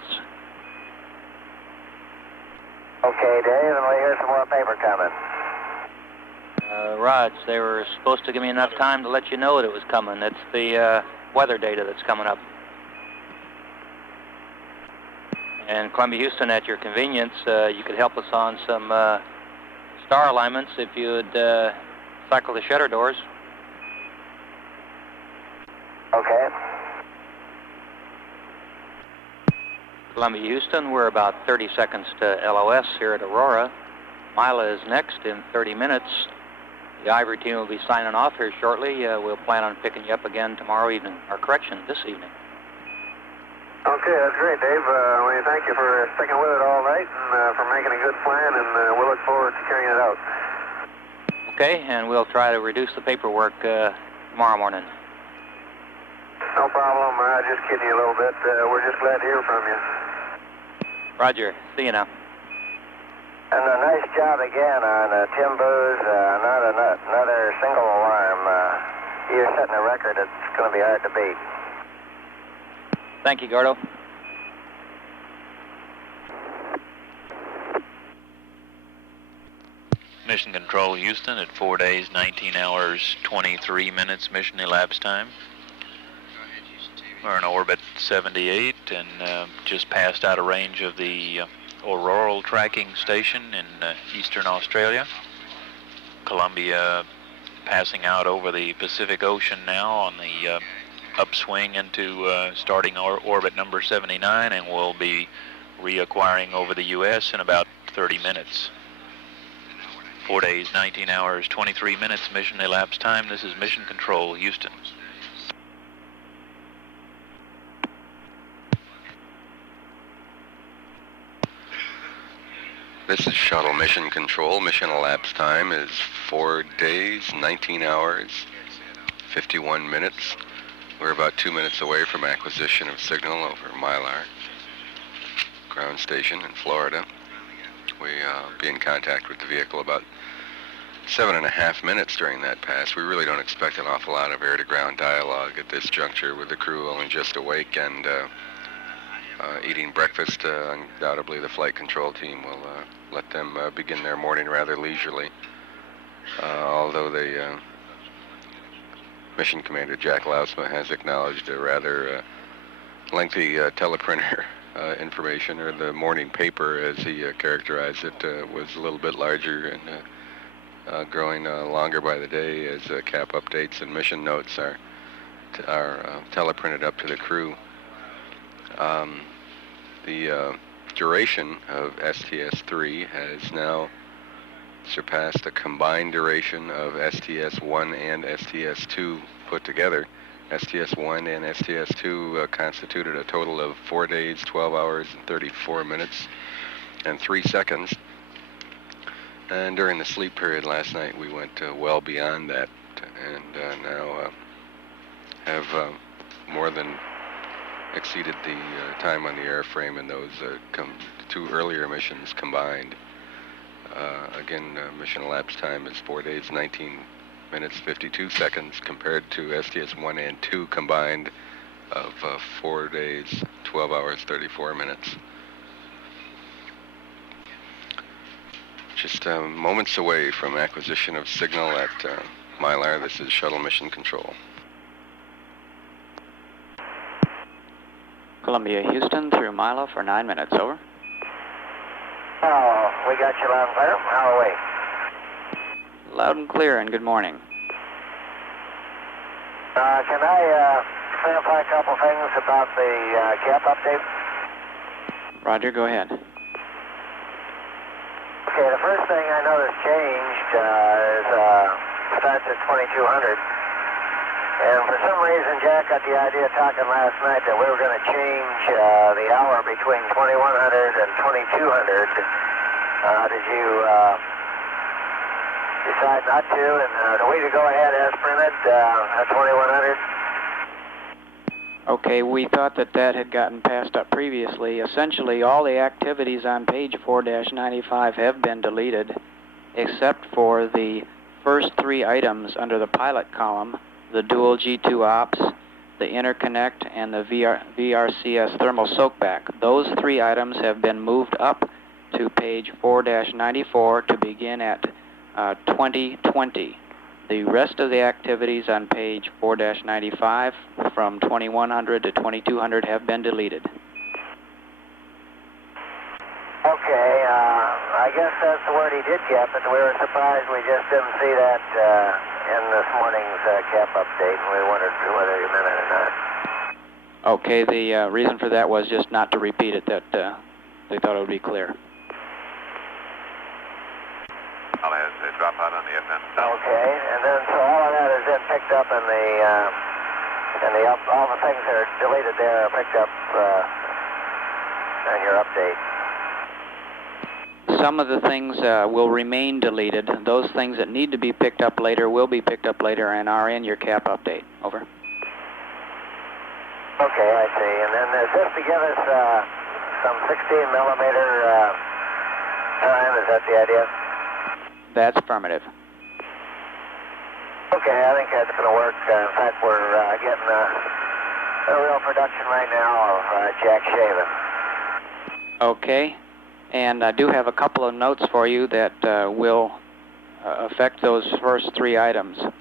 Okay, Dave, and we hear some more paper coming. Raj, they were supposed to give me enough time to let you know that it was coming. It's the weather data that's coming up. And Columbia, Houston, at your convenience, you could help us on some star alignments if you would cycle the shutter doors. Okay. Columbia, Houston, we're about 30 seconds to LOS here at Aurora. Mila is next in 30 minutes. The Ivory team will be signing off here shortly. We'll plan on picking you up again tomorrow evening, or correction, this evening. Okay, that's great, Dave. We thank you for sticking with it all night and for making a good plan, and we'll look forward to carrying it out. Okay, and we'll try to reduce the paperwork tomorrow morning. No problem. Just kidding you a little bit. We're just glad to hear from you. Roger. See you now. And a nice job again on Tim Boo's, not another single alarm. You're setting a record that's going to be hard to beat. Thank you, Gordo. Mission Control Houston at 4 days, 19 hours, 23 minutes mission elapsed time. We're in orbit 78 and just passed out of range of the Auroral tracking station in eastern Australia. Columbia passing out over the Pacific Ocean now on the upswing into starting orbit number 79, and we'll be reacquiring over the U.S. in about 30 minutes. 4 days, 19 hours, 23 minutes mission elapsed time. This is Mission Control Houston. This is Shuttle Mission Control. Mission elapsed time is 4 days, 19 hours, 51 minutes. We're about 2 minutes away from acquisition of signal over Mylar ground station in Florida. We'll be in contact with the vehicle about 7.5 minutes during that pass. We really don't expect an awful lot of air-to-ground dialogue at this juncture, with the crew only just awake and eating breakfast. Undoubtedly, the flight control team will let them begin their morning rather leisurely. Although the mission commander, Jack Lausma, has acknowledged a rather lengthy teleprinter information, or the morning paper as he characterized it, was a little bit larger and growing longer by the day as cap updates and mission notes are teleprinted up to the crew. The duration of STS-3 has now surpassed the combined duration of STS-1 and STS-2 put together. STS-1 and STS-2 constituted a total of 4 days, 12 hours, and 34 minutes and 3 seconds. And during the sleep period last night, we went well beyond that, and now have more than exceeded the time on the airframe in those two earlier missions combined. Again, mission elapsed time is 4 days, 19 minutes, 52 seconds, compared to STS-1 and 2 combined of 4 days, 12 hours, 34 minutes. Just moments away from acquisition of signal at Mylar. This is Shuttle Mission Control. Columbia Houston through Milo for 9 minutes, over. Oh, we got you loud and clear. How are we? Loud and clear, and good morning. Can I clarify a couple things about the cap update? Roger, go ahead. Okay, the first thing I noticed changed starts at 2200. And for some reason, Jack got the idea talking last night that we were going to change the hour between 2100 and 2200. Did you decide not to? And are we to go ahead as printed at 2100? Okay, we thought that had gotten passed up previously. Essentially, all the activities on page 4-95 have been deleted, except for the first 3 items under the pilot column: the dual G2 ops, the interconnect, and the VRCS thermal soakback. Those 3 items have been moved up to page 4-94 to begin at 2020. The rest of the activities on page 4-95 from 2100 to 2200 have been deleted. Okay, I guess that's the word he did get, but we were surprised we just didn't see that in this morning's cap update, and we wondered whether you meant it or not. Okay, the reason for that was just not to repeat it, that they thought it would be clear. I'll have to drop out on the FM. Okay, and then so all of that is then picked up in all the things that are deleted there are picked up on your update. Some of the things will remain deleted. Those things that need to be picked up later will be picked up later and are in your cap update. Over. Okay, I see. And then is this to give us some 16 millimeter time, is that the idea? That's affirmative. Okay, I think that's going to work. In fact, we're getting a real production right now of Jack shaving. Okay, and I do have a couple of notes for you that will affect those first 3 items. Okay,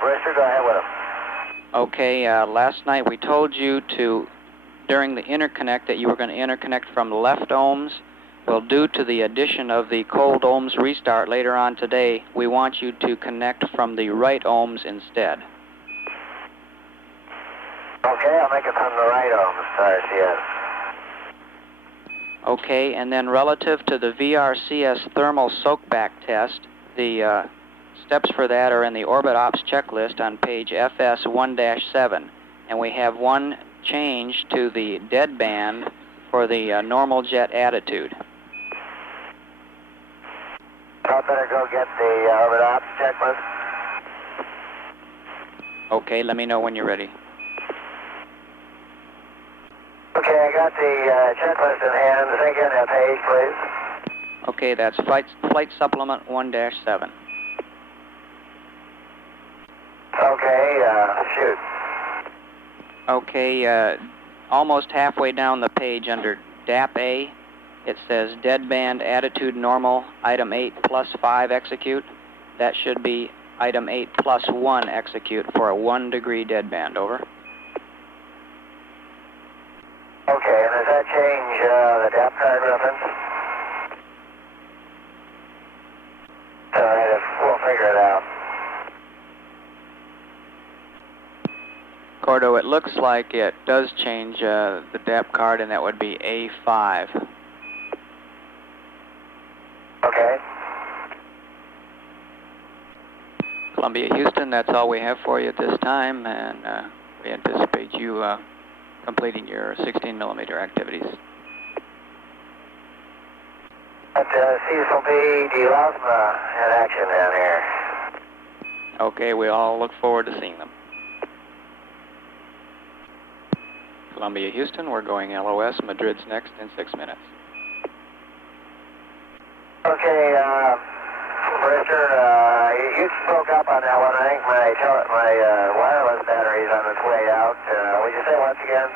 Brewster, go ahead with them. Okay, last night we told you to, during the interconnect, that you were going to interconnect from left ohms. Well, due to the addition of the cold ohms restart later on today, we want you to connect from the right ohms instead. Okay, I'll make it from the right ohms, RCS. Okay, and then relative to the VRCS thermal soakback test, the steps for that are in the Orbit Ops checklist on page FS1-7, and we have one change to the deadband for the normal jet attitude. I better go get the Orbit Ops checklist. Okay, let me know when you're ready. Okay, I got the checklist in hand. Say again that page, please. Okay, that's flight supplement 1-7. Okay, shoot. Okay, almost halfway down the page under DAP A, it says deadband attitude normal, item 8 plus 5 execute. That should be item 8 plus 1 execute for a 1 degree deadband, over. Okay, and does that change the DAP card reference? All right, we'll figure it out. Cordo, it looks like it does change the DAP card, and that would be A5. Okay. Columbia, Houston, that's all we have for you at this time, and we anticipate you completing your 16 millimeter activities. That Cecil B. DeLosma in action down here. Okay, we all look forward to seeing them. Columbia, Houston, we're going LOS. Madrid's next in 6 minutes. Okay, Brewster, you spoke up on that one. I think my wireless battery's on its way out. Would you say once again?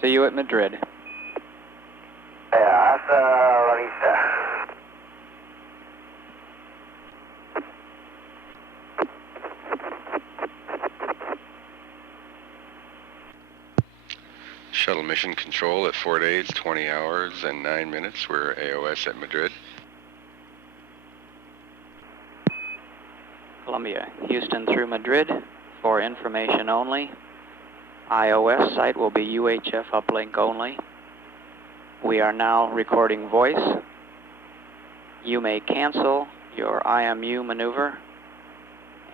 See you at Madrid. Yeah, hasta la vista. Shuttle mission control at 4 days, 20 hours, and 9 minutes. We're AOS at Madrid. Columbia, Houston through Madrid. For information only. iOS site will be UHF uplink only. We are now recording voice. You may cancel your IMU maneuver.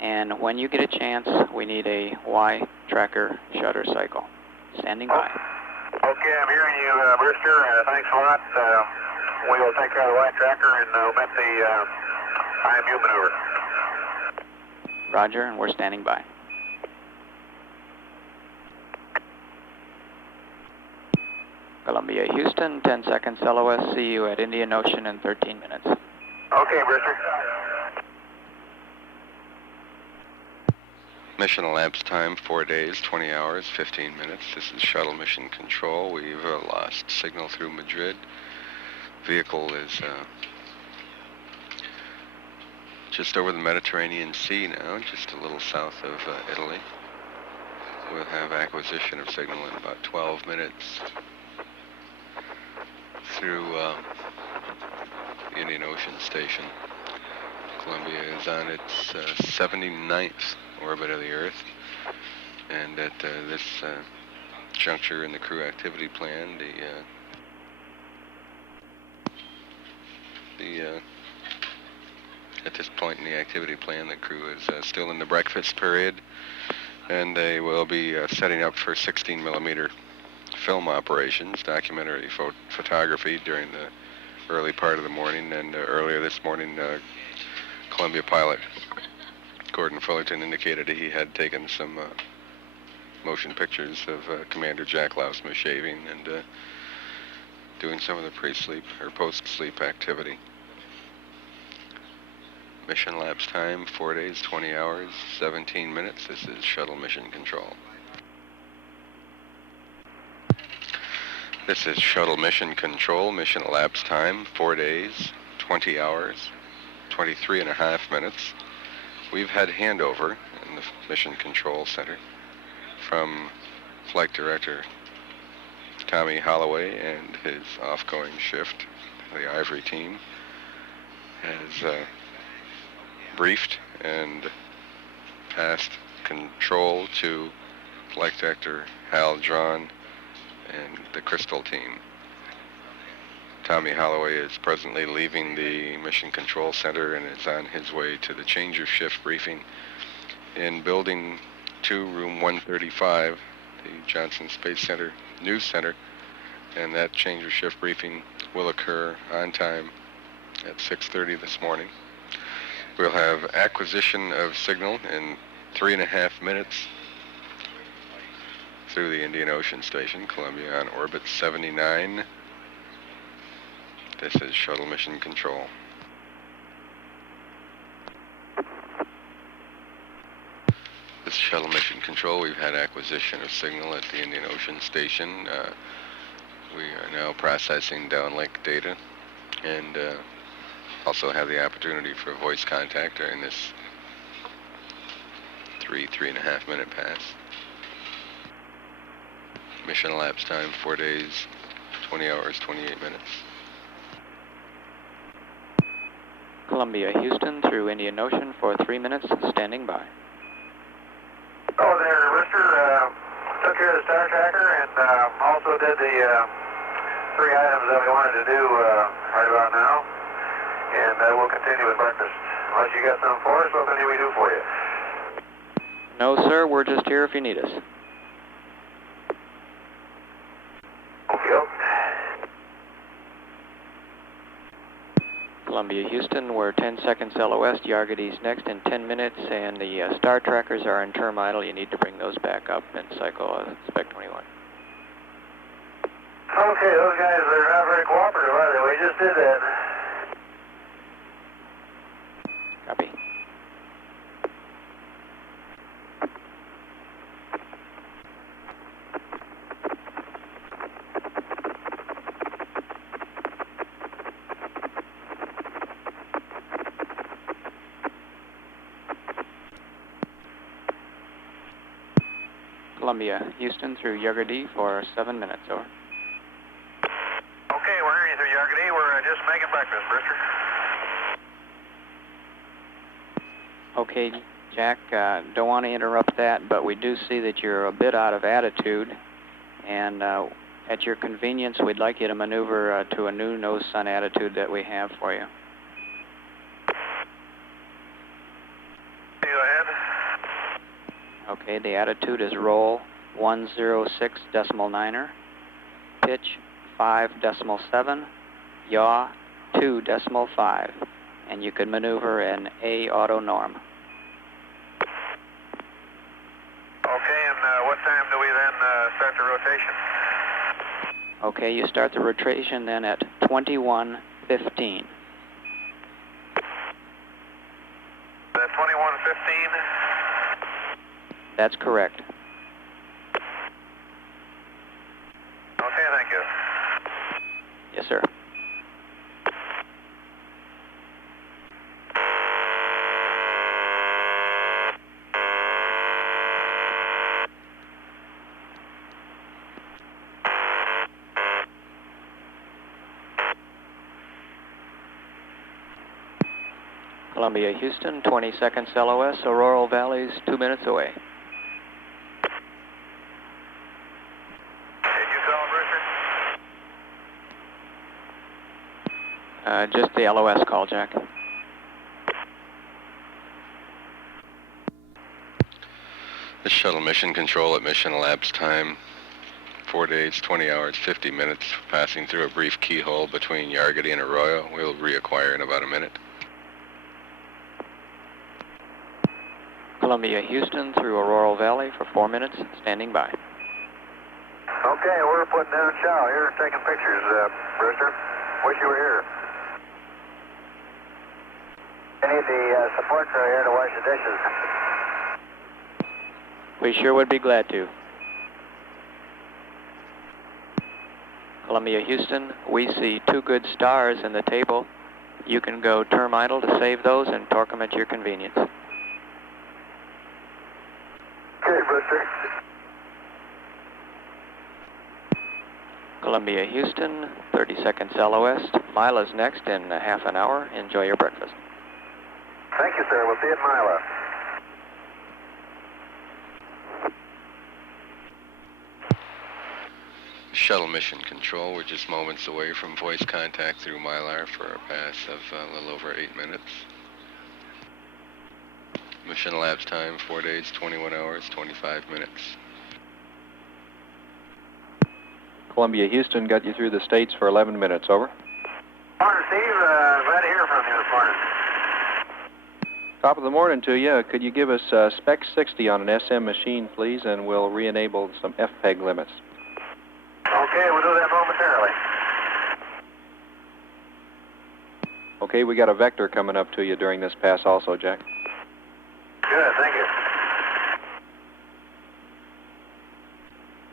And when you get a chance, we need a Y tracker shutter cycle. Standing by. Okay, I'm hearing you, Brewster. Thanks a lot. We will take care of the light tracker and omit the IMU maneuver. Roger, and we're standing by. Columbia, Houston, 10 seconds LOS. See you at Indian Ocean in 13 minutes. Okay, Brewster. Mission elapsed time, 4 days, 20 hours, 15 minutes. This is shuttle mission control. We've lost signal through Madrid. Vehicle is just over the Mediterranean Sea now, just a little south of Italy. We'll have acquisition of signal in about 12 minutes through the Indian Ocean station. Columbia is on its 79th orbit of the Earth, and at this juncture in the crew activity plan, at this point in the activity plan, the crew is still in the breakfast period, and they will be setting up for 16 millimeter film operations, documentary photography during the early part of the morning. And earlier this morning, Columbia pilot Gordon Fullerton indicated he had taken some motion pictures of Commander Jack Lousma shaving, and doing some of the pre-sleep or post-sleep activity. Mission lapse time, 4 days, 20 hours, 17 minutes. This is Shuttle Mission Control. This is Shuttle Mission Control. Mission elapsed time, 4 days, 20 hours, 23 and a half minutes. We've had handover in the Mission Control Center from Flight Director Tommy Holloway and his off-going shift. The Ivory team has briefed and passed control to Flight Director Hal Drawn and the Crystal team. Tommy Holloway is presently leaving the Mission Control Center and is on his way to the change of shift briefing in Building 2, Room 135, the Johnson Space Center News Center, and that change of shift briefing will occur on time at 6:30 this morning. We'll have acquisition of signal in 3.5 minutes through the Indian Ocean Station, Columbia on orbit 79. This is Shuttle Mission Control. This is Shuttle Mission Control. We've had acquisition of signal at the Indian Ocean Station. We are now processing downlink data and also have the opportunity for voice contact during this 3.5 minute pass. Mission elapsed time, 4 days, 20 hours, 28 minutes. Columbia, Houston through Indian Ocean for 3 minutes, standing by. Oh, there, Mister. Took care of the Star Tracker and also did the 3 items that we wanted to do right about now. And we'll continue with breakfast. Unless you got something for us, what can we do for you? No, sir, we're just here if you need us. Columbia, Houston, we're 10 seconds LOS, Yargady's next in 10 minutes, and the star trackers are in term idle. You need to bring those back up and cycle Spec 21. Okay, those guys are not very cooperative, are they? We just did that. Copy. Columbia, Houston through Yargady for 7 minutes, over. Okay, we're hearing you through Yargady. We're just making breakfast, Brewster. Okay, Jack, don't want to interrupt that, but we do see that you're a bit out of attitude, and at your convenience, we'd like you to maneuver to a new nose sun attitude that we have for you. Go ahead. Okay, the attitude is roll 106.9er, pitch 5.7, yaw 2.5, and you could maneuver an A auto norm. Okay, and what time do we then start the rotation? Okay, you start the rotation then at 21:15. At 21:15? That's correct. Okay, thank you. Yes, sir. Columbia, Houston, 20 seconds LOS, Auroral Valley's 2 minutes away. Did you call, Brewster? Just the LOS call, Jack. This Shuttle Mission Control at mission elapsed time, 4 days, 20 hours, 50 minutes, passing through a brief keyhole between Yargady and Arroyo. We'll reacquire in about a minute. Columbia, Houston through Auroral Valley for 4 minutes, standing by. Okay, Okay, we're putting down chow here, taking pictures, Brewster. Wish you were here. I need the support crew here to wash the dishes. We sure would be glad to. Columbia, Houston, we see 2 good stars in the table. You can go term idle to save those and torque them at your convenience. Okay, Brewster. Columbia, Houston, 30 seconds LOS. Mila's next in half an hour. Enjoy your breakfast. Thank you, sir. We'll see you at Mila. Shuttle mission control, we're just moments away from voice contact through Mylar for a pass of a little over 8 minutes. Mission elapsed time 4 days, 21 hours, 25 minutes. Columbia, Houston, got you through the States for 11 minutes, over. Morning, Steve. Glad to hear from you this morning. Top of the morning to you. Could you give us spec 60 on an SM machine, please, and we'll re-enable some FPEG limits. Okay, we'll do that momentarily. Okay, we got a vector coming up to you during this pass also, Jack. Good, thank you.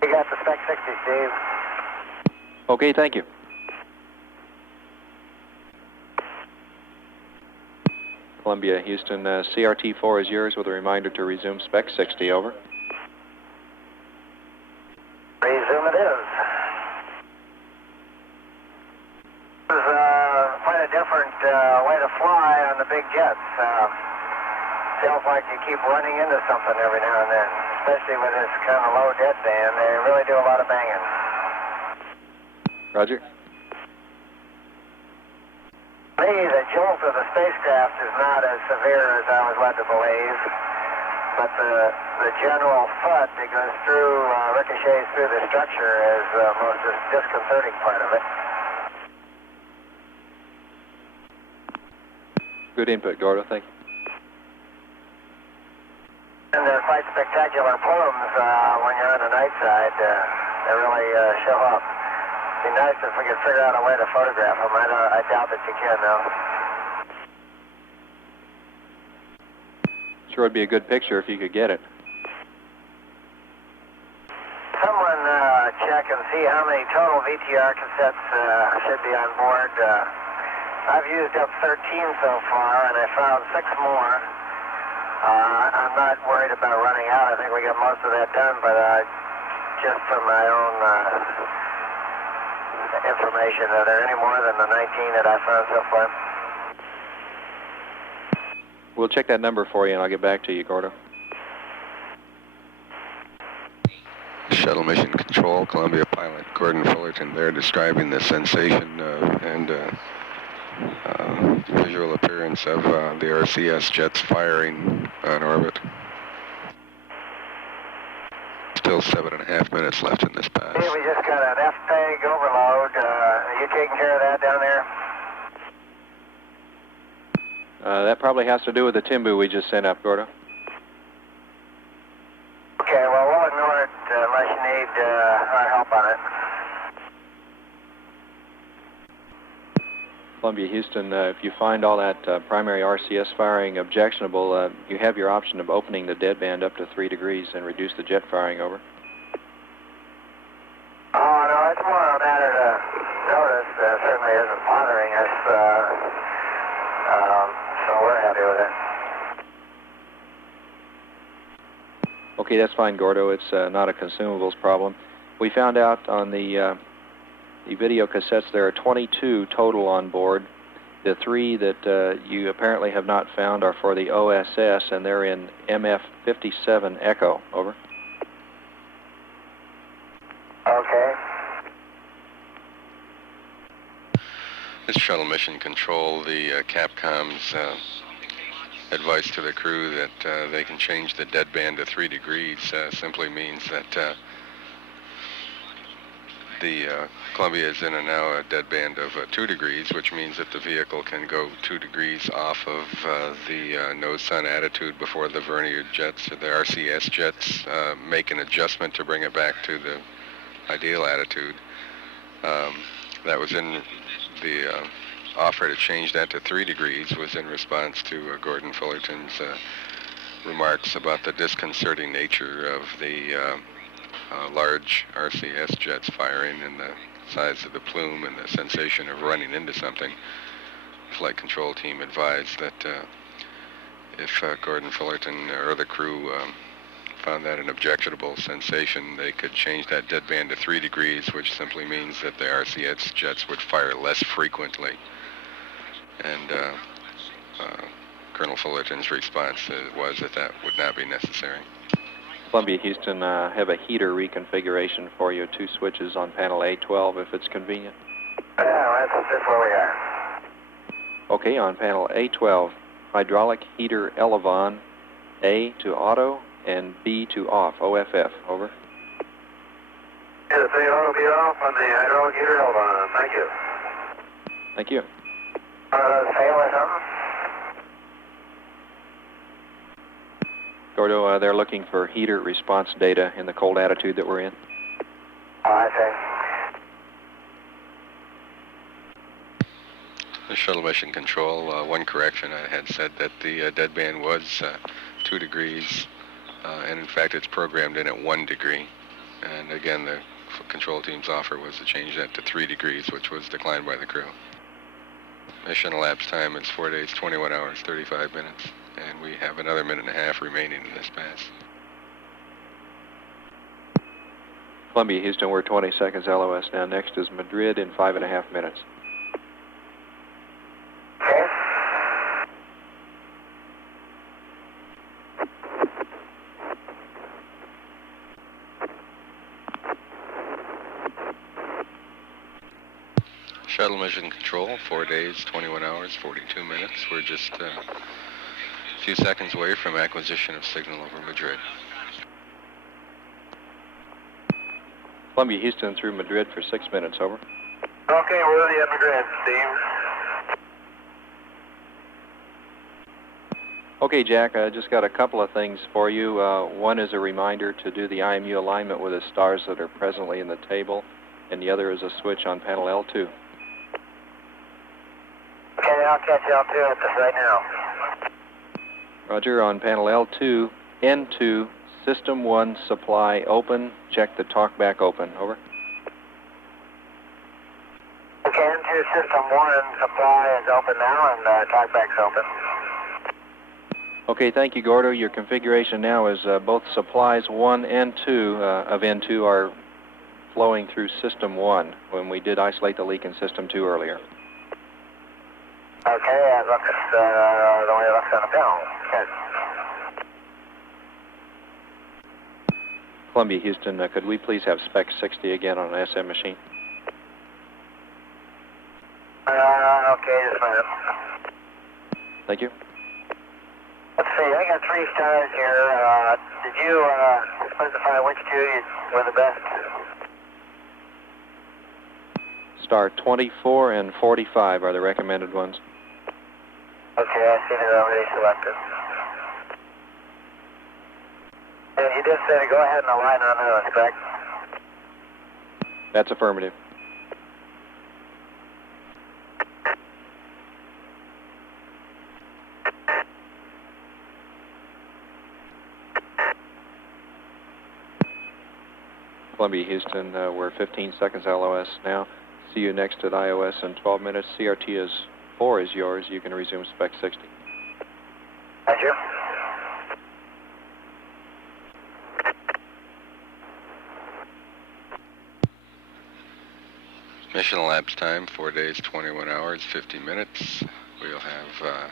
We got the spec 60, Steve. Okay, thank you. Columbia, Houston, CRT4 is yours with a reminder to resume spec 60, over. Resume it is. This is quite a different way to fly on the big jets. Feels like you keep running into something every now and then, especially with this kind of low deadband. They really do a lot of banging. Roger. Me, the jolt of the spacecraft is not as severe as I was led to believe, but the general thud that goes through, ricochets through the structure is the most disconcerting part of it. Good input, Gordo, thank you. And they're quite spectacular plumes when you're on the night side. They really show up. It'd be nice if we could figure out a way to photograph them. I doubt that you can, though. Sure would be a good picture if you could get it. Someone check and see how many total VTR cassettes should be on board. I've used up 13 so far, and I found 6 more. I'm not worried about running out. I think we got most of that done, but just for my own information, are there any more than the 19 that I found so far? We'll check that number for you, and I'll get back to you, Gordo. Shuttle mission control, Columbia pilot Gordon Fullerton there describing the sensation and visual appearance of the RCS jets firing on orbit. Still 7.5 minutes left in this pass. Hey, we just got an FPEG overload. Are you taking care of that down there? That probably has to do with the Timbu we just sent up, Gordo. Okay, well, we'll ignore it unless you need our help on it. Columbia, Houston, if you find all that primary RCS firing objectionable, you have your option of opening the deadband up to 3 degrees and reduce the jet firing, over. Oh, no, it's more a matter to notice. Certainly isn't bothering us, so we're happy with it. Okay, that's fine, Gordo. It's not a consumables problem. We found out on the video cassettes there are 22 total on board. The 3 that you apparently have not found are for the OSS, and they're in MF57 Echo, over. Okay. This shuttle mission control, the Capcom's advice to the crew that they can change the deadband to 3 degrees simply means that the Columbia is in now a deadband of 2 degrees, which means that the vehicle can go 2 degrees off of the nose-sun attitude before the vernier jets, or the RCS jets, make an adjustment to bring it back to the ideal attitude. That was in the offer to change that to 3 degrees was in response to Gordon Fullerton's remarks about the disconcerting nature of the large RCS jets firing and the size of the plume and the sensation of running into something. The flight control team advised that if Gordon Fullerton or the crew found that an objectionable sensation, they could change that deadband to 3 degrees, which simply means that the RCS jets would fire less frequently. And Colonel Fullerton's response was that that would not be necessary. Columbia, Houston, have a heater reconfiguration for you, 2 switches on panel A12 if it's convenient. Yeah, that's where we are. Okay, on panel A12, hydraulic heater elevon, A to auto and B to off, OFF, over. Yeah, the thing ought to be off on the hydraulic heater elevon. Thank you. Thank you. Fail or something? Gordo, they're looking for heater response data in the cold attitude that we're in. Oh, I see. The shuttle mission control, one correction, I had said that the deadband was 2 degrees, and in fact it's programmed in at 1 degree. And again, the control team's offer was to change that to 3 degrees, which was declined by the crew. Mission elapsed time is 4 days, 21 hours, 35 minutes, and we have another minute and a half remaining in this pass. Columbia, Houston, we're 20 seconds LOS now. Next is Madrid in 5.5 minutes. Shuttle mission control, 4 days, 21 hours, 42 minutes. We're just a few seconds away from acquisition of signal over Madrid. Columbia, Houston through Madrid for 6 minutes, over. Okay, we're with you at Madrid, Steve. Okay, Jack, I just got a couple of things for you. One is a reminder to do the IMU alignment with the stars that are presently in the table, and the other is a switch on panel L2. Okay, I'll catch L2 at this right now. Roger, on panel L2, N2, System 1 supply open. Check the talkback open. Over. Okay, N2 System 1 supply is open now and talkback's open. Okay, thank you, Gordo. Your configuration now is both supplies 1 and 2 of N2 are flowing through System 1 when we did isolate the leak in System 2 earlier. Okay, that looks the way it looks on the panel. Good. Columbia, Houston, could we please have spec 60 again on an SM machine? Okay, just a minute. Thank you. Let's see, I got 3 stars here. Did you specify which 2 were the best? Star 24 and 45 are the recommended ones. Okay, I see they're already selected. And you just said go ahead and align on those, correct? That's affirmative. Columbia, Houston, we're 15 seconds LOS now. See you next at iOS in 12 minutes. CRT is 4 is yours. You can resume spec 60. Thank you. Mission elapsed time, 4 days, 21 hours, 50 minutes. We'll have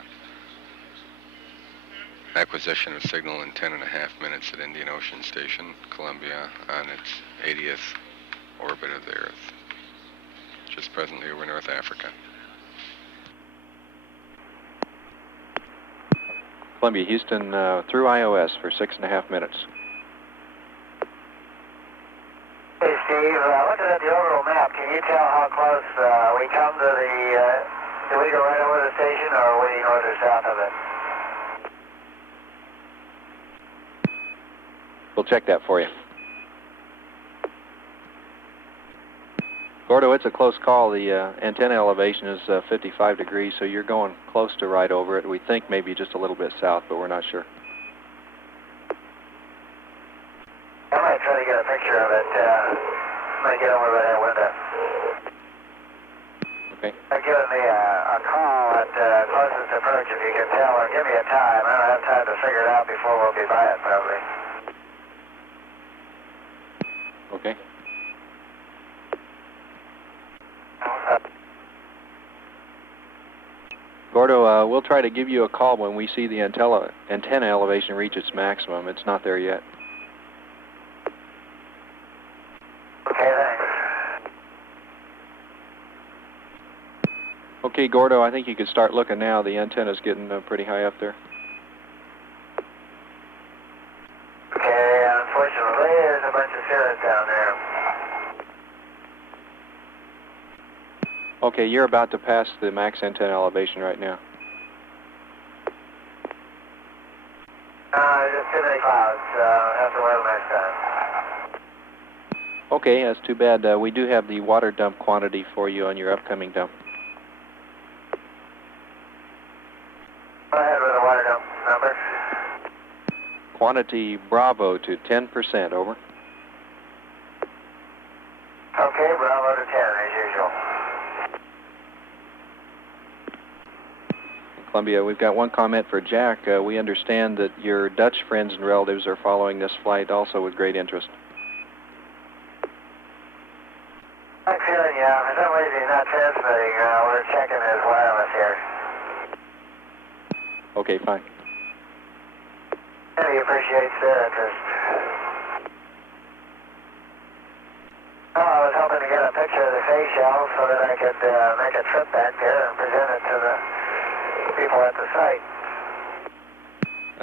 acquisition of signal in 10.5 minutes at Indian Ocean Station, Columbia, on its 80th orbit of the Earth, just presently over North Africa. Columbia, Houston, through iOS for 6.5 minutes. Hey, Steve, looking at the orbital map, can you tell how close we come to the, do we go right over the station or are we north or south of it? We'll check that for you. Gordo, it's a close call. The antenna elevation is 55 degrees, so you're going close to right over it. We think maybe just a little bit south, but we're not sure. I might try to get a picture of it. Might get over by that window. Okay. They're giving me a call at closest approach if you can tell, or give me a time. I don't have time to figure it out before we'll be by it, probably. Okay. Gordo, we'll try to give you a call when we see the antenna elevation reach its maximum. It's not there yet. Okay, thanks. Okay, Gordo, I think you could start looking now. The antenna's getting pretty high up there. Okay, unfortunately, there's a bunch of cirrus down there. Okay, you're about to pass the max antenna elevation right now. Just too many clouds. Have to wait till next time. Okay, that's too bad. We do have the water dump quantity for you on your upcoming dump. Go ahead with the water dump number. Quantity Bravo to 10%, over. Okay, Bravo to 10 as usual. Columbia, we've got one comment for Jack. We understand that your Dutch friends and relatives are following this flight also with great interest. I'm feeling, yeah. For some reason he's not transmitting. We're checking his wireless here. Okay, fine. And he appreciates their interest. Oh, I was hoping to get a picture of the Space Shuttle so that I could make a trip back there and present it to the people at the site.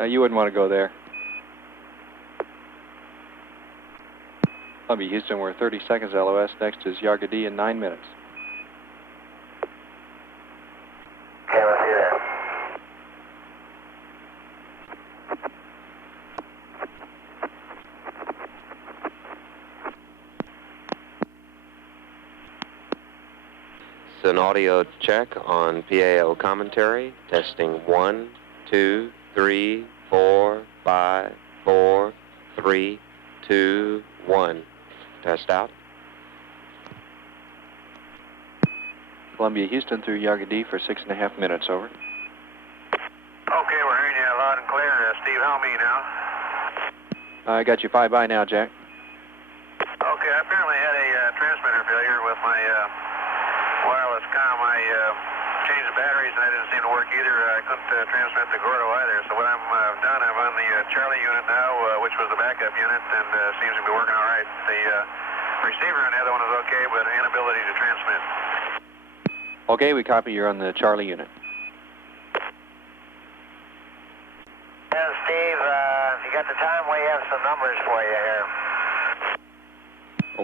You wouldn't want to go there. Columbia, Houston, we're 30 seconds LOS. Next is Yargadee in 9 minutes. Okay, we'll see you there. It's an audio check on PAO commentary. Testing 1, 2, 3, 4, 5, 4, 3, 2, 1. Test out. Columbia, Houston through Yargadee for 6.5 minutes, over. Okay, we're hearing you loud and clear. Steve, how me now? I got you 5 by now, Jack. Okay, I apparently had a transmitter failure with my wireless comm. I changed the batteries and that didn't seem to work either. I couldn't transmit to Gordo either. So what I'm done, I'm on the Charlie unit now, which was the backup unit, and seems to be working all right. The receiver on the other one is okay, but inability to transmit. Okay, we copy. You're on the Charlie unit. And Steve, if you got the time, we have some numbers for you here.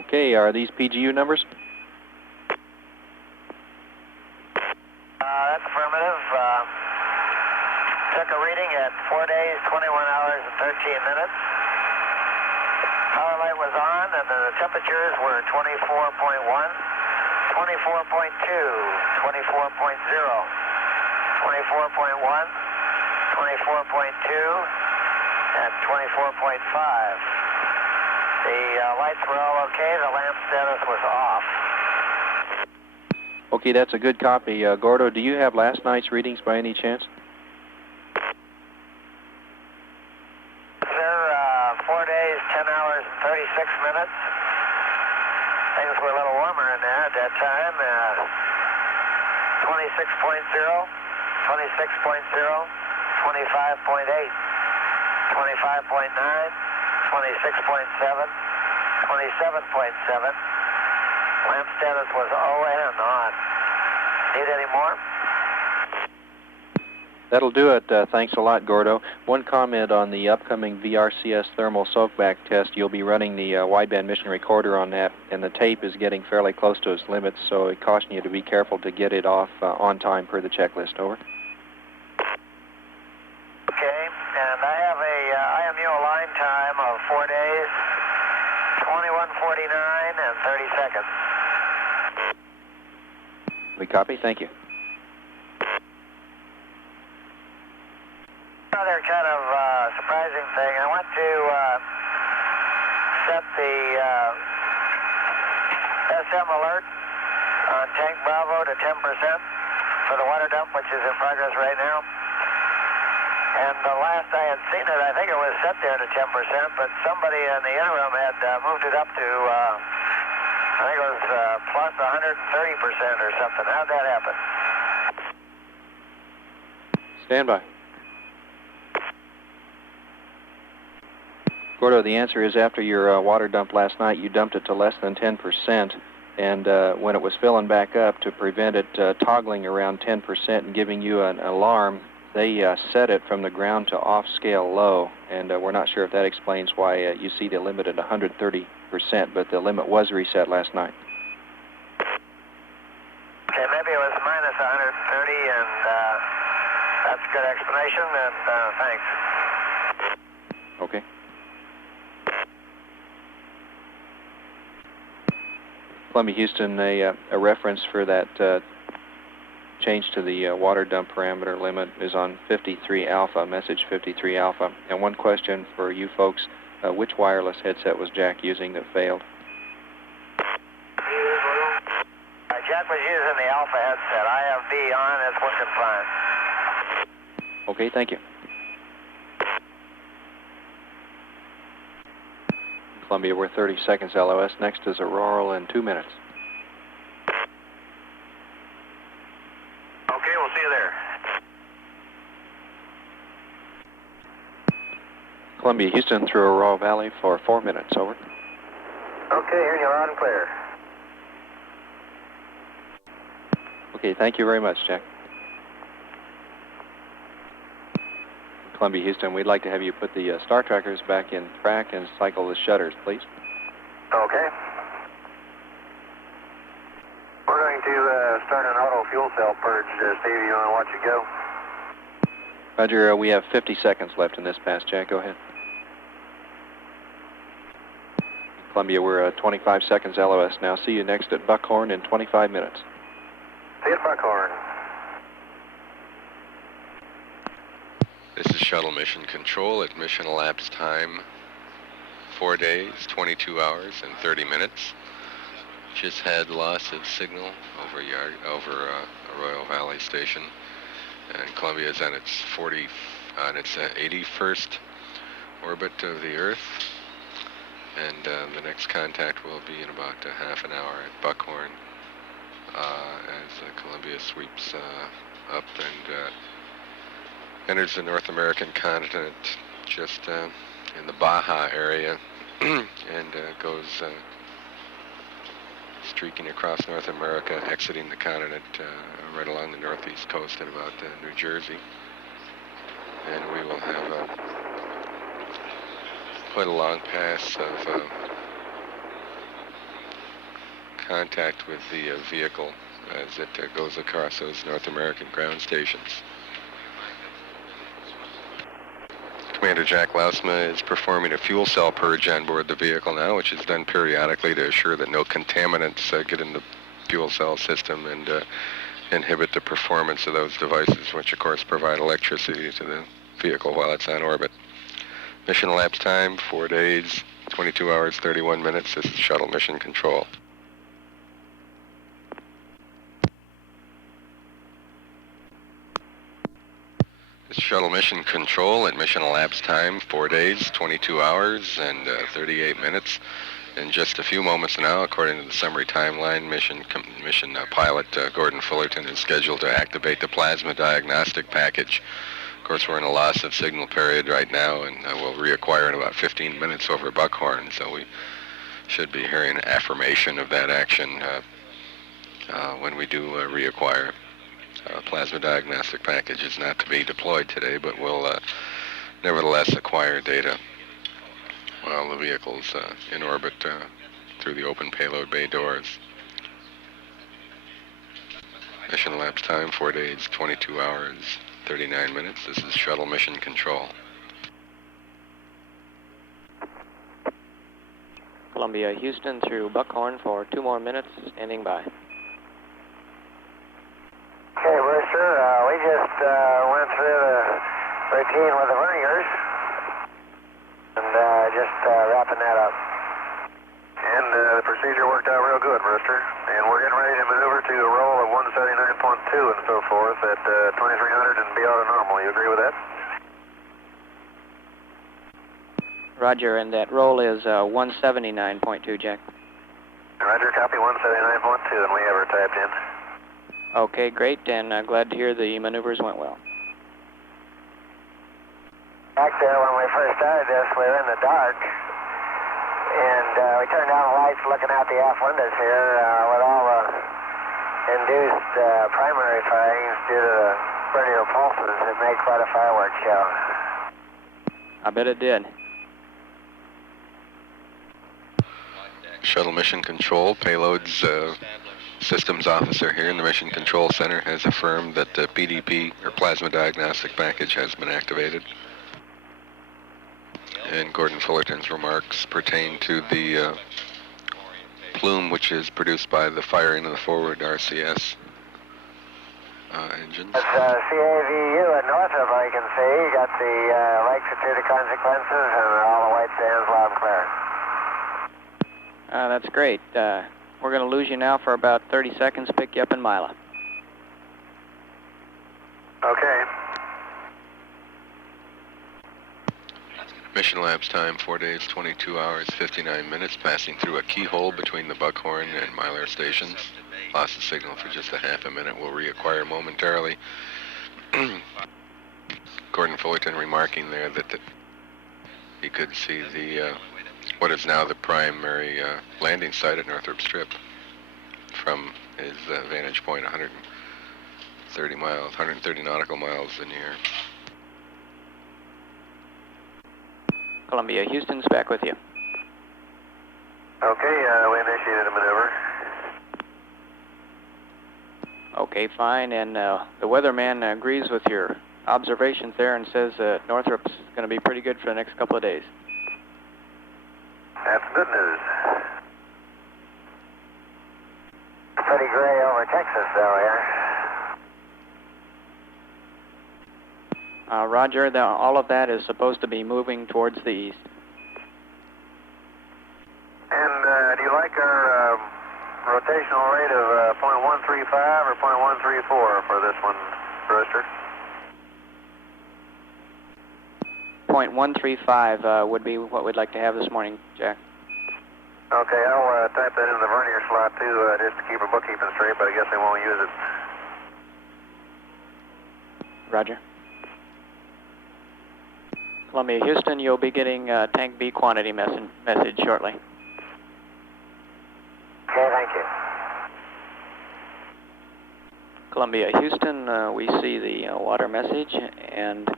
Okay, are these PGU numbers? That's affirmative. Took a reading at 4 days, 21 hours, and 13 minutes. Power light was on, and the temperatures were 24.1, 24.2, 24.0, 24.1, 24.2, and 24.5. The lights were all okay. The lamp status was off. Okay, that's a good copy. Gordo, do you have last night's readings by any chance? Sir, 4 days, 10 hours, and 36 minutes. Things were a little warmer in there at that time. 26.0, 26.0, 25.8, 25.9, 26.7, 27.7. Lamp status was ON on. Need any more? That'll do it. Thanks a lot, Gordo. One comment on the upcoming VRCS thermal soakback test. You'll be running the wideband mission recorder on that, and the tape is getting fairly close to its limits, so I caution you to be careful to get it off on time per the checklist. Over. Okay, and I have a IMU line time of 4 days, 21:49 and 30 seconds. copy. Thank you. Another kind of surprising thing. I went to set the SM alert on tank Bravo to 10% for the water dump, which is in progress right now. And the last I had seen it, I think it was set there to 10%, but somebody in the interim had moved it up to, I think it was plus 130% or something. How'd that happen? Stand by. Gordo, the answer is after your water dump last night, you dumped it to less than 10%, and when it was filling back up, to prevent it toggling around 10% and giving you an alarm, they set it from the ground to off-scale low, and we're not sure if that explains why you see the limit at 130%, but the limit was reset last night. Okay, maybe it was minus 130, and that's a good explanation, and thanks. Okay. Columbia Houston, a reference for that change to the water dump parameter limit is on 53 alpha, message 53 alpha. And one question for you folks, which wireless headset was Jack using that failed? Jack was using the alpha headset. I have B on, it's working fine. Okay, thank you. Columbia, we're 30 seconds LOS. Next is Auroral in 2 minutes. Okay, we'll see you there. Columbia Houston through Aurora Valley for 4 minutes. Over. Okay, hearing you loud and clear. Okay, thank you very much, Jack. Columbia Houston, we'd like to have you put the star trackers back in track and cycle the shutters, please. Okay. We're going to start an auto fuel cell purge. Steve, you want to watch it go? Roger, we have 50 seconds left in this pass, Jack. Go ahead. Columbia, we're 25 seconds LOS now. See you next at Buckhorn in 25 minutes. See you at Buckhorn. This is Shuttle Mission Control at mission elapsed time 4 days, 22 hours, and 30 minutes. Just had loss of signal over Arroyo Valley Station, and Columbia is on its 81st orbit of the Earth, and the next contact will be in about half an hour at Buckhorn as Columbia sweeps up and enters the North American continent just in the Baja area and goes streaking across North America, exiting the continent right along the northeast coast at about New Jersey. And we will have quite a long pass of contact with the vehicle as it goes across those North American ground stations. Commander Jack Lausma is performing a fuel cell purge on board the vehicle now, which is done periodically to assure that no contaminants get in the fuel cell system and inhibit the performance of those devices, which of course provide electricity to the vehicle while it's on orbit. Mission elapsed time, 4 days, 22 hours, 31 minutes. This is Shuttle Mission Control. Shuttle Mission Control at mission elapsed time, 4 days, 22 hours, and 38 minutes. In just a few moments now, according to the summary timeline, mission pilot Gordon Fullerton is scheduled to activate the plasma diagnostic package. Of course, we're in a loss of signal period right now, and we'll reacquire in about 15 minutes over Buckhorn, so we should be hearing affirmation of that action when we do reacquire. Plasma diagnostic package is not to be deployed today, but will nevertheless acquire data while the vehicle's in orbit through the open payload bay doors. Mission elapsed time, 4 days, 22 hours, 39 minutes. This is Shuttle Mission Control. Columbia Houston through Buckhorn for 2 more minutes, standing by. went through the routine with the verniers and just wrapping that up. And the procedure worked out real good, Brewster. And we're getting ready to maneuver to a roll of 179.2 and so forth at 2300 and be out of normal. You agree with that? Roger, and that roll is 179.2, Jack. Roger, copy 179.2, and we have her typed in. Okay, great, and glad to hear the maneuvers went well. Back there when we first started this, we were in the dark, and we turned down the lights looking out the aft windows here with all the induced primary firings due to the vertical pulses. It made quite a fireworks show. I bet it did. Shuttle Mission Control, payloads systems officer here in the Mission Control Center has affirmed that the PDP, or Plasma Diagnostic Package, has been activated. And Gordon Fullerton's remarks pertain to the plume which is produced by the firing of the forward RCS engines. It's CAVU at Northrop, I can see. You got the lights to the consequences and all the white sands loud and clear. That's great. We're going to lose you now for about 30 seconds, pick you up in Mila. Okay. Mission Labs time, 4 days, 22 hours, 59 minutes, passing through a keyhole between the Buckhorn and Mylar stations. Lost the signal for just a half a minute. We'll reacquire momentarily. Gordon Fullerton remarking there that he could see the what is now the primary landing site at Northrop Strip from his vantage point, 130 miles, 130 nautical miles in the air. Columbia, Houston's back with you. Okay, we initiated a maneuver. Okay, fine, and the weatherman agrees with your observations there and says Northrop's going to be pretty good for the next couple of days. That's good news. Pretty gray over Texas, though, yeah? Roger, all of that is supposed to be moving towards the east. And do you like our rotational rate of 0.135 or 0.134 for this one, Brewster? 0.135 would be what we'd like to have this morning, Jack. Okay, I'll type that in the vernier slot too, just to keep our bookkeeping straight, but I guess they won't use it. Roger. Columbia, Houston, you'll be getting tank B quantity message shortly. Okay, thank you. Columbia, Houston, we see the water message, and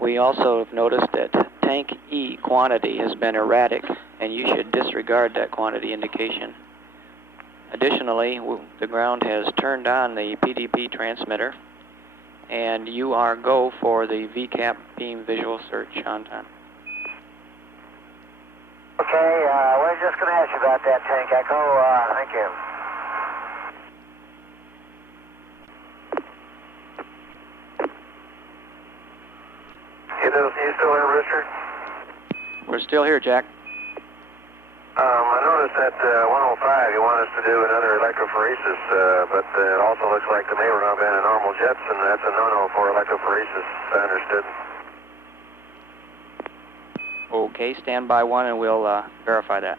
we also have noticed that tank E quantity has been erratic, and you should disregard that quantity indication. Additionally, the ground has turned on the PDP transmitter, and you are go for the VCAP beam visual search on time. Okay, we're just going to ask you about that tank echo. Thank you. You still there, Richard? We're still here, Jack. I noticed that 105 you want us to do another electrophoresis, but it also looks like the may run band in normal jets, and that's a no-no for electrophoresis, I understood. Okay, stand by one and we'll verify that.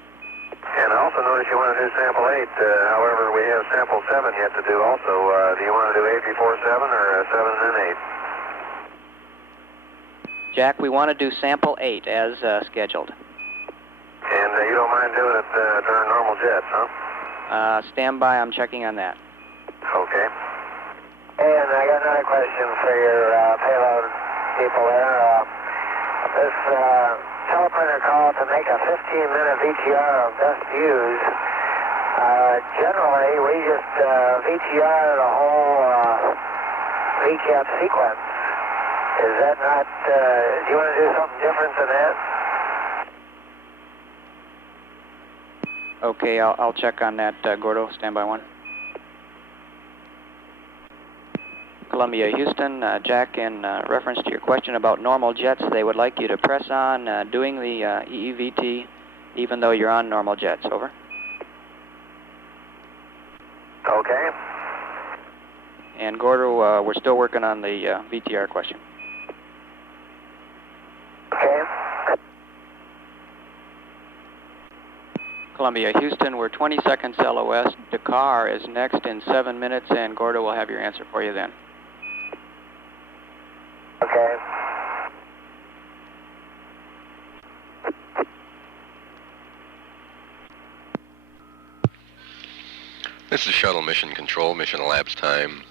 And I also noticed you want to do sample 8, however we have sample 7 yet to do also. Do you want to do 8 before 7 or 7 and then 8? Jack, we want to do sample 8 as scheduled. And you don't mind doing it during normal jets, huh? Stand by, I'm checking on that. Okay. And I got another question for your payload people there. This teleprinter call to make a 15-minute VTR of best views. Generally, we just VTR the whole VCAP sequence. Is that not, do you want to do something different than that? Okay, I'll check on that, Gordo. Stand by one. Columbia, Houston. Jack, in reference to your question about normal jets, they would like you to press on doing the EEVT even though you're on normal jets. Over. Okay. And Gordo, we're still working on the VTR question. Okay. Columbia, Houston, we're 20 seconds LOS. Dakar is next in 7 minutes, and Gordo will have your answer for you then. Okay. This is Shuttle Mission Control, mission elapsed time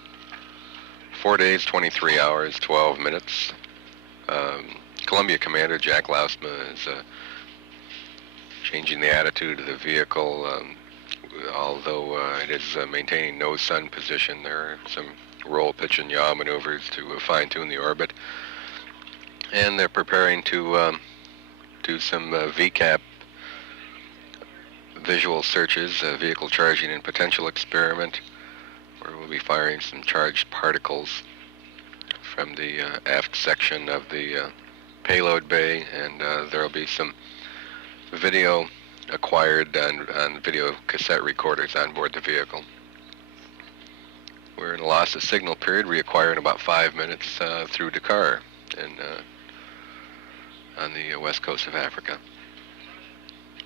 4 days, 23 hours, 12 minutes. Columbia Commander Jack Lausma is changing the attitude of the vehicle. Although it is maintaining no sun position, there are some roll, pitch, and yaw maneuvers to fine-tune the orbit. And they're preparing to do some VCAP visual searches, vehicle charging and potential experiment, where we'll be firing some charged particles from the aft section of the payload bay, and there will be some video acquired on video cassette recorders on board the vehicle. We're in a loss of signal period, reacquiring about 5 minutes through Dakar and on the west coast of Africa.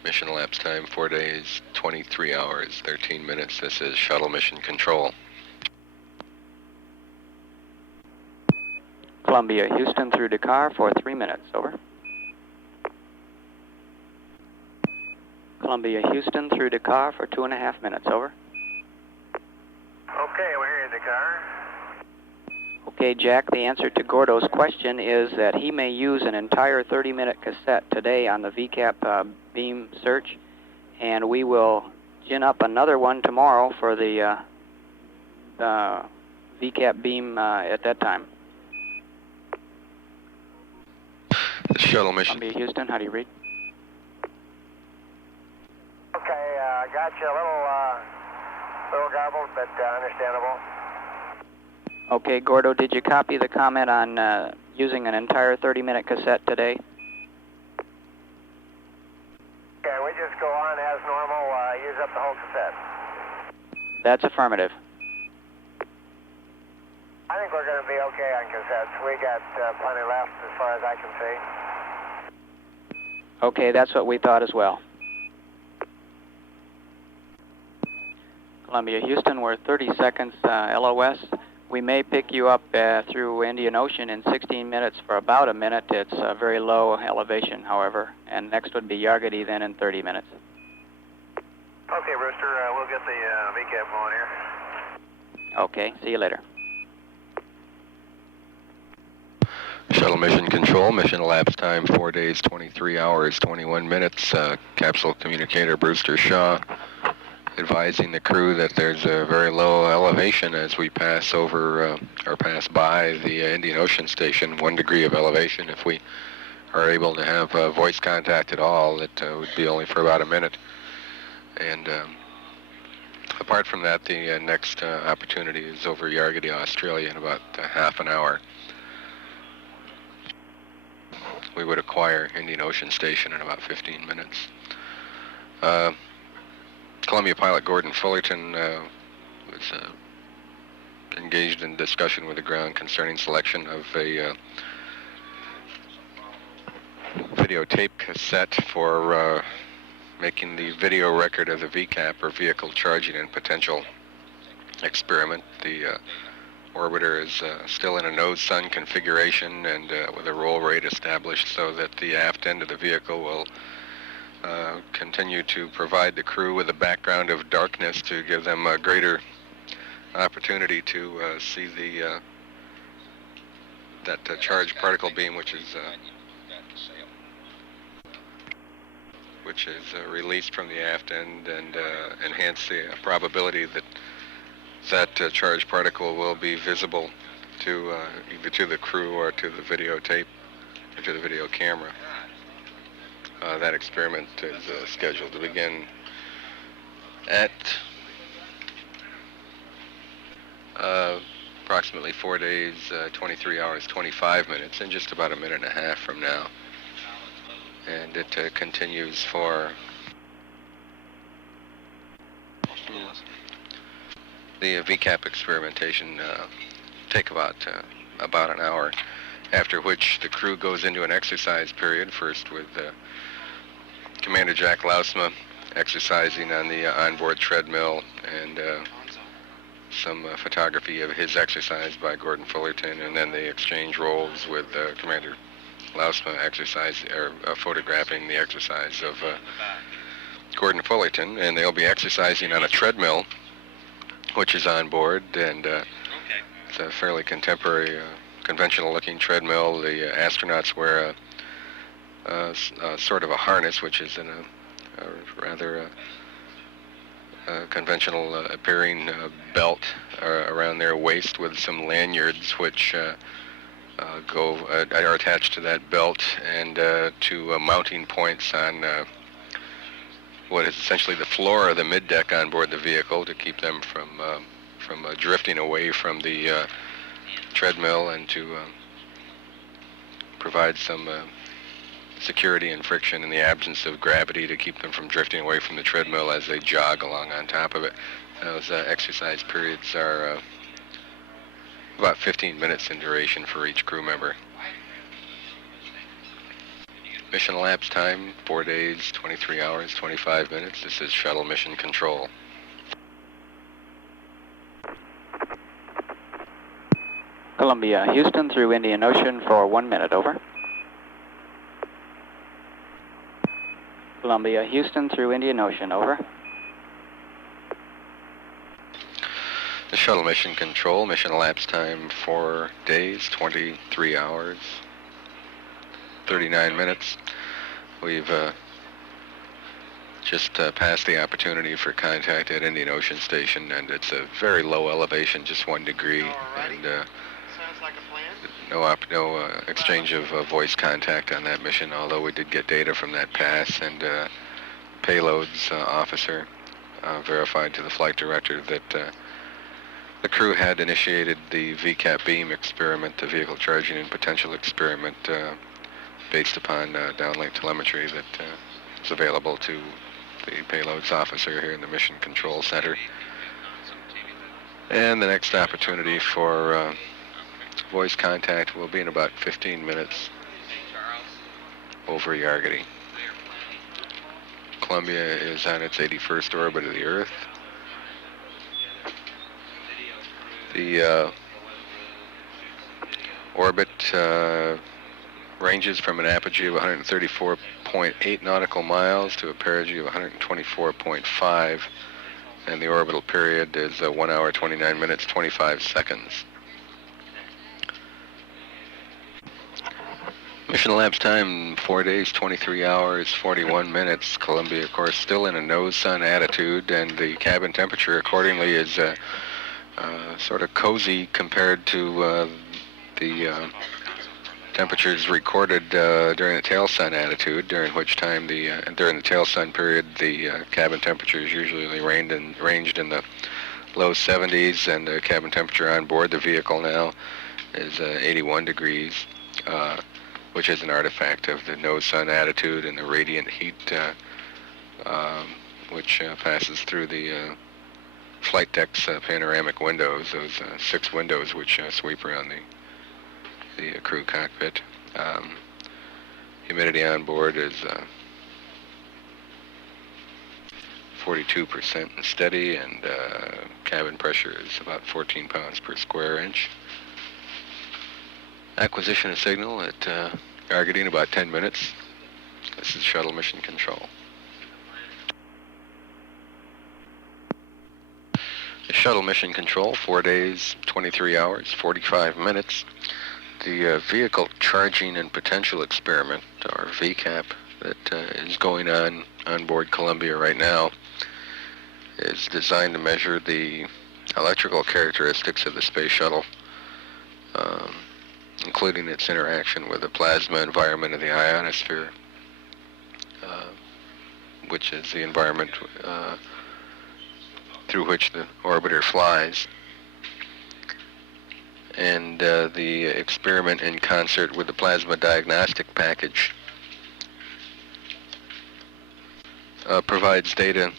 Mission elapsed time 4 days, 23 hours, 13 minutes. This is Shuttle Mission Control. Columbia, Houston through Dakar for 3 minutes. Over. Columbia, Houston through Dakar for 2.5 minutes. Over. Okay, we're here in Dakar. Okay, Jack, the answer to Gordo's question is that he may use an entire 30-minute cassette today on the VCAP beam search, and we will gin up another one tomorrow for the VCAP beam at that time. The shuttle mission. Columbia, Houston, how do you read? Okay, got you a little garbled, but understandable. Okay, Gordo, did you copy the comment on using an entire 30-minute cassette today? Okay, we just go on as normal, use up the whole cassette. That's affirmative. I think we're going to be okay on cassettes. We got plenty left as far as I can see. Okay, that's what we thought as well. Columbia, Houston, we're 30 seconds LOS. We may pick you up through Indian Ocean in 16 minutes for about a minute. It's a very low elevation, however. And next would be Yargati then in 30 minutes. Okay, Rooster, we'll get the VCAP going here. Okay, see you later. Shuttle Mission Control, mission elapsed time 4 days, 23 hours, 21 minutes. Capsule communicator Brewster Shaw advising the crew that there's a very low elevation as we pass over or pass by the Indian Ocean Station, 1 degree of elevation. If we are able to have voice contact at all, it would be only for about a minute. And apart from that, the next opportunity is over Yargati, Australia in about half an hour. We would acquire Indian Ocean Station in about 15 minutes. Columbia pilot Gordon Fullerton was engaged in discussion with the ground concerning selection of a videotape cassette for making the video record of the VCAP, or vehicle charging and potential experiment. The orbiter is still in a nose-sun configuration and with a roll rate established so that the aft end of the vehicle will continue to provide the crew with a background of darkness to give them a greater opportunity to see the that charged particle beam, which is released from the aft end, and enhance the probability that that charged particle will be visible to either to the crew or to the videotape or to the video camera. That experiment is scheduled to begin at approximately 4 days, 23 hours, 25 minutes, and just about a minute and a half from now. And it continues for the VCAP experimentation take about an hour, after which the crew goes into an exercise period, first with Commander Jack Lausma exercising on the onboard treadmill, and some photography of his exercise by Gordon Fullerton, and then they exchange roles with Commander Lausma photographing the exercise of Gordon Fullerton, and they'll be exercising on a treadmill which is on board, and it's a fairly contemporary, conventional-looking treadmill. The astronauts wear a sort of a harness, which is in a rather conventional appearing belt around their waist with some lanyards which are attached to that belt, and to mounting points on what is essentially the floor of the middeck on board the vehicle to keep them from drifting away from the treadmill, and to provide some security and friction in the absence of gravity to keep them from drifting away from the treadmill as they jog along on top of it. Those exercise periods are about 15 minutes in duration for each crew member. Mission elapsed time, 4 days, 23 hours, 25 minutes. This is Shuttle Mission Control. Columbia, Houston through Indian Ocean for 1 minute, over. Columbia, Houston through Indian Ocean, over. The Shuttle Mission Control, mission elapsed time 4 days, 23 hours, 39 minutes. We've just passed the opportunity for contact at Indian Ocean Station, and it's a very low elevation, just 1 degree, and no exchange of voice contact on that mission, although we did get data from that pass, and payloads officer verified to the flight director that the crew had initiated the VCAP beam experiment, the vehicle charging and potential experiment, based upon downlink telemetry that is available to the payloads officer here in the Mission Control Center. And the next opportunity for voice contact will be in about 15 minutes over Yargity. Columbia is on its 81st orbit of the Earth. The orbit ranges from an apogee of 134.8 nautical miles to a perigee of 124.5, and the orbital period is 1 hour, 29 minutes, 25 seconds. Mission elapsed time 4 days, 23 hours, 41 minutes. Columbia, of course, still in a nose-sun attitude, and the cabin temperature accordingly is sort of cozy compared to the temperatures recorded during the tail sun attitude, during which time during the tail sun period the cabin temperatures usually ranged in the low 70s, and the cabin temperature on board the vehicle now is 81 degrees, which is an artifact of the nose sun attitude and the radiant heat which passes through the flight deck's panoramic windows, those 6 windows which sweep around the crew cockpit. Humidity on board is 42% and steady, and cabin pressure is about 14 pounds per square inch. Acquisition of signal at Yargity in about 10 minutes. This is Shuttle Mission Control. Shuttle Mission Control, 4 days, 23 hours, 45 minutes. The vehicle charging and potential experiment, or VCAP, that is going on board Columbia right now is designed to measure the electrical characteristics of the Space Shuttle, including its interaction with the plasma environment of the ionosphere, which is the environment through which the orbiter flies. and the experiment in concert with the plasma diagnostic package provides data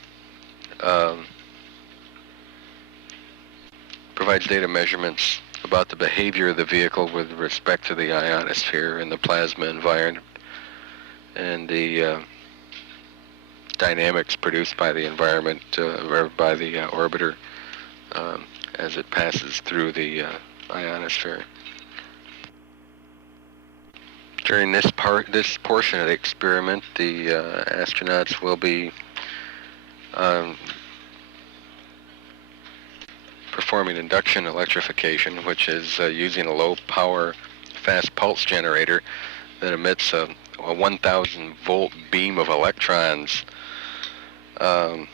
measurements about the behavior of the vehicle with respect to the ionosphere and the plasma environment, and the dynamics produced by the environment or by the orbiter as it passes through the ionosphere. During this portion of the experiment, the astronauts will be performing induction electrification, which is using a low-power fast pulse generator that emits a 1,000-volt beam of electrons. The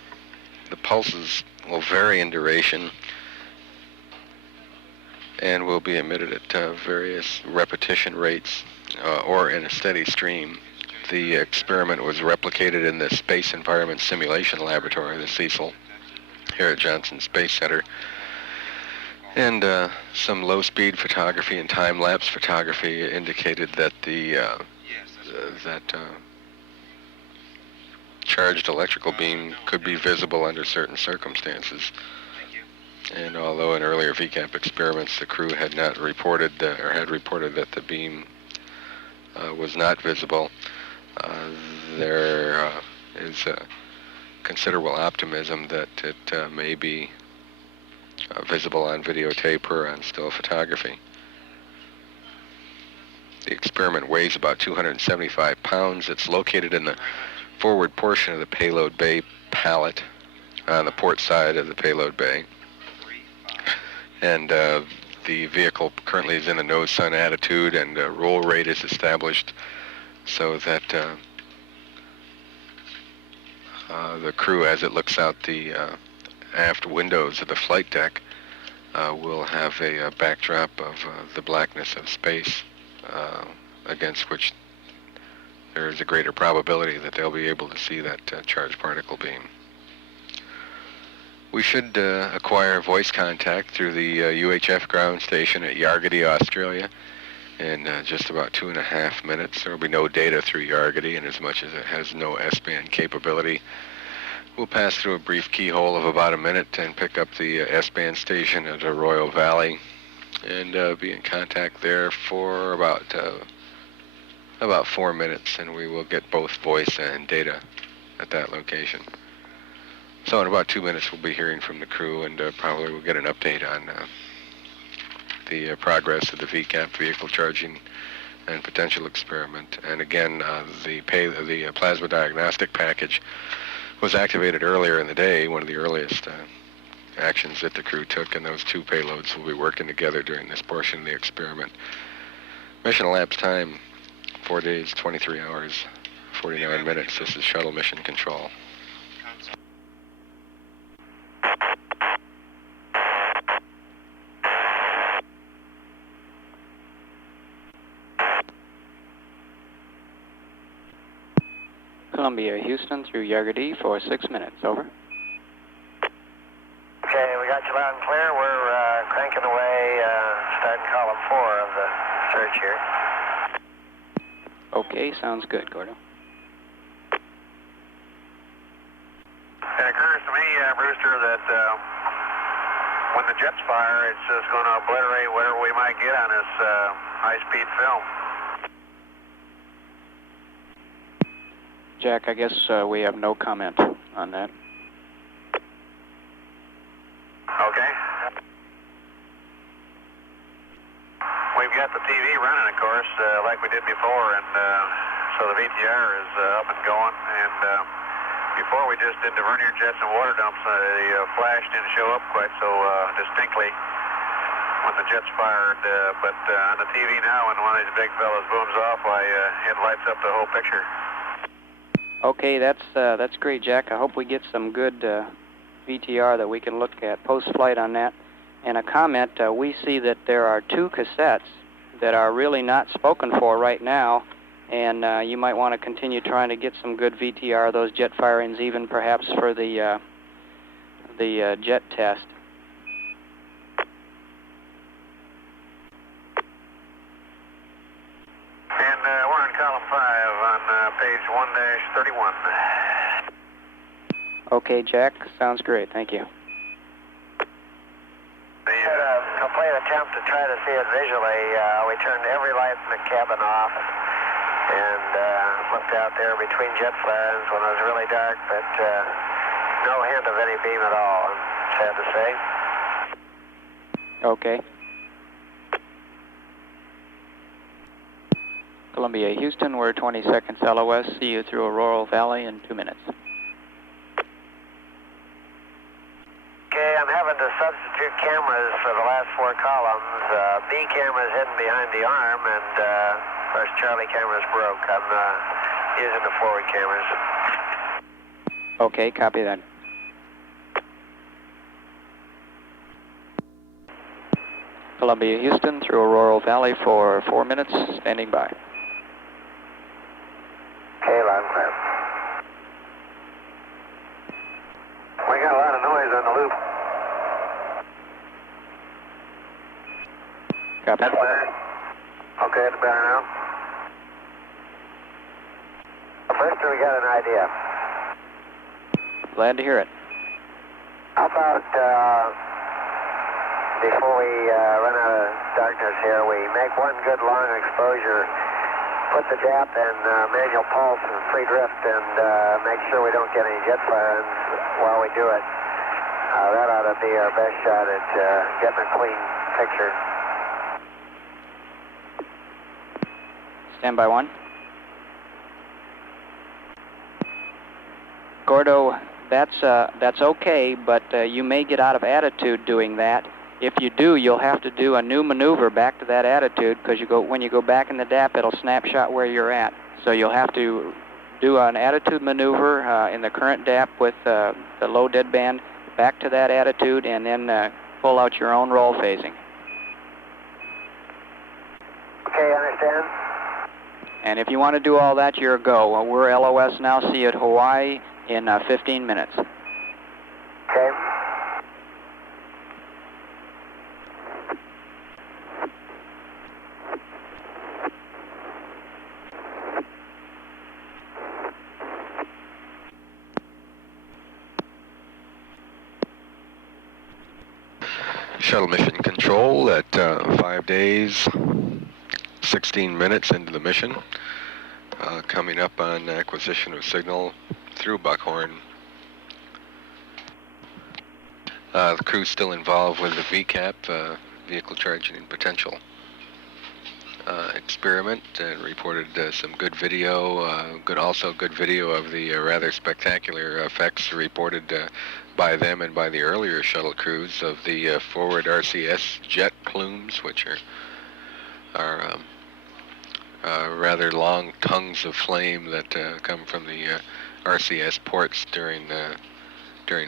pulses will vary in duration and will be emitted at various repetition rates or in a steady stream. The experiment was replicated in the Space Environment Simulation Laboratory, the Cecil, here at Johnson Space Center. And some low-speed photography and time-lapse photography indicated that the charged electrical beam could be visible under certain circumstances. And although in earlier VCAP experiments the crew had not reported had reported that the beam was not visible, there is considerable optimism that it may be visible on videotape or on still photography. The experiment weighs about 275 pounds. It's located in the forward portion of the payload bay pallet on the port side of the payload bay. And the vehicle currently is in a nose-sun attitude, and roll rate is established so that the crew, as it looks out the aft windows of the flight deck, will have a backdrop of the blackness of space against which there is a greater probability that they'll be able to see that charged particle beam. We should acquire voice contact through the UHF ground station at Yargady, Australia, in just about 2.5 minutes. There will be no data through Yargady, and as much as it has no S-band capability, we'll pass through a brief keyhole of about a minute and pick up the S-band station at Arroyo Valley, and be in contact there for about 4 minutes, and we will get both voice and data at that location. So in about 2 minutes we'll be hearing from the crew, and probably we'll get an update on the progress of the VCAP vehicle charging and potential experiment. And again, the plasma diagnostic package was activated earlier in the day, one of the earliest actions that the crew took, and those two payloads will be working together during this portion of the experiment. Mission elapsed time, 4 days, 23 hours, 49 minutes. This is Shuttle Mission Control. Columbia, Houston through Yargady for 6 minutes. Over. Okay, we got you loud and clear. We're cranking away, starting column 4 of the search here. Okay, sounds good, Gordo. It occurs to me, Brewster, that when the jets fire, it's just going to obliterate whatever we might get on this high-speed film. Jack, I guess we have no comment on that. Okay. We've got the TV running, of course, like we did before, and so the VTR is up and going. And before we just did the vernier jets and water dumps, the flash didn't show up quite so distinctly when the jets fired. But on the TV now, when one of these big fellas booms off, it lights up the whole picture. Okay, that's great, Jack. I hope we get some good VTR that we can look at post-flight on that. And a comment, we see that there are 2 cassettes that are really not spoken for right now, and you might want to continue trying to get some good VTR of those jet firings, even perhaps for the jet test. 1-31. Okay, Jack, sounds great. Thank you. We had a complete attempt to try to see it visually. We turned every light in the cabin off and looked out there between jet flares when it was really dark, but no hint of any beam at all, I'm sad to say. Okay. Columbia, Houston, we're 20 seconds LOS. See you through Aurora Valley in 2 minutes. Okay, I'm having to substitute cameras for the last 4 columns. B camera is hidden behind the arm, and of course Charlie camera's broke. I'm using the forward cameras. Okay, copy that. Columbia, Houston, through Aurora Valley for 4 minutes, standing by. Okay, line clear. We got a lot of noise on the loop. Copy. That's better. Okay, it's better now. First, we got an idea. Glad to hear it. How about, before we run out of darkness here, we make one good long exposure, put the DAP in manual pulse and free drift, and make sure we don't get any jet flares while we do it. That ought to be our best shot at getting a clean picture. Stand by 1. Gordo, that's okay, but you may get out of attitude doing that. If you do, you'll have to do a new maneuver back to that attitude, because when you go back in the DAP, it'll snapshot where you're at. So you'll have to do an attitude maneuver in the current DAP with the low deadband back to that attitude, and then pull out your own roll phasing. Okay, understand. And if you want to do all that, you're a go. Well, we're LOS now. See you at Hawaii in 15 minutes. Okay. Shuttle mission control at 5 days, 16 minutes into the mission. Coming up on acquisition of signal through Buckhorn. The crew's still involved with the VCAP, Vehicle Charging and Potential experiment, and reported some good video, also good video of the rather spectacular effects reported by them and by the earlier shuttle crews of the forward RCS jet plumes, which are rather long tongues of flame that come from the RCS ports during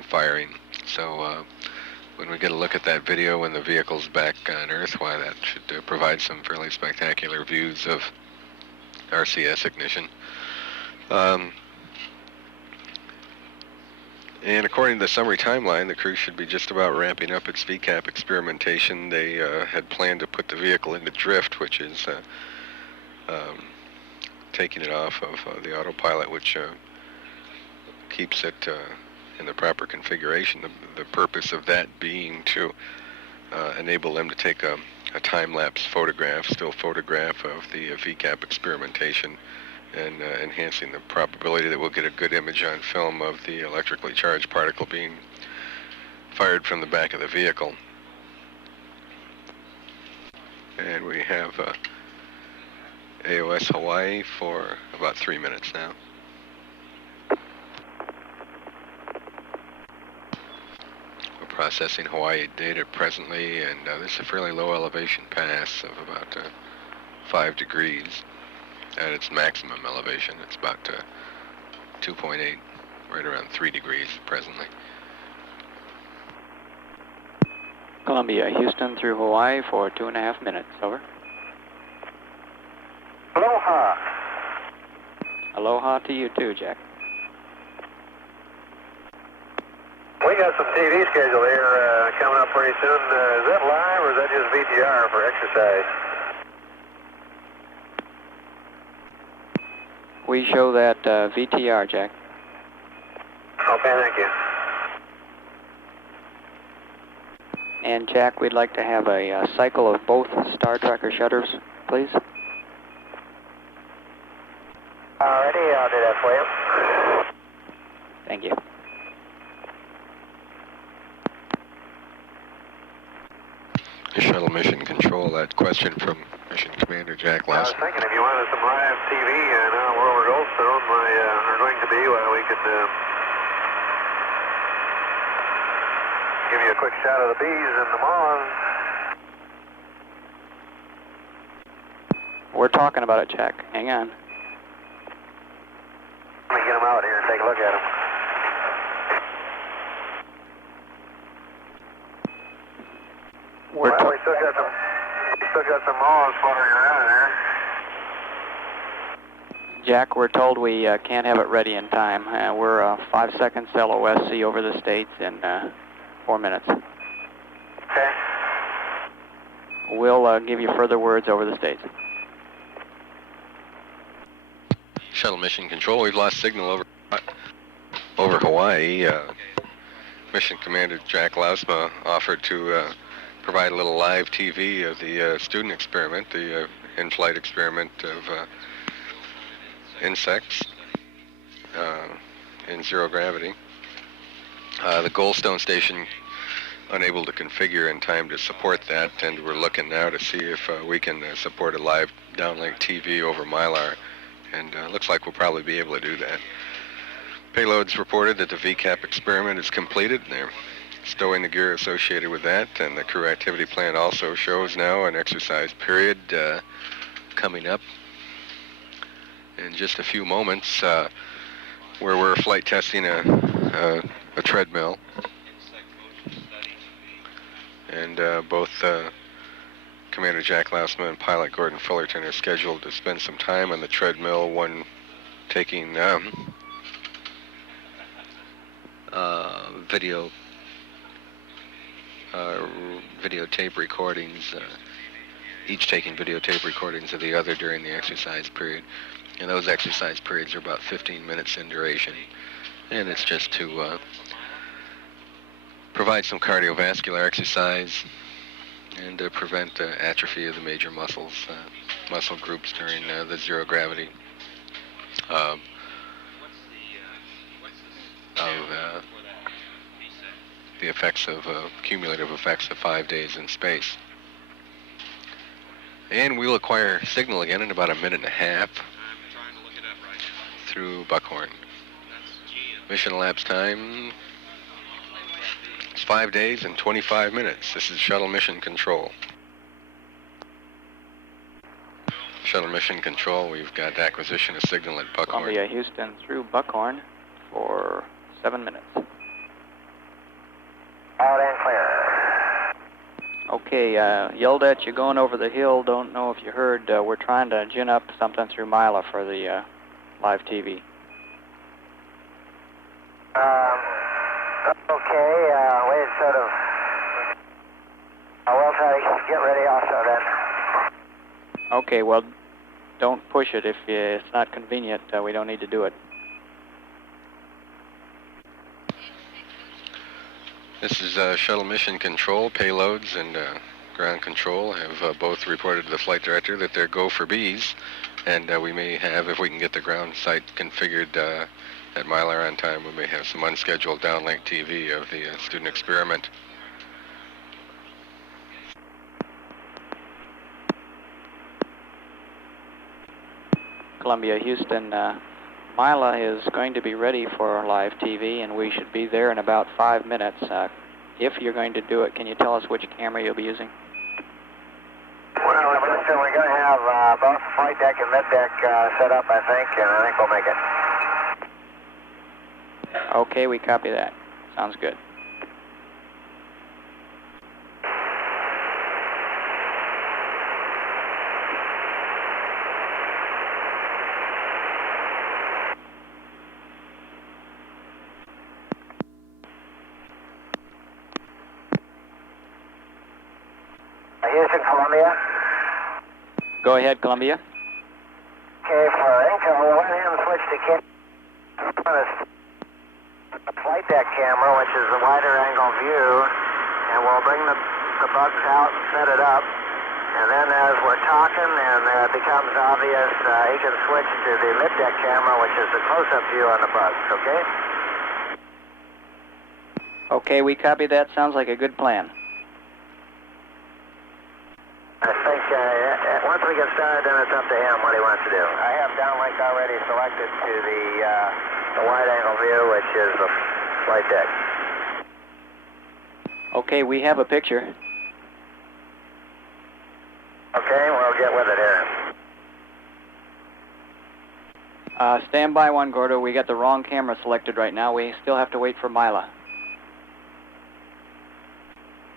firing. So when we get a look at that video when the vehicle's back on Earth, why that should provide some fairly spectacular views of RCS ignition. And according to the summary timeline, the crew should be just about ramping up its VCAP experimentation. They had planned to put the vehicle into drift, which is taking it off of the autopilot, which keeps it in the proper configuration. The purpose of that being to enable them to take a time-lapse photograph, still photograph of the VCAP experimentation, and enhancing the probability that we'll get a good image on film of the electrically charged particle being fired from the back of the vehicle. And we have AOS Hawaii for about 3 minutes now. We're processing Hawaii data presently, and this is a fairly low elevation pass of about 5 degrees. At its maximum elevation, it's about 2.8, right around 3 degrees presently. Columbia, Houston through Hawaii for 2.5 minutes. Over. Aloha. Aloha to you too, Jack. We got some TV schedule here coming up pretty soon. Is that live or is that just VTR for exercise? We show that VTR, Jack. Okay, thank you. And Jack, we'd like to have a cycle of both Star Tracker shutters, please. Alrighty, I'll do that for you. Thank you. Shuttle Mission Control, that question from Mission Commander Jack I was Lawson. thinking if you wanted some live TV now we're over Goldstone, are going to be, well, we could give you a quick shot of the bees and the moths. We're talking about it, Jack. Hang on. Let me get them out here and take a look at them. We still got some moths fluttering around there. Jack, we're told we can't have it ready in time. We're 5 seconds LOSC over the States in 4 minutes. Okay. We'll give you further words over the States. Shuttle Mission Control, we've lost signal over Hawaii. Mission Commander Jack Lausma offered to provide a little live TV of the student experiment, the in-flight experiment of insects in zero gravity. The Goldstone station unable to configure in time to support that, and we're looking now to see if we can support a live downlink TV over Mylar, and looks like we'll probably be able to do that. Payloads reported that the VCAP experiment is completed, and they're stowing the gear associated with that, and the crew activity plan also shows now an exercise period coming up in just a few moments, where we're flight testing a treadmill, and both Commander Jack Lausma and pilot Gordon Fullerton are scheduled to spend some time on the treadmill, one taking videotape recordings, each taking videotape recordings of the other during the exercise period. And those exercise periods are about 15 minutes in duration. And it's just to provide some cardiovascular exercise and to prevent atrophy of the major muscle groups during the zero gravity the effects of cumulative effects of 5 days in space. And we'll acquire signal again in about a minute and a half through Buckhorn. Mission elapsed time is 5 days and 25 minutes. This is Shuttle Mission Control. Shuttle Mission Control, we've got acquisition of signal at Buckhorn. Columbia, Houston through Buckhorn for 7 minutes. Out and clear. Okay, yelled at you going over the hill. Don't know if you heard. We're trying to gin up something through Mila for the live TV. Okay, wait, sort of. We'll try to get ready also then. Okay, well, don't push it if it's not convenient. We don't need to do it. This is Shuttle Mission Control. Payloads and ground control have both reported to the flight director that they're go for bees, and we may have, if we can get the ground site configured at Mylar on time, we may have some unscheduled downlink TV of the student experiment. Columbia, Houston, Mila is going to be ready for live TV, and we should be there in about 5 minutes. If you're going to do it, can you tell us which camera you'll be using? Well, listen, we're going to have both flight deck and mid deck set up, I think, and I think we'll make it. Okay, we copy that. Sounds good. Houston, Columbia. Go ahead, Columbia. Okay, for Okay, we'll let him switch to flight deck camera, which is the wider angle view, and we'll bring the bugs out and set it up. And then as we're talking and it becomes obvious, he can switch to the mid-deck camera, which is the close-up view on the bugs, okay? Okay, we copy that. Sounds like a good plan. I think once we get started, then it's up to him what he wants to do. I have downlink already selected to the wide-angle view, which is the flight deck. Okay, we have a picture. Okay, we'll get with it here. Stand by one, Gordo. We got the wrong camera selected right now. We still have to wait for Mila.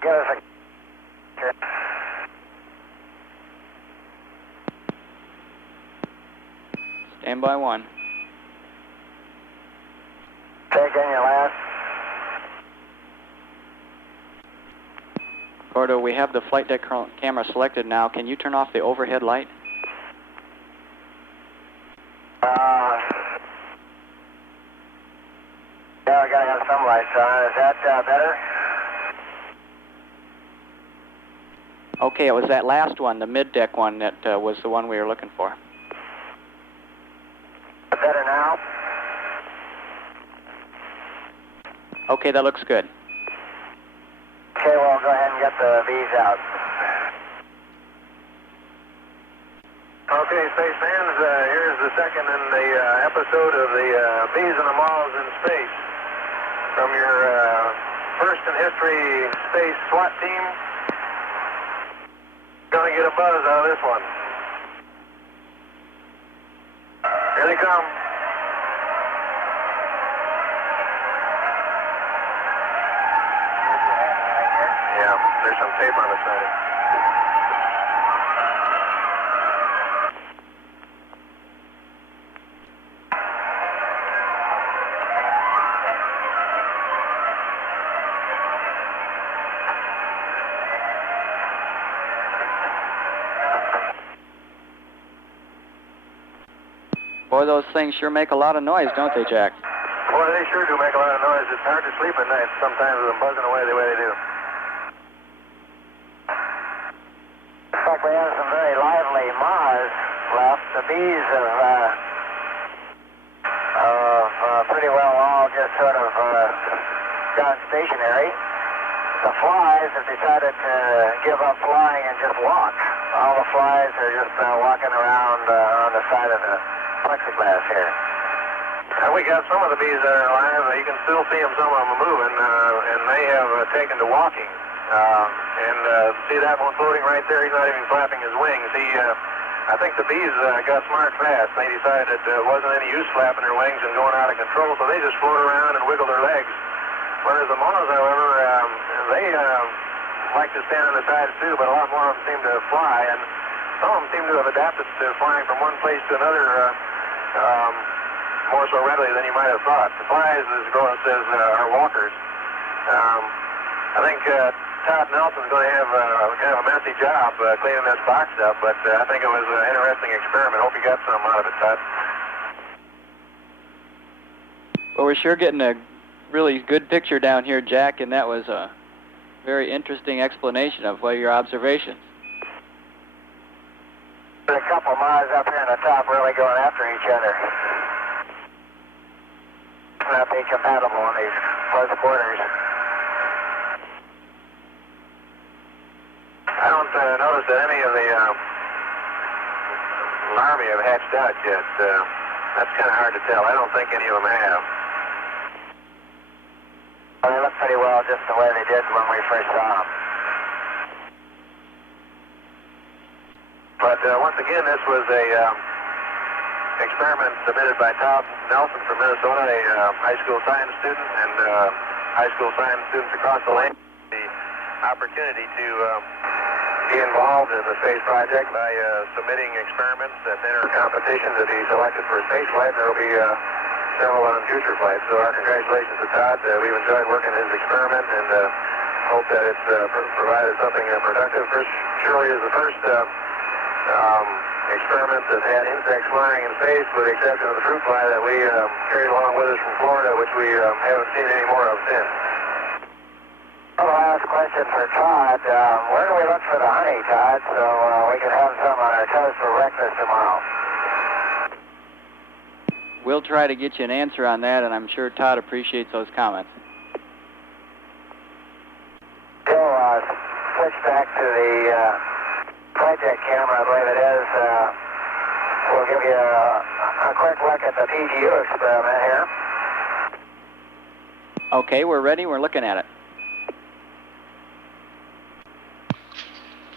Give us a... Stand by one. Take in your last. Gordo, we have the flight deck camera selected now. Can you turn off the overhead light? Yeah, I gotta have some lights on. Is that better? Okay, it was that last one, the mid-deck one, that was the one we were looking for. Better now? Okay, that looks good. Okay, well, go ahead and get the V's out. Okay, space fans, here's the second in the episode of the Bees and the Moths in Space. From your first in history space SWAT team. Gonna get a buzz out of this one. Here they come. Yeah, there's some tape on the side. Boy, those things sure make a lot of noise, don't they, Jack? Boy, they sure do make a lot of noise. It's hard to sleep at night sometimes with them buzzing away the way they do. Looks like we have some very lively moths left. The bees have pretty well all just sort of gone stationary. The flies have decided to give up flying and just walk. All the flies are just walking around on the side of the plexiglass here. We got some of the bees that are alive. You can still see them, some of them are moving, and they have taken to walking. See that one floating right there? He's not even flapping his wings. I think the bees got smart fast. They decided it wasn't any use flapping their wings and going out of control, so they just float around and wiggle their legs. Whereas the moths, however, they like to stand on the sides too, but a lot more of them seem to fly, and some of them seem to have adapted to flying from one place to another more so readily than you might have thought. The flies, as Gordon says, are walkers. I think Todd Nelson's going to have kind of a messy job cleaning this box up, but I think it was an interesting experiment. Hope you got something out of it, Todd. Well, we're sure getting a really good picture down here, Jack, and that was a very interesting explanation of your observations. There's a couple of moths up here on the top really going after each other. Not be compatible in these close quarters. I don't notice that any of the larvae have hatched out yet. That's kind of hard to tell. I don't think any of them have. Well, they look pretty well just the way they did when we first saw them. But once again, this was a experiment submitted by Todd Nelson from Minnesota, a high school science student, and high school science students across the land. The opportunity to be involved in the space project by submitting experiments that enter competitions to be selected for space flight. There will be several on future flights. So our congratulations to Todd. We've enjoyed working his experiment and hope that it's provided something productive. Surely is the first experiments that had insects flying in space, with the exception of the fruit fly that we carried along with us from Florida, which we haven't seen any more of since. Well, last question for Todd. Where do we look for the honey, Todd, so we can have some on our toast for breakfast tomorrow? We'll try to get you an answer on that, and I'm sure Todd appreciates those comments. We'll switch back to the project camera, I believe it is. We'll give you a quick look at the PGU experiment here. Okay, we're ready. We're looking at it.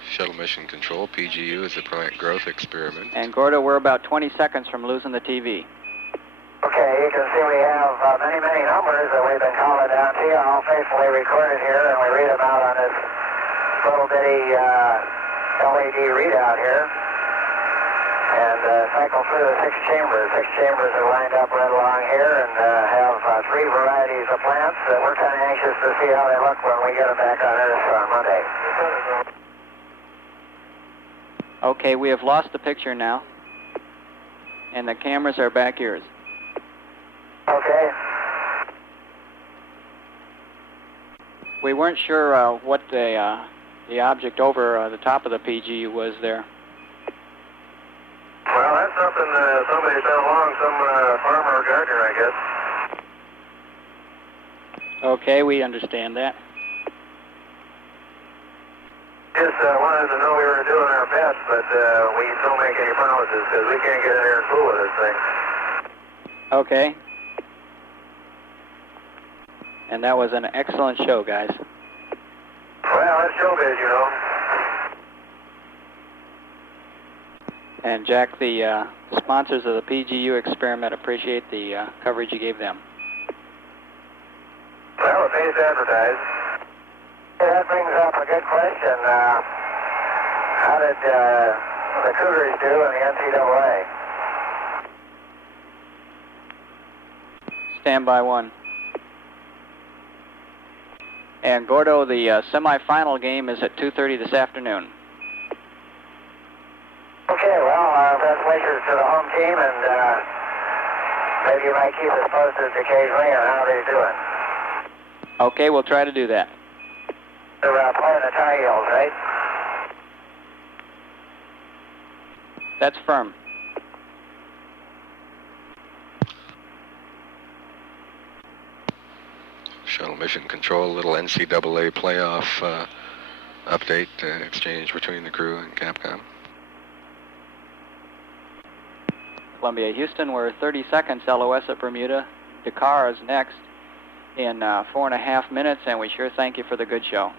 Shuttle Mission Control, PGU is a plant growth experiment. And Gordo, we're about 20 seconds from losing the TV. Okay, you can see we have many, many numbers that we've been calling down to you, all faithfully recorded here, and we read them out on this little bitty LED readout here. And cycle through the 6 chambers. 6 chambers are lined up right along here and have 3 varieties of plants that we're kind of anxious to see how they look when we get them back on Earth on Monday. Okay, we have lost the picture now, and the cameras are back yours. Okay. We weren't sure what the object over the top of the PGU was there. Well, that's something somebody sent along, some farmer or gardener, I guess. Okay, we understand that. Just wanted to know we were doing our best, but we don't make any promises because we can't get in there and fool with this thing. Okay. And that was an excellent show, guys. Well, that's showbiz, you know. And Jack, the sponsors of the PGU experiment appreciate the coverage you gave them. Well, it pays to advertise. Yeah, that brings up a good question. How did the Cougars do in the NCAA? Standby 1. And Gordo, the semifinal game is at 2:30 this afternoon. Okay, well, best wishes to the home team, and maybe you might keep us posted occasionally on how they're doing. Okay, we'll try to do that. They're playing the Tar Heels, right? That's firm. Shuttle Mission Control, little NCAA playoff update exchange between the crew and Capcom. Columbia, Houston, we're 30 seconds LOS at Bermuda. Dakar is next in 4.5 minutes, and we sure thank you for the good show.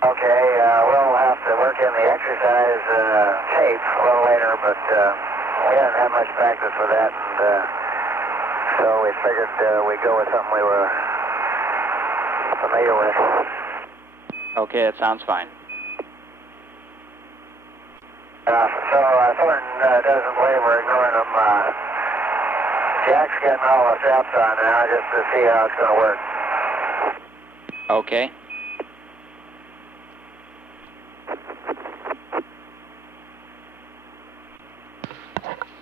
Okay, we'll have to work in the exercise tape a little later, but we haven't had much practice with that, and so we figured we'd go with something we were familiar with. Okay, that sounds fine. So Thornton doesn't believe we're ignoring them. Jack's getting all the straps on now just to see how it's going to work. Okay.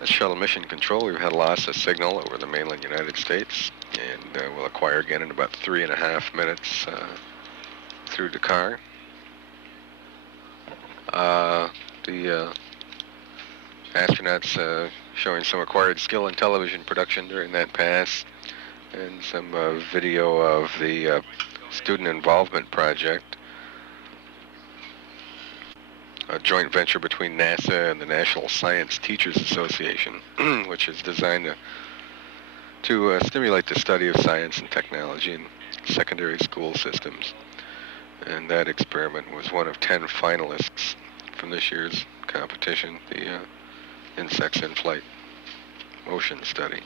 This Shuttle Mission Control, we've had a loss of signal over the mainland United States, and we'll acquire again in about 3.5 minutes through Dakar. The astronauts showing some acquired skill in television production during that pass, and some video of the student involvement project, a joint venture between NASA and the National Science Teachers Association, which is designed to stimulate the study of science and technology in secondary school systems. And that experiment was one of 10 finalists from this year's competition, the Insects in Flight Motion Study.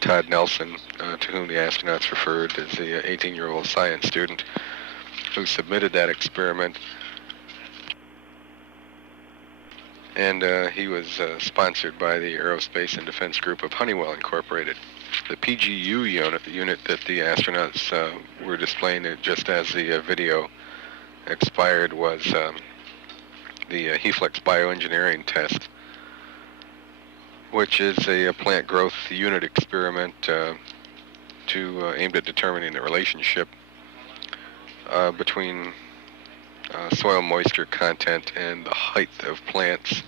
Todd Nelson, to whom the astronauts referred, is the 18-year-old science student who submitted that experiment, and he was sponsored by the Aerospace and Defense Group of Honeywell Incorporated. The PGU unit that the astronauts were displaying just as the video expired was the Heflex bioengineering test, which is a plant growth unit experiment aimed at determining the relationship between soil moisture content and the height of plants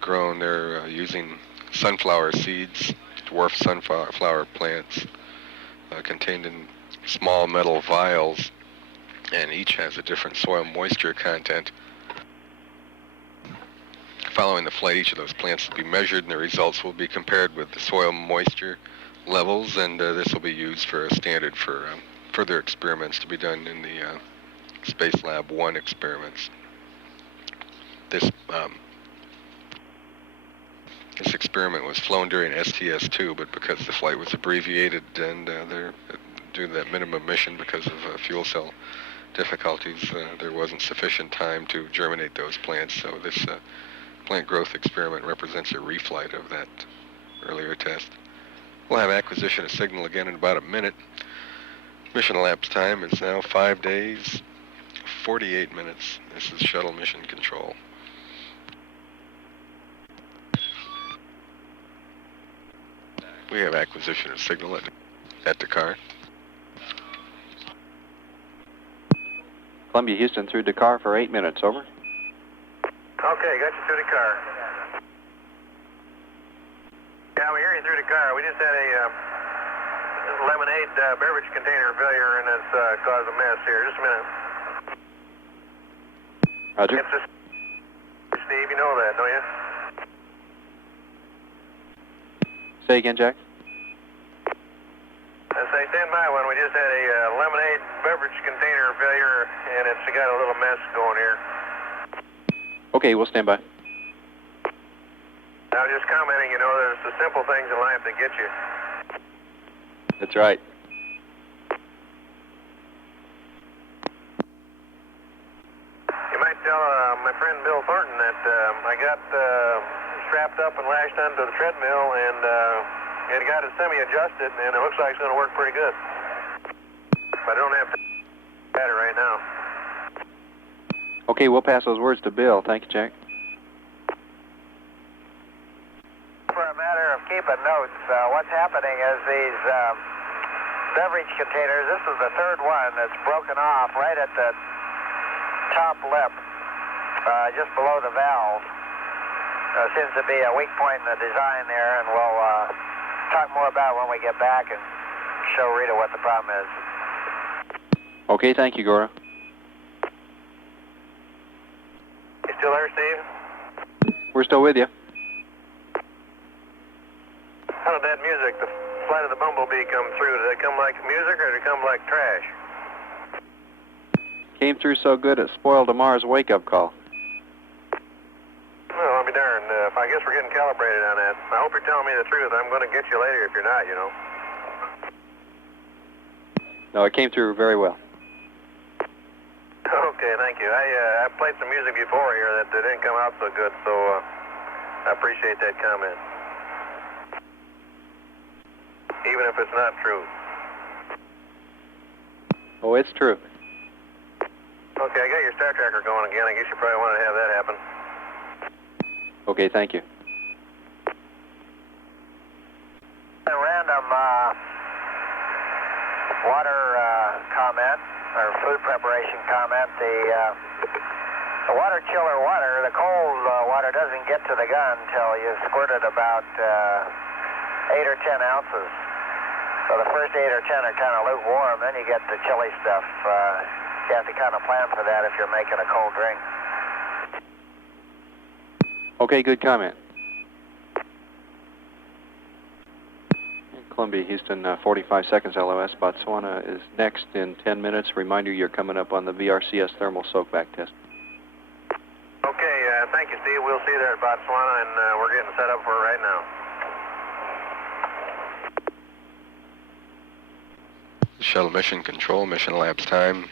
grown. They're using sunflower seeds, dwarf sunflower plants contained in small metal vials, and each has a different soil moisture content. Following the flight, each of those plants will be measured, and the results will be compared with the soil moisture levels, and this will be used for a standard for further experiments to be done in the Space Lab 1 experiments. This experiment was flown during STS-2, but because the flight was abbreviated and due to that minimum mission because of fuel cell difficulties, there wasn't sufficient time to germinate those plants, so this plant growth experiment represents a reflight of that earlier test. We'll have acquisition of signal again in about a minute. Mission elapsed time is now 5 days, 48 minutes. This is shuttle mission control. We have acquisition of signal at Dakar. Columbia Houston through Dakar for 8 minutes, over. Okay, got you through Dakar. Yeah, we hear you through Dakar. We just had a lemonade beverage container failure, and it's caused a mess here. Just a minute. Roger. It's just Steve, you know that, don't you? Say again, Jack. I say, stand by one. We just had a lemonade beverage container failure, and it's got a little mess going here. Okay, we'll stand by. I was just commenting, you know, there's the simple things in life that get you. That's right. You might tell my friend Bill Thornton that I got strapped up and lashed onto the treadmill, and it got it semi-adjusted, and it looks like it's going to work pretty good. But I don't have to at it right now. Okay, we'll pass those words to Bill. Thank you, Jack. For a matter of keeping notes, what's happening is these beverage containers, this is the third one that's broken off right at the top lip, just below the valve. Seems to be a weak point in the design there, and we'll talk more about it when we get back and show Rita what the problem is. Okay, thank you, Gora. You still there, Steve? We're still with you. How did that music, the flight of the bumblebee, come through? Did it come like music, or did it come like trash? Came through so good it spoiled Amar's wake-up call. Well, I'll be darned. I guess we're getting calibrated on that. I hope you're telling me the truth. I'm going to get you later if you're not, you know. No, it came through very well. Okay, thank you. I played some music before here that didn't come out so good, so I appreciate that comment. Even if it's not true. Oh, it's true. Okay, I got your Star Tracker going again. I guess you probably wanted to have that happen. Okay, thank you. A random water comment, or food preparation comment. The water chiller water, the cold water doesn't get to the gun until you've squirted about 8 or 10 ounces. So the first 8 or 10 are kind of lukewarm, then you get the chilly stuff. You have to kind of plan for that if you're making a cold drink. Okay, good comment. Columbia Houston, 45 seconds LOS. Botswana is next in 10 minutes. Reminder, you're coming up on the VRCS thermal soakback test. Okay, thank you, Steve. We'll see you there at Botswana, and we're getting set up for it right now. Shuttle mission control, mission elapsed time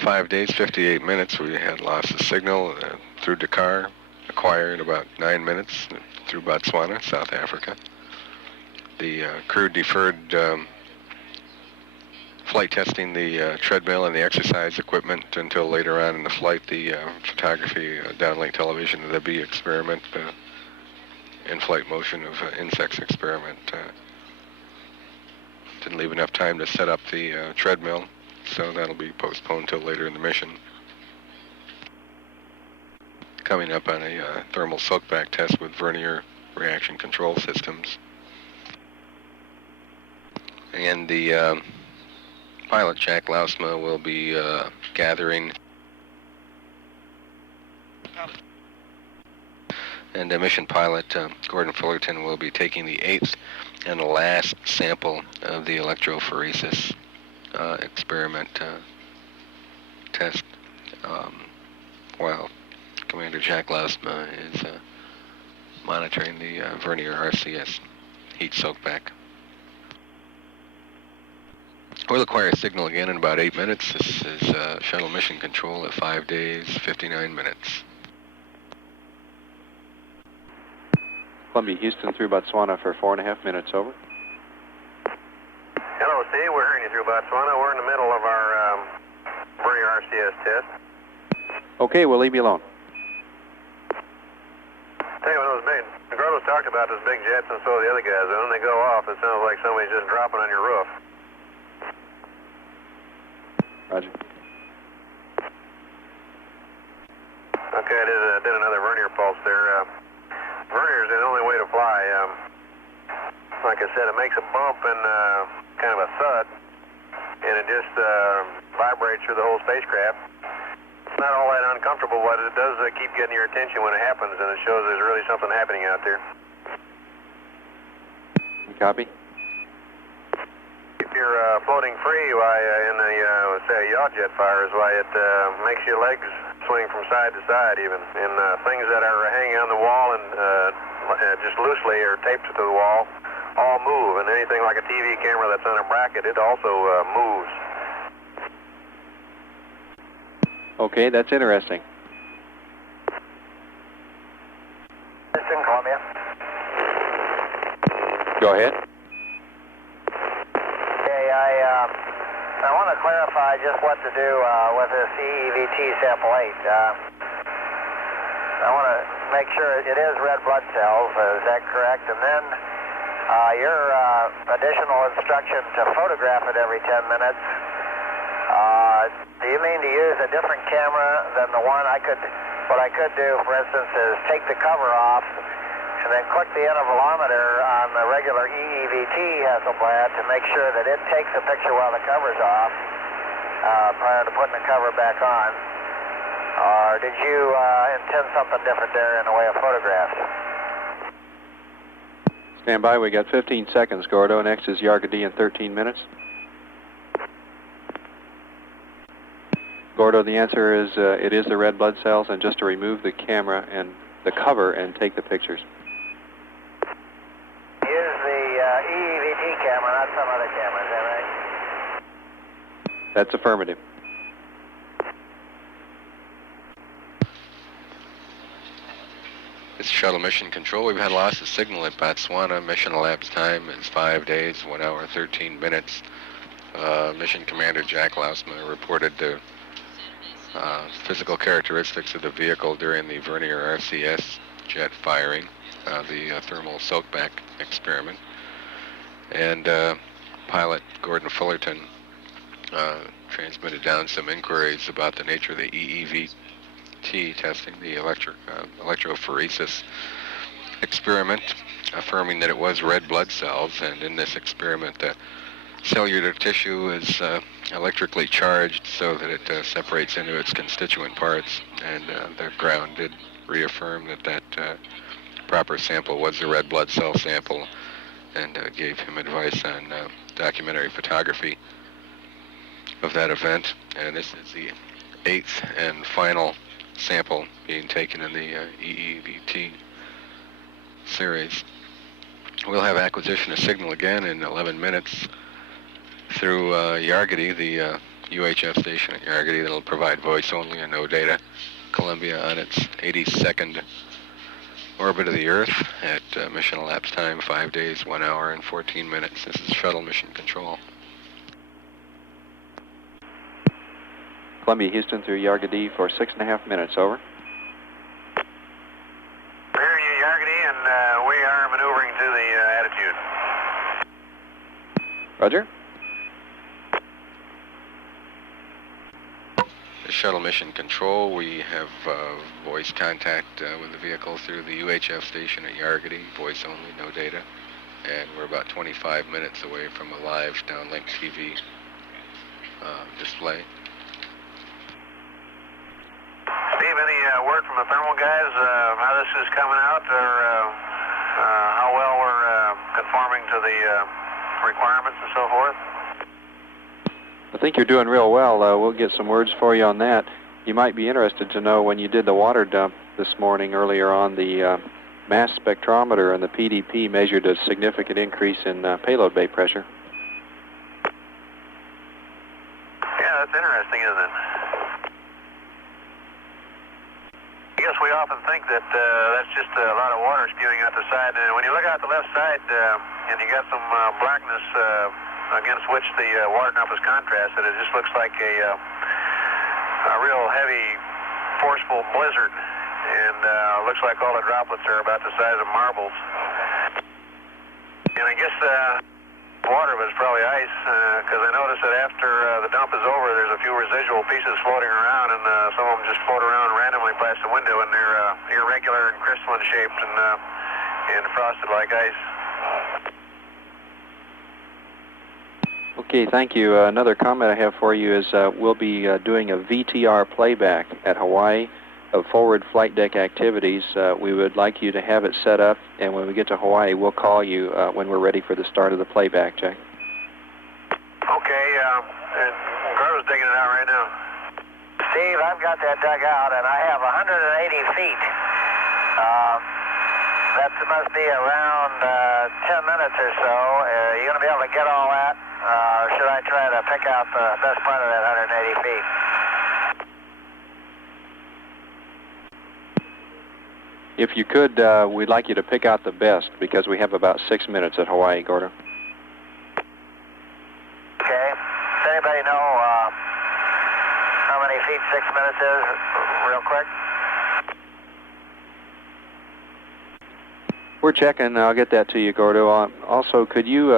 5 days, 58 minutes. We had lost the signal through Dakar, acquired about 9 minutes through Botswana, South Africa. The crew deferred flight testing the treadmill and the exercise equipment until later on in the flight, the photography downlink television of the bee experiment, in-flight motion of insects experiment. Didn't leave enough time to set up the treadmill, so that'll be postponed till later in the mission. Coming up on a thermal soakback test with vernier reaction control systems. And the pilot, Jack Lausma, will be gathering. And mission pilot, Gordon Fullerton, will be taking the 8th and the last sample of the electrophoresis experiment test, while Commander Jack Lausma is monitoring the vernier RCS heat soakback. We'll acquire a signal again in about 8 minutes. This is shuttle mission control at 5 days, 59 minutes. Columbia Houston through Botswana for 4.5 minutes, over. Hello, Steve. We're hearing you through Botswana. We're in the middle of our vernier RCS test. Okay, we'll leave you alone. Tell you what, those big, Grotos talked about those big jets, and so the other guys. And when they go off, it sounds like somebody's just dropping on your roof. Roger. Okay, I did another vernier pulse there. Vernier's the only way to fly. Like I said, it makes a bump and kind of a thud, and it just vibrates through the whole spacecraft. It's not all that uncomfortable, but it does keep getting your attention when it happens, and it shows there's really something happening out there. Copy. If you're floating free, why in the say yaw jet fires, why it makes your legs swing from side to side even, and things that are hanging on the wall and just loosely or taped to the wall all move, and anything like a TV camera that's on a bracket, it also moves. Okay, that's interesting. Houston, Columbia. Go ahead. Okay, I want to clarify just what to do with this EEVT sample 8. I want to make sure it is red blood cells, is that correct? And then your additional instruction to photograph it every 10 minutes, do you mean to use a different camera than the one what I could do, for instance, is take the cover off and then click the intervalometer on the regular EEVT Hasselblad to make sure that it takes a picture while the cover's off prior to putting the cover back on? Or did you intend something different there in the way of photographs? Stand by, we got 15 seconds, Gordo. Next is Yargadee in 13 minutes. Gordo, the answer is it is the red blood cells, and just to remove the camera and the cover and take the pictures. Use the EEVT camera, not some other camera, is that right? That's affirmative. It's shuttle mission control. We've had loss of signal at Botswana. Mission elapsed time is 5 days, 1 hour, 13 minutes. Mission commander Jack Lausma reported the physical characteristics of the vehicle during the vernier RCS jet firing, the thermal soakback experiment. And pilot Gordon Fullerton transmitted down some inquiries about the nature of the EEVT testing, the electrophoresis experiment, affirming that it was red blood cells, and in this experiment the cellular tissue is electrically charged so that it separates into its constituent parts, and the ground did reaffirm that proper sample was a red blood cell sample, and gave him advice on documentary photography of that event. And this is the 8th and final sample being taken in the EEVT series. We'll have acquisition of signal again in 11 minutes through Yargadee, the UHF station at Yargadee, that'll provide voice only and no data. Columbia on its 82nd orbit of the Earth at mission elapsed time 5 days, 1 hour, and 14 minutes. This is shuttle mission control. Columbia Houston through Yargadee for 6.5 minutes. Over. Here you, Yargadee, and we are maneuvering to the attitude. Roger. Shuttle Mission Control, we have voice contact with the vehicle through the UHF station at Yargadee, voice only, no data. And we're about 25 minutes away from a live downlink TV display. Steve, any word from the thermal guys, how this is coming out, or how well we're conforming to the requirements and so forth? I think you're doing real well. We'll get some words for you on that. You might be interested to know when you did the water dump this morning earlier on, the mass spectrometer and the PDP measured a significant increase in payload bay pressure. Yeah, that's interesting, isn't it? I guess we often think that that's just a lot of water spewing out the side. And when you look out the left side and you got some blackness against which the water dump is contrasted, it just looks like a real heavy, forceful blizzard. And looks like all the droplets are about the size of marbles. And I guess water was probably ice, because I noticed that after the dump is over, there's a few residual pieces floating around, and some of them just float around randomly past the window, and they're irregular and crystalline shaped and frosted like ice. Okay, thank you. Another comment I have for you is we'll be doing a VTR playback at Hawaii of forward flight deck activities. We would like you to have it set up, and when we get to Hawaii, we'll call you when we're ready for the start of the playback, Jack. Okay, Gardo's digging it out right now. Steve, I've got that dug out, and I have 180 feet. That must be around 10 minutes or so. Are you going to be able to get all that? Or should I try to pick out the best part of that 180 feet? If you could, we'd like you to pick out the best, because we have about 6 minutes at Hawaii, Gordo. Okay. Does anybody know how many feet 6 minutes is, real quick? We're checking. I'll get that to you, Gordo. Also, could you,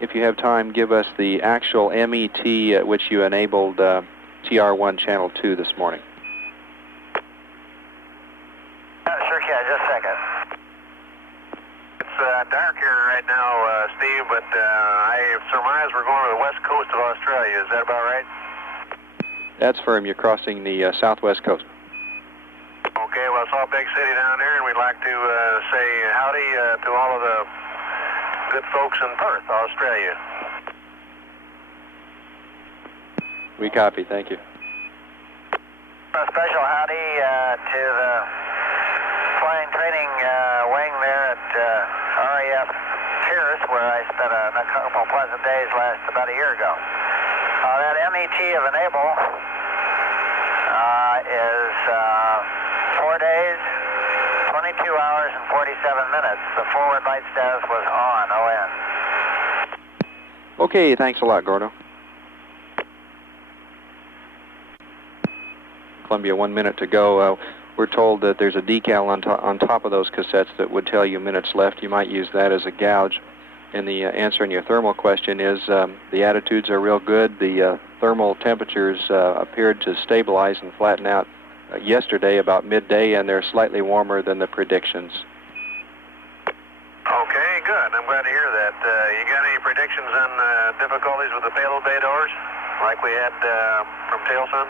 if you have time, give us the actual MET at which you enabled TR1 Channel 2 this morning? Sure can, just a second. It's dark here right now, Steve, but I surmise we're going to the west coast of Australia. Is that about right? That's firm. You're crossing the southwest coast. Okay, well, it's all big city down there, and we'd like to say howdy to all of the good folks in Perth, Australia. We copy. Thank you. A special howdy to the flying training wing there at RAF Pierce, where I spent a couple pleasant days about a year ago. That MET of enable is 4 days, 22 hours, and 47 minutes. The forward light status was on, ON. Okay, thanks a lot, Gordo. Columbia, 1 minute to go. We're told that there's a decal on top of those cassettes that would tell you minutes left. You might use that as a gauge. And the answer in your thermal question is the attitudes are real good. The thermal temperatures appeared to stabilize and flatten out yesterday about midday, and they're slightly warmer than the predictions. Okay, good. I'm glad to hear that. You got any predictions on difficulties with the payload bay doors, like we had from Tailsun?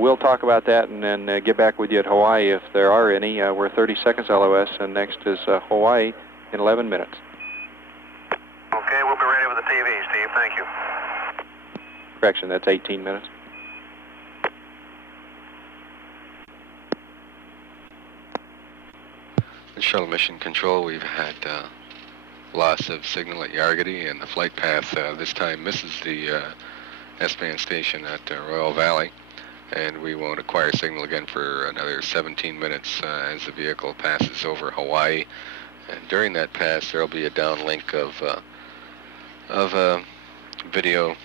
We'll talk about that and then get back with you at Hawaii if there are any. We're 30 seconds LOS, and next is Hawaii in 11 minutes. Okay, we'll be ready with the TV, Steve. Thank you. Correction, that's 18 minutes. Shuttle Mission Control, we've had loss of signal at Yargadee, and the flight path this time misses the S-band station at Royal Valley, and we won't acquire signal again for another 17 minutes as the vehicle passes over Hawaii. And during that pass, there'll be a downlink of video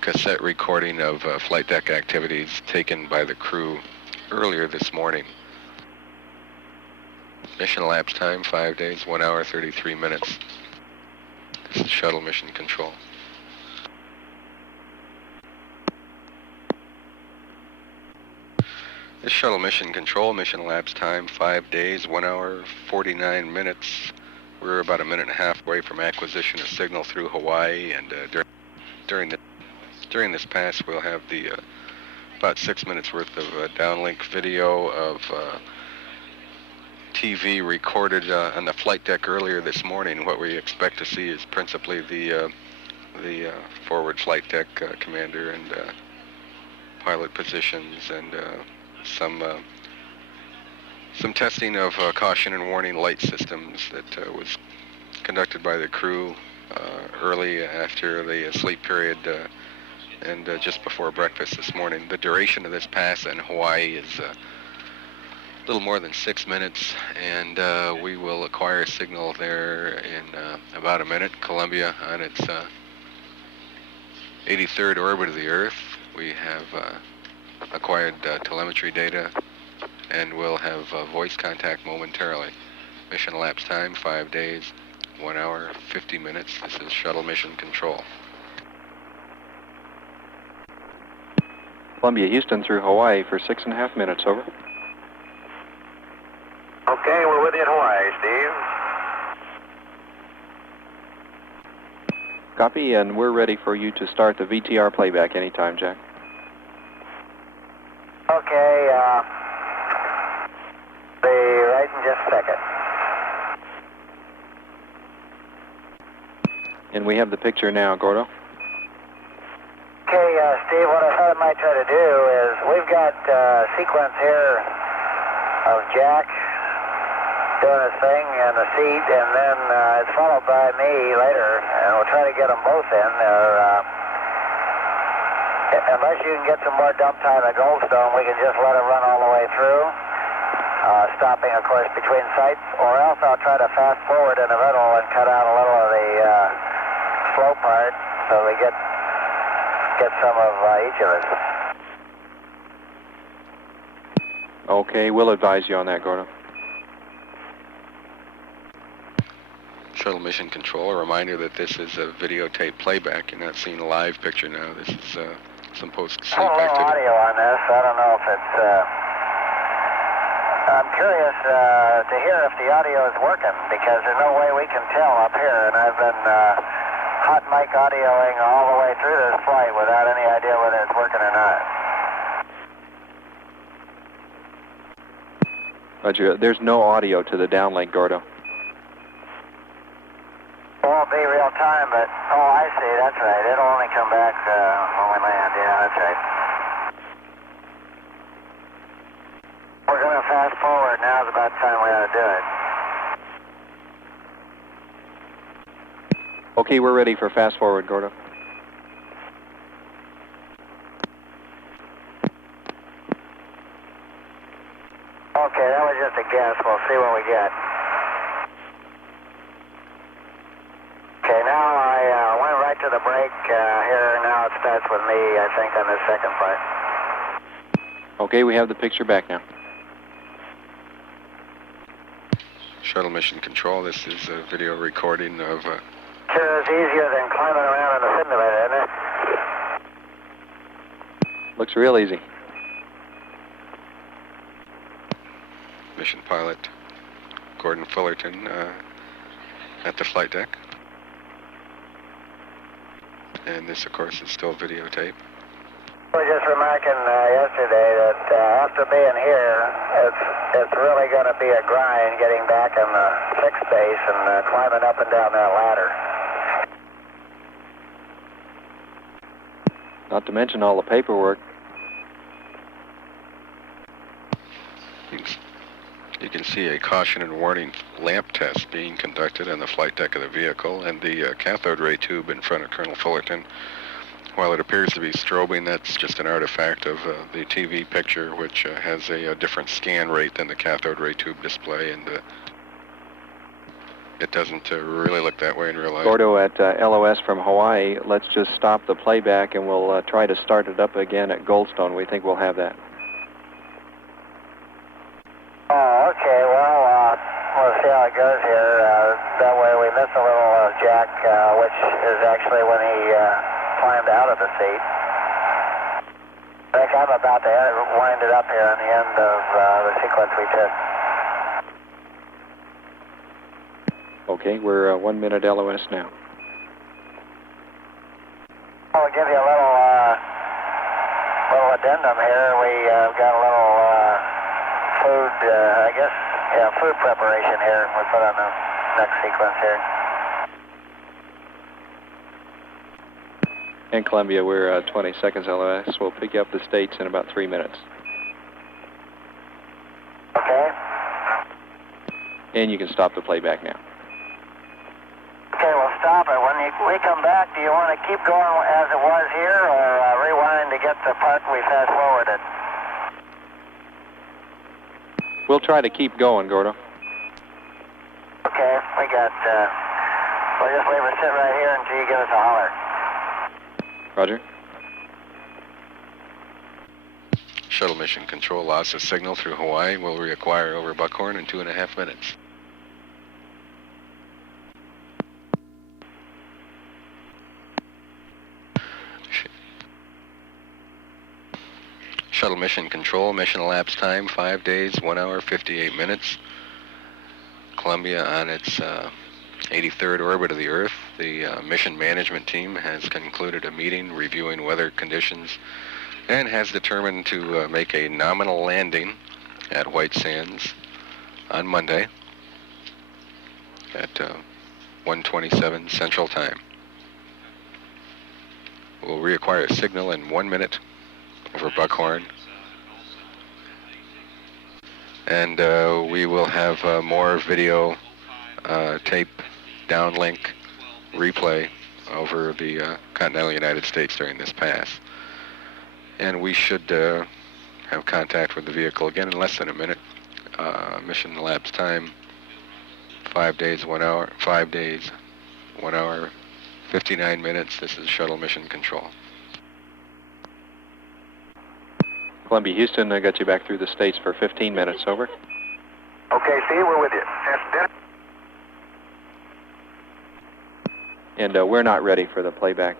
cassette recording of flight deck activities taken by the crew earlier this morning. Mission elapsed time, 5 days, 1 hour, 33 minutes. This is Shuttle Mission Control. This Shuttle Mission Control, mission elapsed time, 5 days, 1 hour, 49 minutes. We're about a minute and a half away from acquisition of signal through Hawaii, and during this pass we'll have the about 6 minutes worth of downlink video of TV recorded on the flight deck earlier this morning. What we expect to see is principally the forward flight deck commander and pilot positions, and some testing of caution and warning light systems that was conducted by the crew early after the sleep period and just before breakfast this morning. The duration of this pass in Hawaii is a little more than 6 minutes, and we will acquire signal there in about a minute. Columbia on its 83rd orbit of the Earth. We have acquired telemetry data, and we'll have voice contact momentarily. Mission elapsed time, 5 days, 1 hour, 50 minutes. This is Shuttle Mission Control. Columbia, Houston through Hawaii for 6.5 minutes, over. Okay, we're with you in Hawaii, Steve. Copy, and we're ready for you to start the VTR playback anytime, Jack. Okay, be right in just a second. And we have the picture now, Gordo. Okay, Steve, what I thought I might try to do is we've got a sequence here of Jack doing his thing in the seat, and then it's followed by me later, and we'll try to get them both in. Unless you can get some more dump time at Goldstone, we can just let it run all the way through, stopping, of course, between sites, or else I'll try to fast forward in the middle and cut out a little of the slow part so we get some of each of us. Okay, we'll advise you on that, Gordo. Shuttle Mission Control, a reminder that this is a videotape playback. You're not seeing a live picture now. This is some post-sleep a little activity. audio on this. I don't know if it's... I'm curious to hear if the audio is working, because there's no way we can tell up here, and I've been hot mic audioing all the way through this flight without any idea whether it's working or not. Roger, there's no audio to the downlink, Gordo. Won't be real time, but, oh, I see, that's right. It'll only come back when we land, yeah, that's right. We're going to fast forward. Now's about the time we ought to do it. Okay, we're ready for fast forward, Gordo. Okay, that was just a guess. We'll see what we get. Okay, now I went right to the break here. Now it starts with me, I think, on the second part. Okay, we have the picture back now. Shuttle Mission Control, this is a video recording of... Sure is easier than climbing around in the simulator, isn't it? Looks real easy. Mission pilot Gordon Fullerton at the flight deck. And this, of course, is still videotape. We were just remarking yesterday that after being here, it's really going to be a grind getting back in the fixed base and climbing up and down that ladder. Not to mention all the paperwork. You can see a caution and warning lamp test being conducted on the flight deck of the vehicle, and the cathode ray tube in front of Colonel Fullerton. While it appears to be strobing, that's just an artifact of the TV picture, which has a different scan rate than the cathode ray tube display, and it doesn't really look that way in real life. Gordo at LOS from Hawaii, let's just stop the playback and we'll try to start it up again at Goldstone. We think we'll have that. Oh, okay. Well, we'll see how it goes here. That way we miss a little jack, which is actually when he climbed out of the seat. I think I'm about to wind it up here on the end of the sequence we took. Okay, we're 1 minute LOS now. I'll give you a little addendum here. We've got a little food, food preparation here we put on the next sequence here. In Columbia, we're 20 seconds LOS. We'll pick you up the States in about 3 minutes. Okay. And you can stop the playback now. Okay, we'll stop it. When we come back, do you want to keep going as it was here, or rewind to get the part we fast-forwarded? We'll try to keep going, Gordo. Okay, we'll just leave her sit right here until you give us a holler. Roger. Shuttle Mission Control lost a signal through Hawaii. We'll reacquire over Buckhorn in 2.5 minutes. Shuttle Mission Control, mission elapsed time 5 days, 1 hour, 58 minutes. Columbia on its 83rd orbit of the Earth. The mission management team has concluded a meeting reviewing weather conditions and has determined to make a nominal landing at White Sands on Monday at 1:27 Central Time. We'll reacquire a signal in 1 minute over Buckhorn. And we will have more video tape downlink replay over the continental United States during this pass. And we should have contact with the vehicle again in less than a minute. Mission elapsed time 5 days, 1 hour, 5 days, 1 hour, 59 minutes. This is Shuttle Mission Control. Columbia, Houston, I got you back through the States for 15 minutes, over. Okay, Steve, we're with you. And we're not ready for the playback.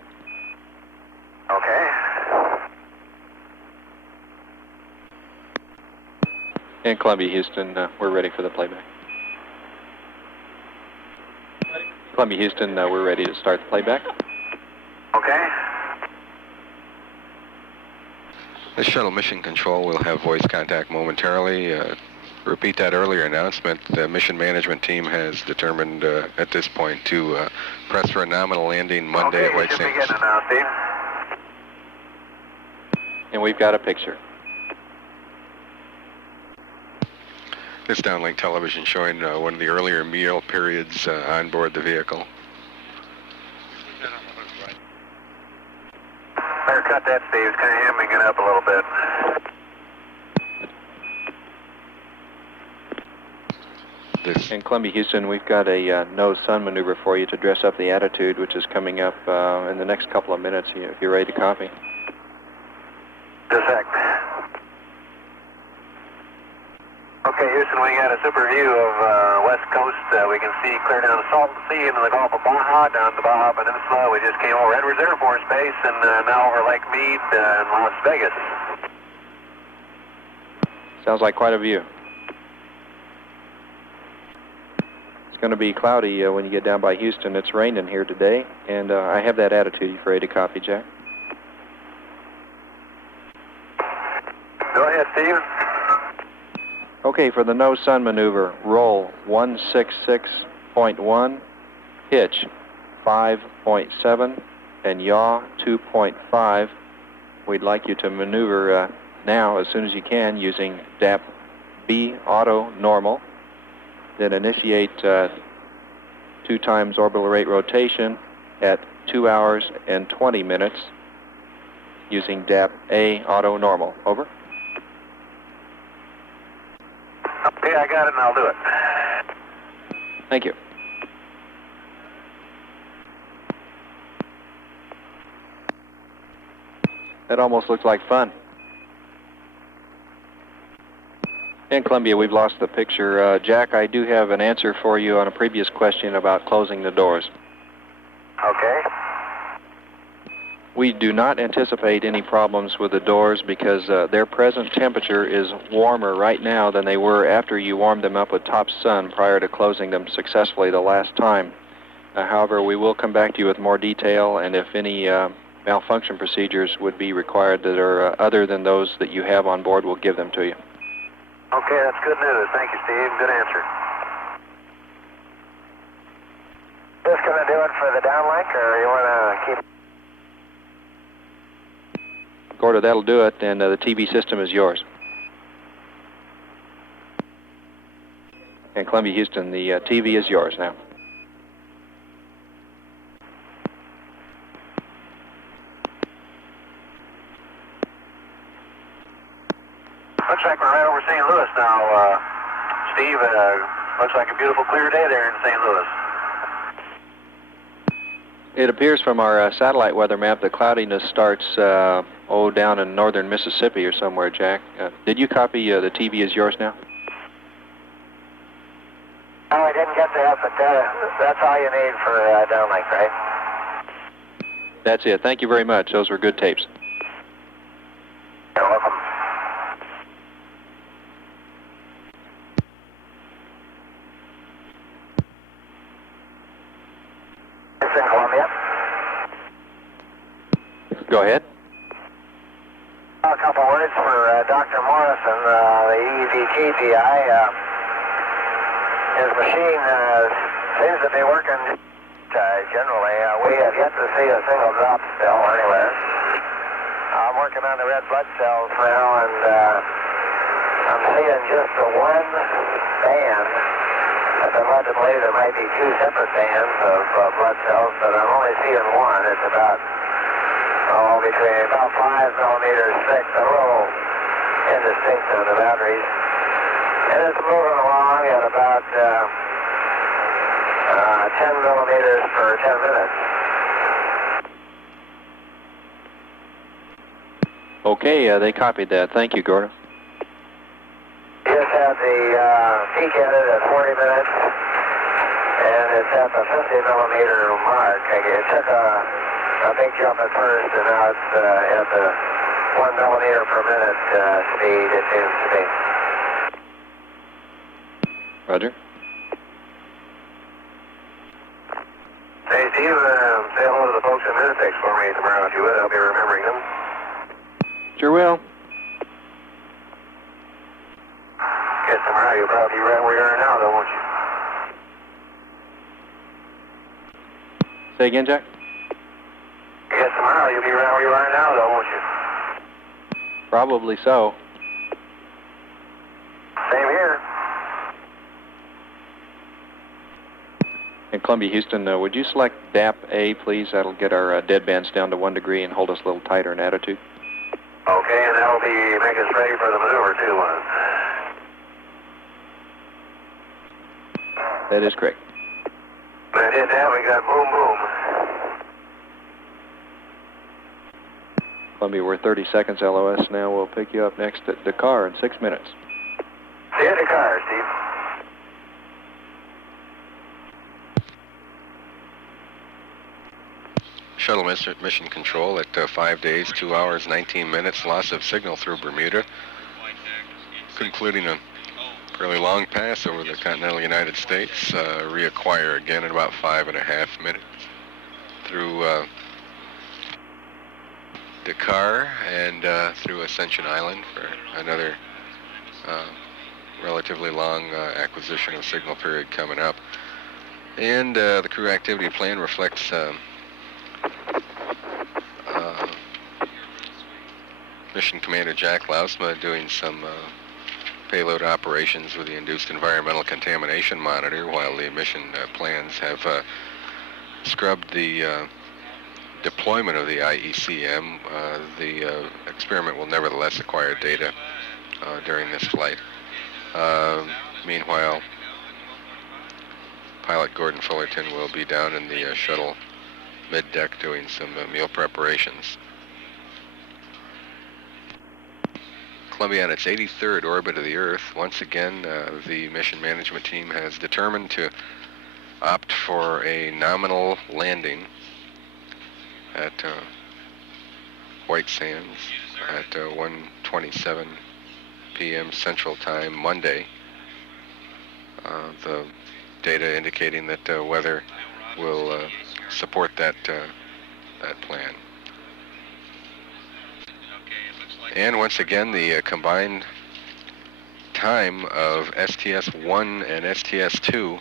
Okay. And Columbia, Houston, we're ready for the playback. Columbia, Houston, we're ready to start the playback. Okay. The Shuttle Mission Control will have voice contact momentarily. Repeat that earlier announcement. The mission management team has determined at this point to press for a nominal landing Monday at White Sands. Okay, you should be getting it now, Steve. And we've got a picture. This downlink television showing one of the earlier meal periods on board the vehicle. Better cut that, Steve. It's kind of hemming it up a little bit. In Columbia, Houston, we've got a nose-sun maneuver for you to dress up the attitude, which is coming up in the next couple of minutes, if you're ready to copy. Just a sec. Okay, Houston, we got a super view of West Coast. We can see clear down the Salton Sea into the Gulf of Baja, down the Baja Peninsula. We just came over Edwards Air Force Base and now over Lake Mead in Las Vegas. Sounds like quite a view. It's going to be cloudy when you get down by Houston. It's raining here today, and I have that attitude. You ready to copy, Jack? Go ahead, Steve. Okay, for the nose-sun maneuver, roll 166.1, pitch 5.7, and yaw 2.5. We'd like you to maneuver now as soon as you can using DAP B auto normal. Then initiate 2 times orbital rate rotation at 2 hours and 20 minutes using DAP A auto normal. Over. Okay, I got it and I'll do it. Thank you. That almost looked like fun. In Columbia, we've lost the picture. Jack, I do have an answer for you on a previous question about closing the doors. Okay. We do not anticipate any problems with the doors because their present temperature is warmer right now than they were after you warmed them up with top sun prior to closing them successfully the last time. However, we will come back to you with more detail, and if any malfunction procedures would be required that are other than those that you have on board, we'll give them to you. Okay, that's good news. Thank you, Steve. Good answer. Just going to do it for the downlink, or you want to keep... Gorda, that'll do it, and the TV system is yours. And Columbia, Houston, the TV is yours now. Looks like we're right over St. Louis now, Steve. Looks like a beautiful clear day there in St. Louis. It appears from our satellite weather map that cloudiness starts, down in northern Mississippi or somewhere, Jack. Did you copy the TV is yours now? No, I didn't get that, but that's all you need for downlink, right? That's it. Thank you very much. Those were good tapes. You're welcome. It's in Columbia. Go ahead. A couple words for Dr. Morrison, the EVT PI. His machine seems to be working generally. We have yet to see a single drop still anywhere. I'm working on the red blood cells now, and I'm seeing just the one band. I've been led to believe there might be two separate bands of blood cells, but I'm only seeing one. It's about between about 5 millimeters thick, a little indistinct on the boundaries. And it's moving along at about 10 millimeters per 10 minutes. Okay, they copied that. Thank you, Gorda. Just had the peak at it at 40 minutes, and it's at the 50 millimeter mark. It took a big jump at first, and now it's at the 1 millimeter per minute speed, it seems to be. Roger. Hey, Steve, say hello to the folks in Minitex for me tomorrow, if you would. I'll be remembering them. Sure will. Guess tomorrow you'll probably be right where you are now, though, won't you? Say again, Jack? Guess tomorrow you'll be right where you are now, though, won't you? Probably so. Same here. In Columbia, Houston, would you select DAP A, please? That'll get our deadbands down to 1 degree and hold us a little tighter in attitude. Okay, and that'll make us ready for the maneuver, too, won't it? That is correct. When I did that, we got boom, boom. Columbia, we're 30 seconds LOS now. We'll pick you up next at Dakar in 6 minutes. See you at Dakar, Steve. Shuttle mission control at 5 days, 2 hours, 19 minutes, loss of signal through Bermuda, concluding a fairly long pass over the continental United States, reacquire again in about 5.5 minutes through Dakar and through Ascension Island for another relatively long acquisition of signal period coming up. And the crew activity plan reflects Mission Commander Jack Lausma doing some payload operations with the Induced Environmental Contamination Monitor, while the mission plans have scrubbed the deployment of the IECM. The experiment will nevertheless acquire data during this flight. Meanwhile, pilot Gordon Fullerton will be down in the shuttle mid-deck doing some meal preparations. Columbia on its 83rd orbit of the Earth. Once again, the mission management team has determined to opt for a nominal landing at White Sands at 1:27 p.m. Central Time Monday. The data indicating that weather will support that plan. And once again, the combined time of STS-1 and STS-2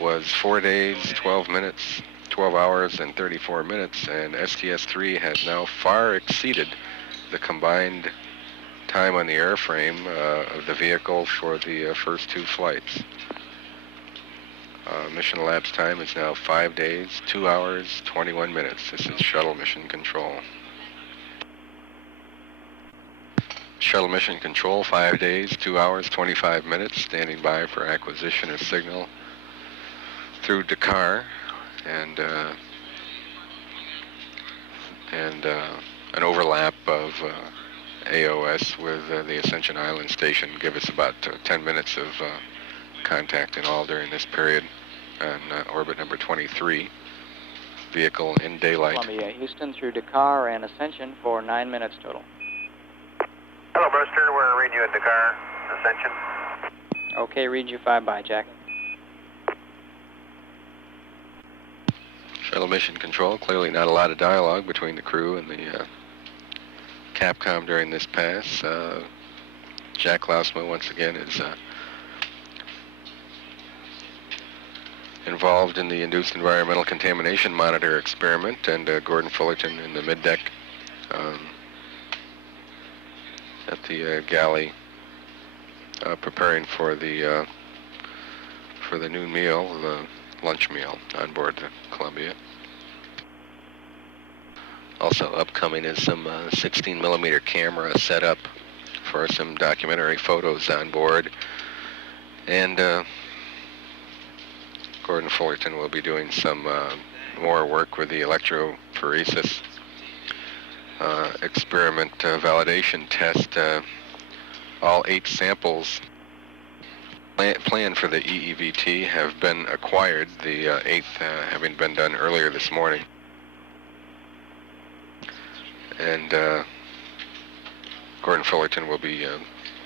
was 4 days, 12 minutes, 12 hours, and 34 minutes, and STS-3 has now far exceeded the combined time on the airframe of the vehicle for the first two flights. Mission elapsed time is now 5 days, 2 hours, 21 minutes. This is Shuttle Mission Control. Shuttle Mission Control, 5 days, 2 hours, 25 minutes, standing by for acquisition of signal through Dakar, and an overlap of AOS with the Ascension Island station give us about 10 minutes of contact in all during this period on orbit number 23. Vehicle in daylight. Columbia, Houston through Dakar and Ascension for 9 minutes total. Hello, Brewster. We're reading you at Dakar, Ascension. Okay, read you 5 by, Jack. Shuttle Mission Control, clearly not a lot of dialogue between the crew and the Capcom during this pass. Jack Klausma, once again, is involved in the induced environmental contamination monitor experiment, and Gordon Fullerton in the middeck at the galley preparing for the noon meal, the lunch meal on board the Columbia. Also upcoming is some 16 millimeter camera set up for some documentary photos on board, and Gordon Fullerton will be doing some more work with the electrophoresis experiment validation test. All 8 samples planned for the EEVT have been acquired, the 8th having been done earlier this morning. And Gordon Fullerton will be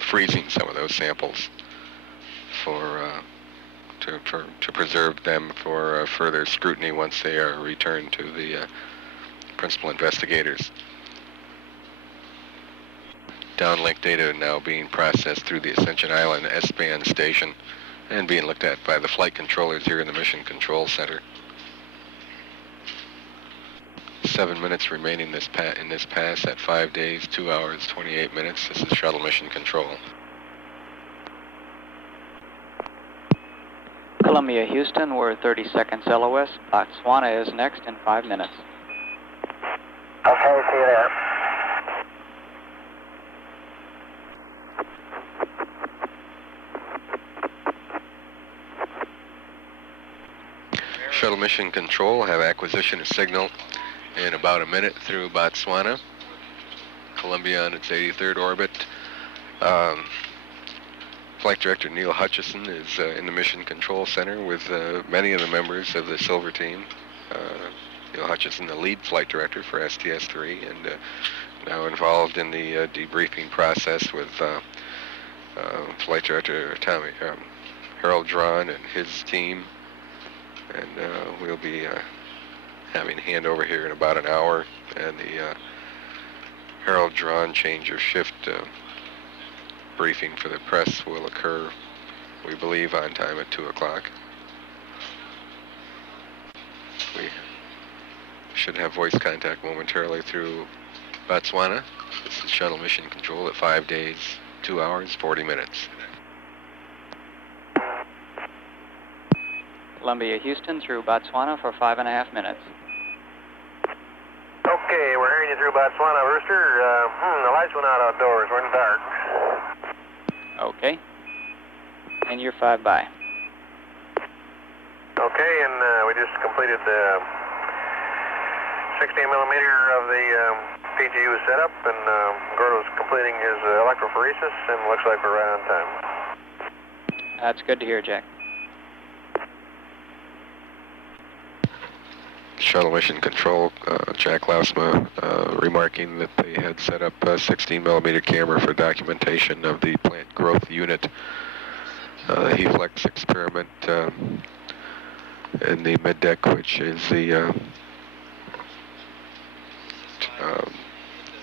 freezing some of those samples to preserve them for further scrutiny once they are returned to the principal investigators. Downlink data now being processed through the Ascension Island S-band station and being looked at by the flight controllers here in the Mission Control Center. 7 minutes remaining in this pass at 5 days, 2 hours, 28 minutes. This is Shuttle Mission Control. Columbia, Houston, we're 30 seconds LOS. Botswana is next in 5 minutes. Okay, see you there. Shuttle Mission Control have acquisition of signal in about a minute through Botswana. Columbia on its 83rd orbit. Flight Director Neil Hutchison is in the Mission Control Center with many of the members of the Silver Team. Neil Hutchison, the lead flight director for STS-3, and now involved in the debriefing process with Flight Director Harold Drawn and his team. And we'll be having handover here in about an hour, and the Harold Drawn change of shift briefing for the press will occur, we believe, on time at 2 o'clock. We should have voice contact momentarily through Botswana. This is Shuttle Mission Control at 5 days, 2 hours, 40 minutes. Columbia, Houston through Botswana for 5.5 minutes. Okay, we're hearing you through Botswana, Rooster. The lights went out outdoors. We're in the dark. Okay. And you're 5 by. Okay, and we just completed the 16 millimeter of the PGU setup, and Gordo's completed completing his electrophoresis, and looks like we're right on time. That's good to hear, Jack. Shuttle Mission Control, Jack Lausma, remarking that they had set up a 16mm camera for documentation of the plant growth unit. The HEFLEX experiment in the mid-deck, which is the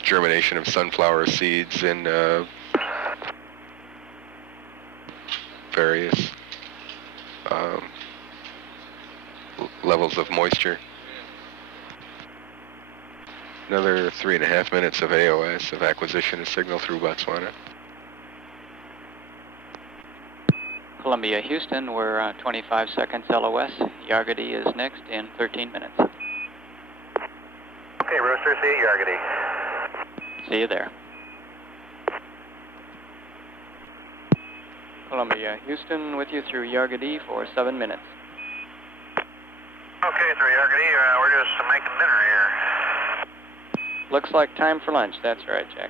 germination of sunflower seeds in various levels of moisture. Another 3.5 minutes of AOS, of acquisition of signal through Botswana. Columbia, Houston, we're 25 seconds LOS. Yargady is next in 13 minutes. Okay, Rooster, see you, Yargady. See you there. Columbia, Houston, with you through Yargady for 7 minutes. Okay, through Yargady, we're just making dinner here. Looks like time for lunch. That's right, Jack.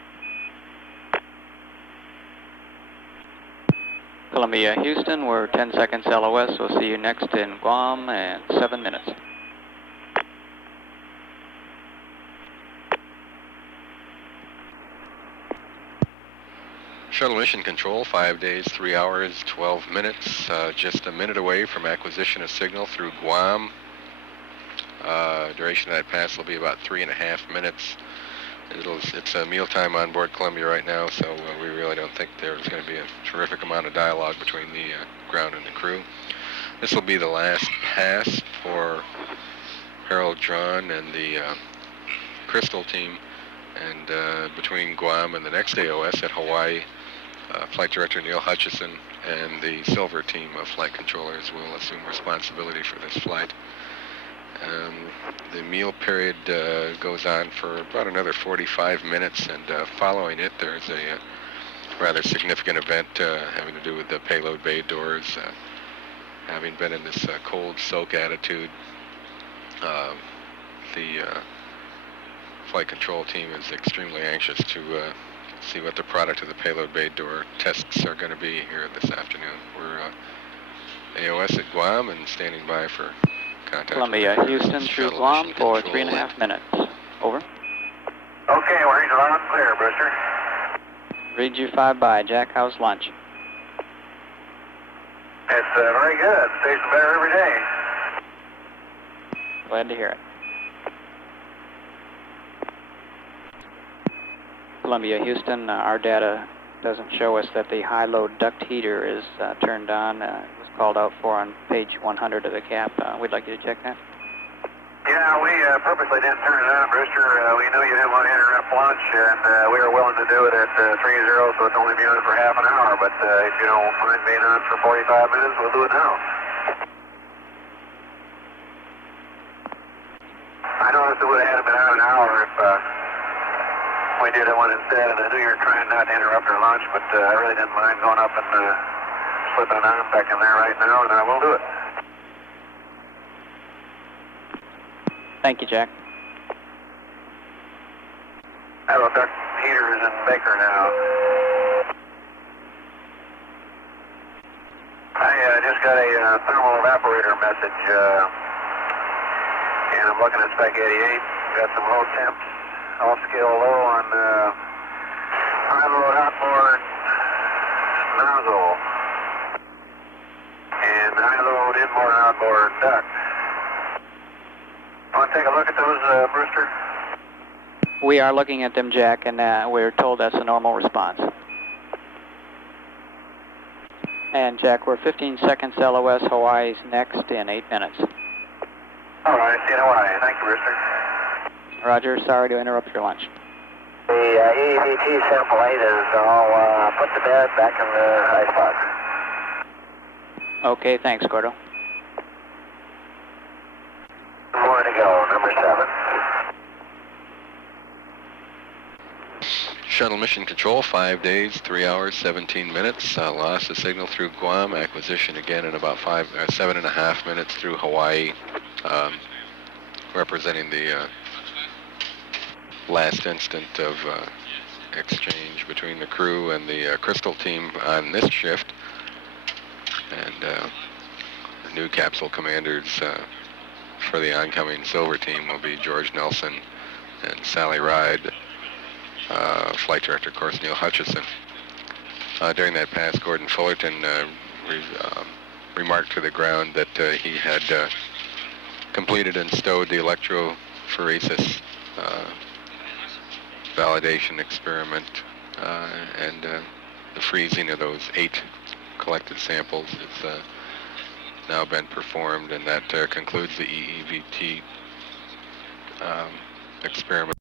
Columbia, Houston, we're 10 seconds LOS. We'll see you next in Guam in 7 minutes. Shuttle Mission Control, 5 days, 3 hours, 12 minutes, just a minute away from acquisition of signal through Guam. Duration of that pass will be about 3.5 minutes. It's a mealtime on board Columbia right now, so we really don't think there's going to be a terrific amount of dialogue between the ground and the crew. This will be the last pass for Harold Drawn and the Crystal team, and between Guam and the next AOS at Hawaii, Flight Director Neil Hutchison and the Silver team of flight controllers will assume responsibility for this flight. The meal period goes on for about another 45 minutes, and following it there's a rather significant event having to do with the payload bay doors. Having been in this cold soak attitude, the flight control team is extremely anxious to see what the product of the payload bay door tests are going to be here this afternoon. We're AOS at Guam and standing by for contact. Columbia, Houston through Guam for 3.5 minutes. Over. Okay, we're reading loud and clear, Brewster. Read you 5 by. Jack, how's lunch? It's very good. Tastes better every day. Glad to hear it. Columbia, Houston, our data doesn't show us that the high-load duct heater is turned on. It was called out for on page 100 of the cap. We'd like you to check that. Yeah, we purposely didn't turn it on, Brewster. We knew you didn't want to interrupt lunch, and we were willing to do it at 3-0, so it's only be on for half an hour. But if you don't mind being on for 45 minutes, we'll do it now. I noticed it would have had been on an hour if we did it one instead, and I knew you were trying not to interrupt our lunch, but I really didn't mind going up and slipping it on back in there right now, and I will do it. Thank you, Jack. Hello, duct heater is in Baker now. I just got a thermal evaporator message, and I'm looking at Spec 88. Got some low temps, off scale low on high load outboard nozzle, and high load inboard and outboard duct. Want to take a look at those, Brewster? We are looking at them, Jack, and we're told that's a normal response. And Jack, we're 15 seconds LOS. Hawaii's next in 8 minutes. All right, see you in Hawaii. Thank you, Brewster. Roger, sorry to interrupt your lunch. The EVT sample 8 is all put to bed back in the icebox. Okay, thanks, Gordo. More to go, number 7. Shuttle Mission Control, 5 days, 3 hours, 17 minutes. Lost of signal through Guam. Acquisition again in about 7.5 minutes through Hawaii, representing the last instant of exchange between the crew and the Crystal team on this shift. And the new capsule commanders for the oncoming Silver team will be George Nelson and Sally Ride. Flight Director, of course, Neil Hutchison. During that pass, Gordon Fullerton remarked to the ground that he had completed and stowed the electrophoresis validation experiment, and the freezing of those 8 collected samples has now been performed, and that concludes the EEVT experiment.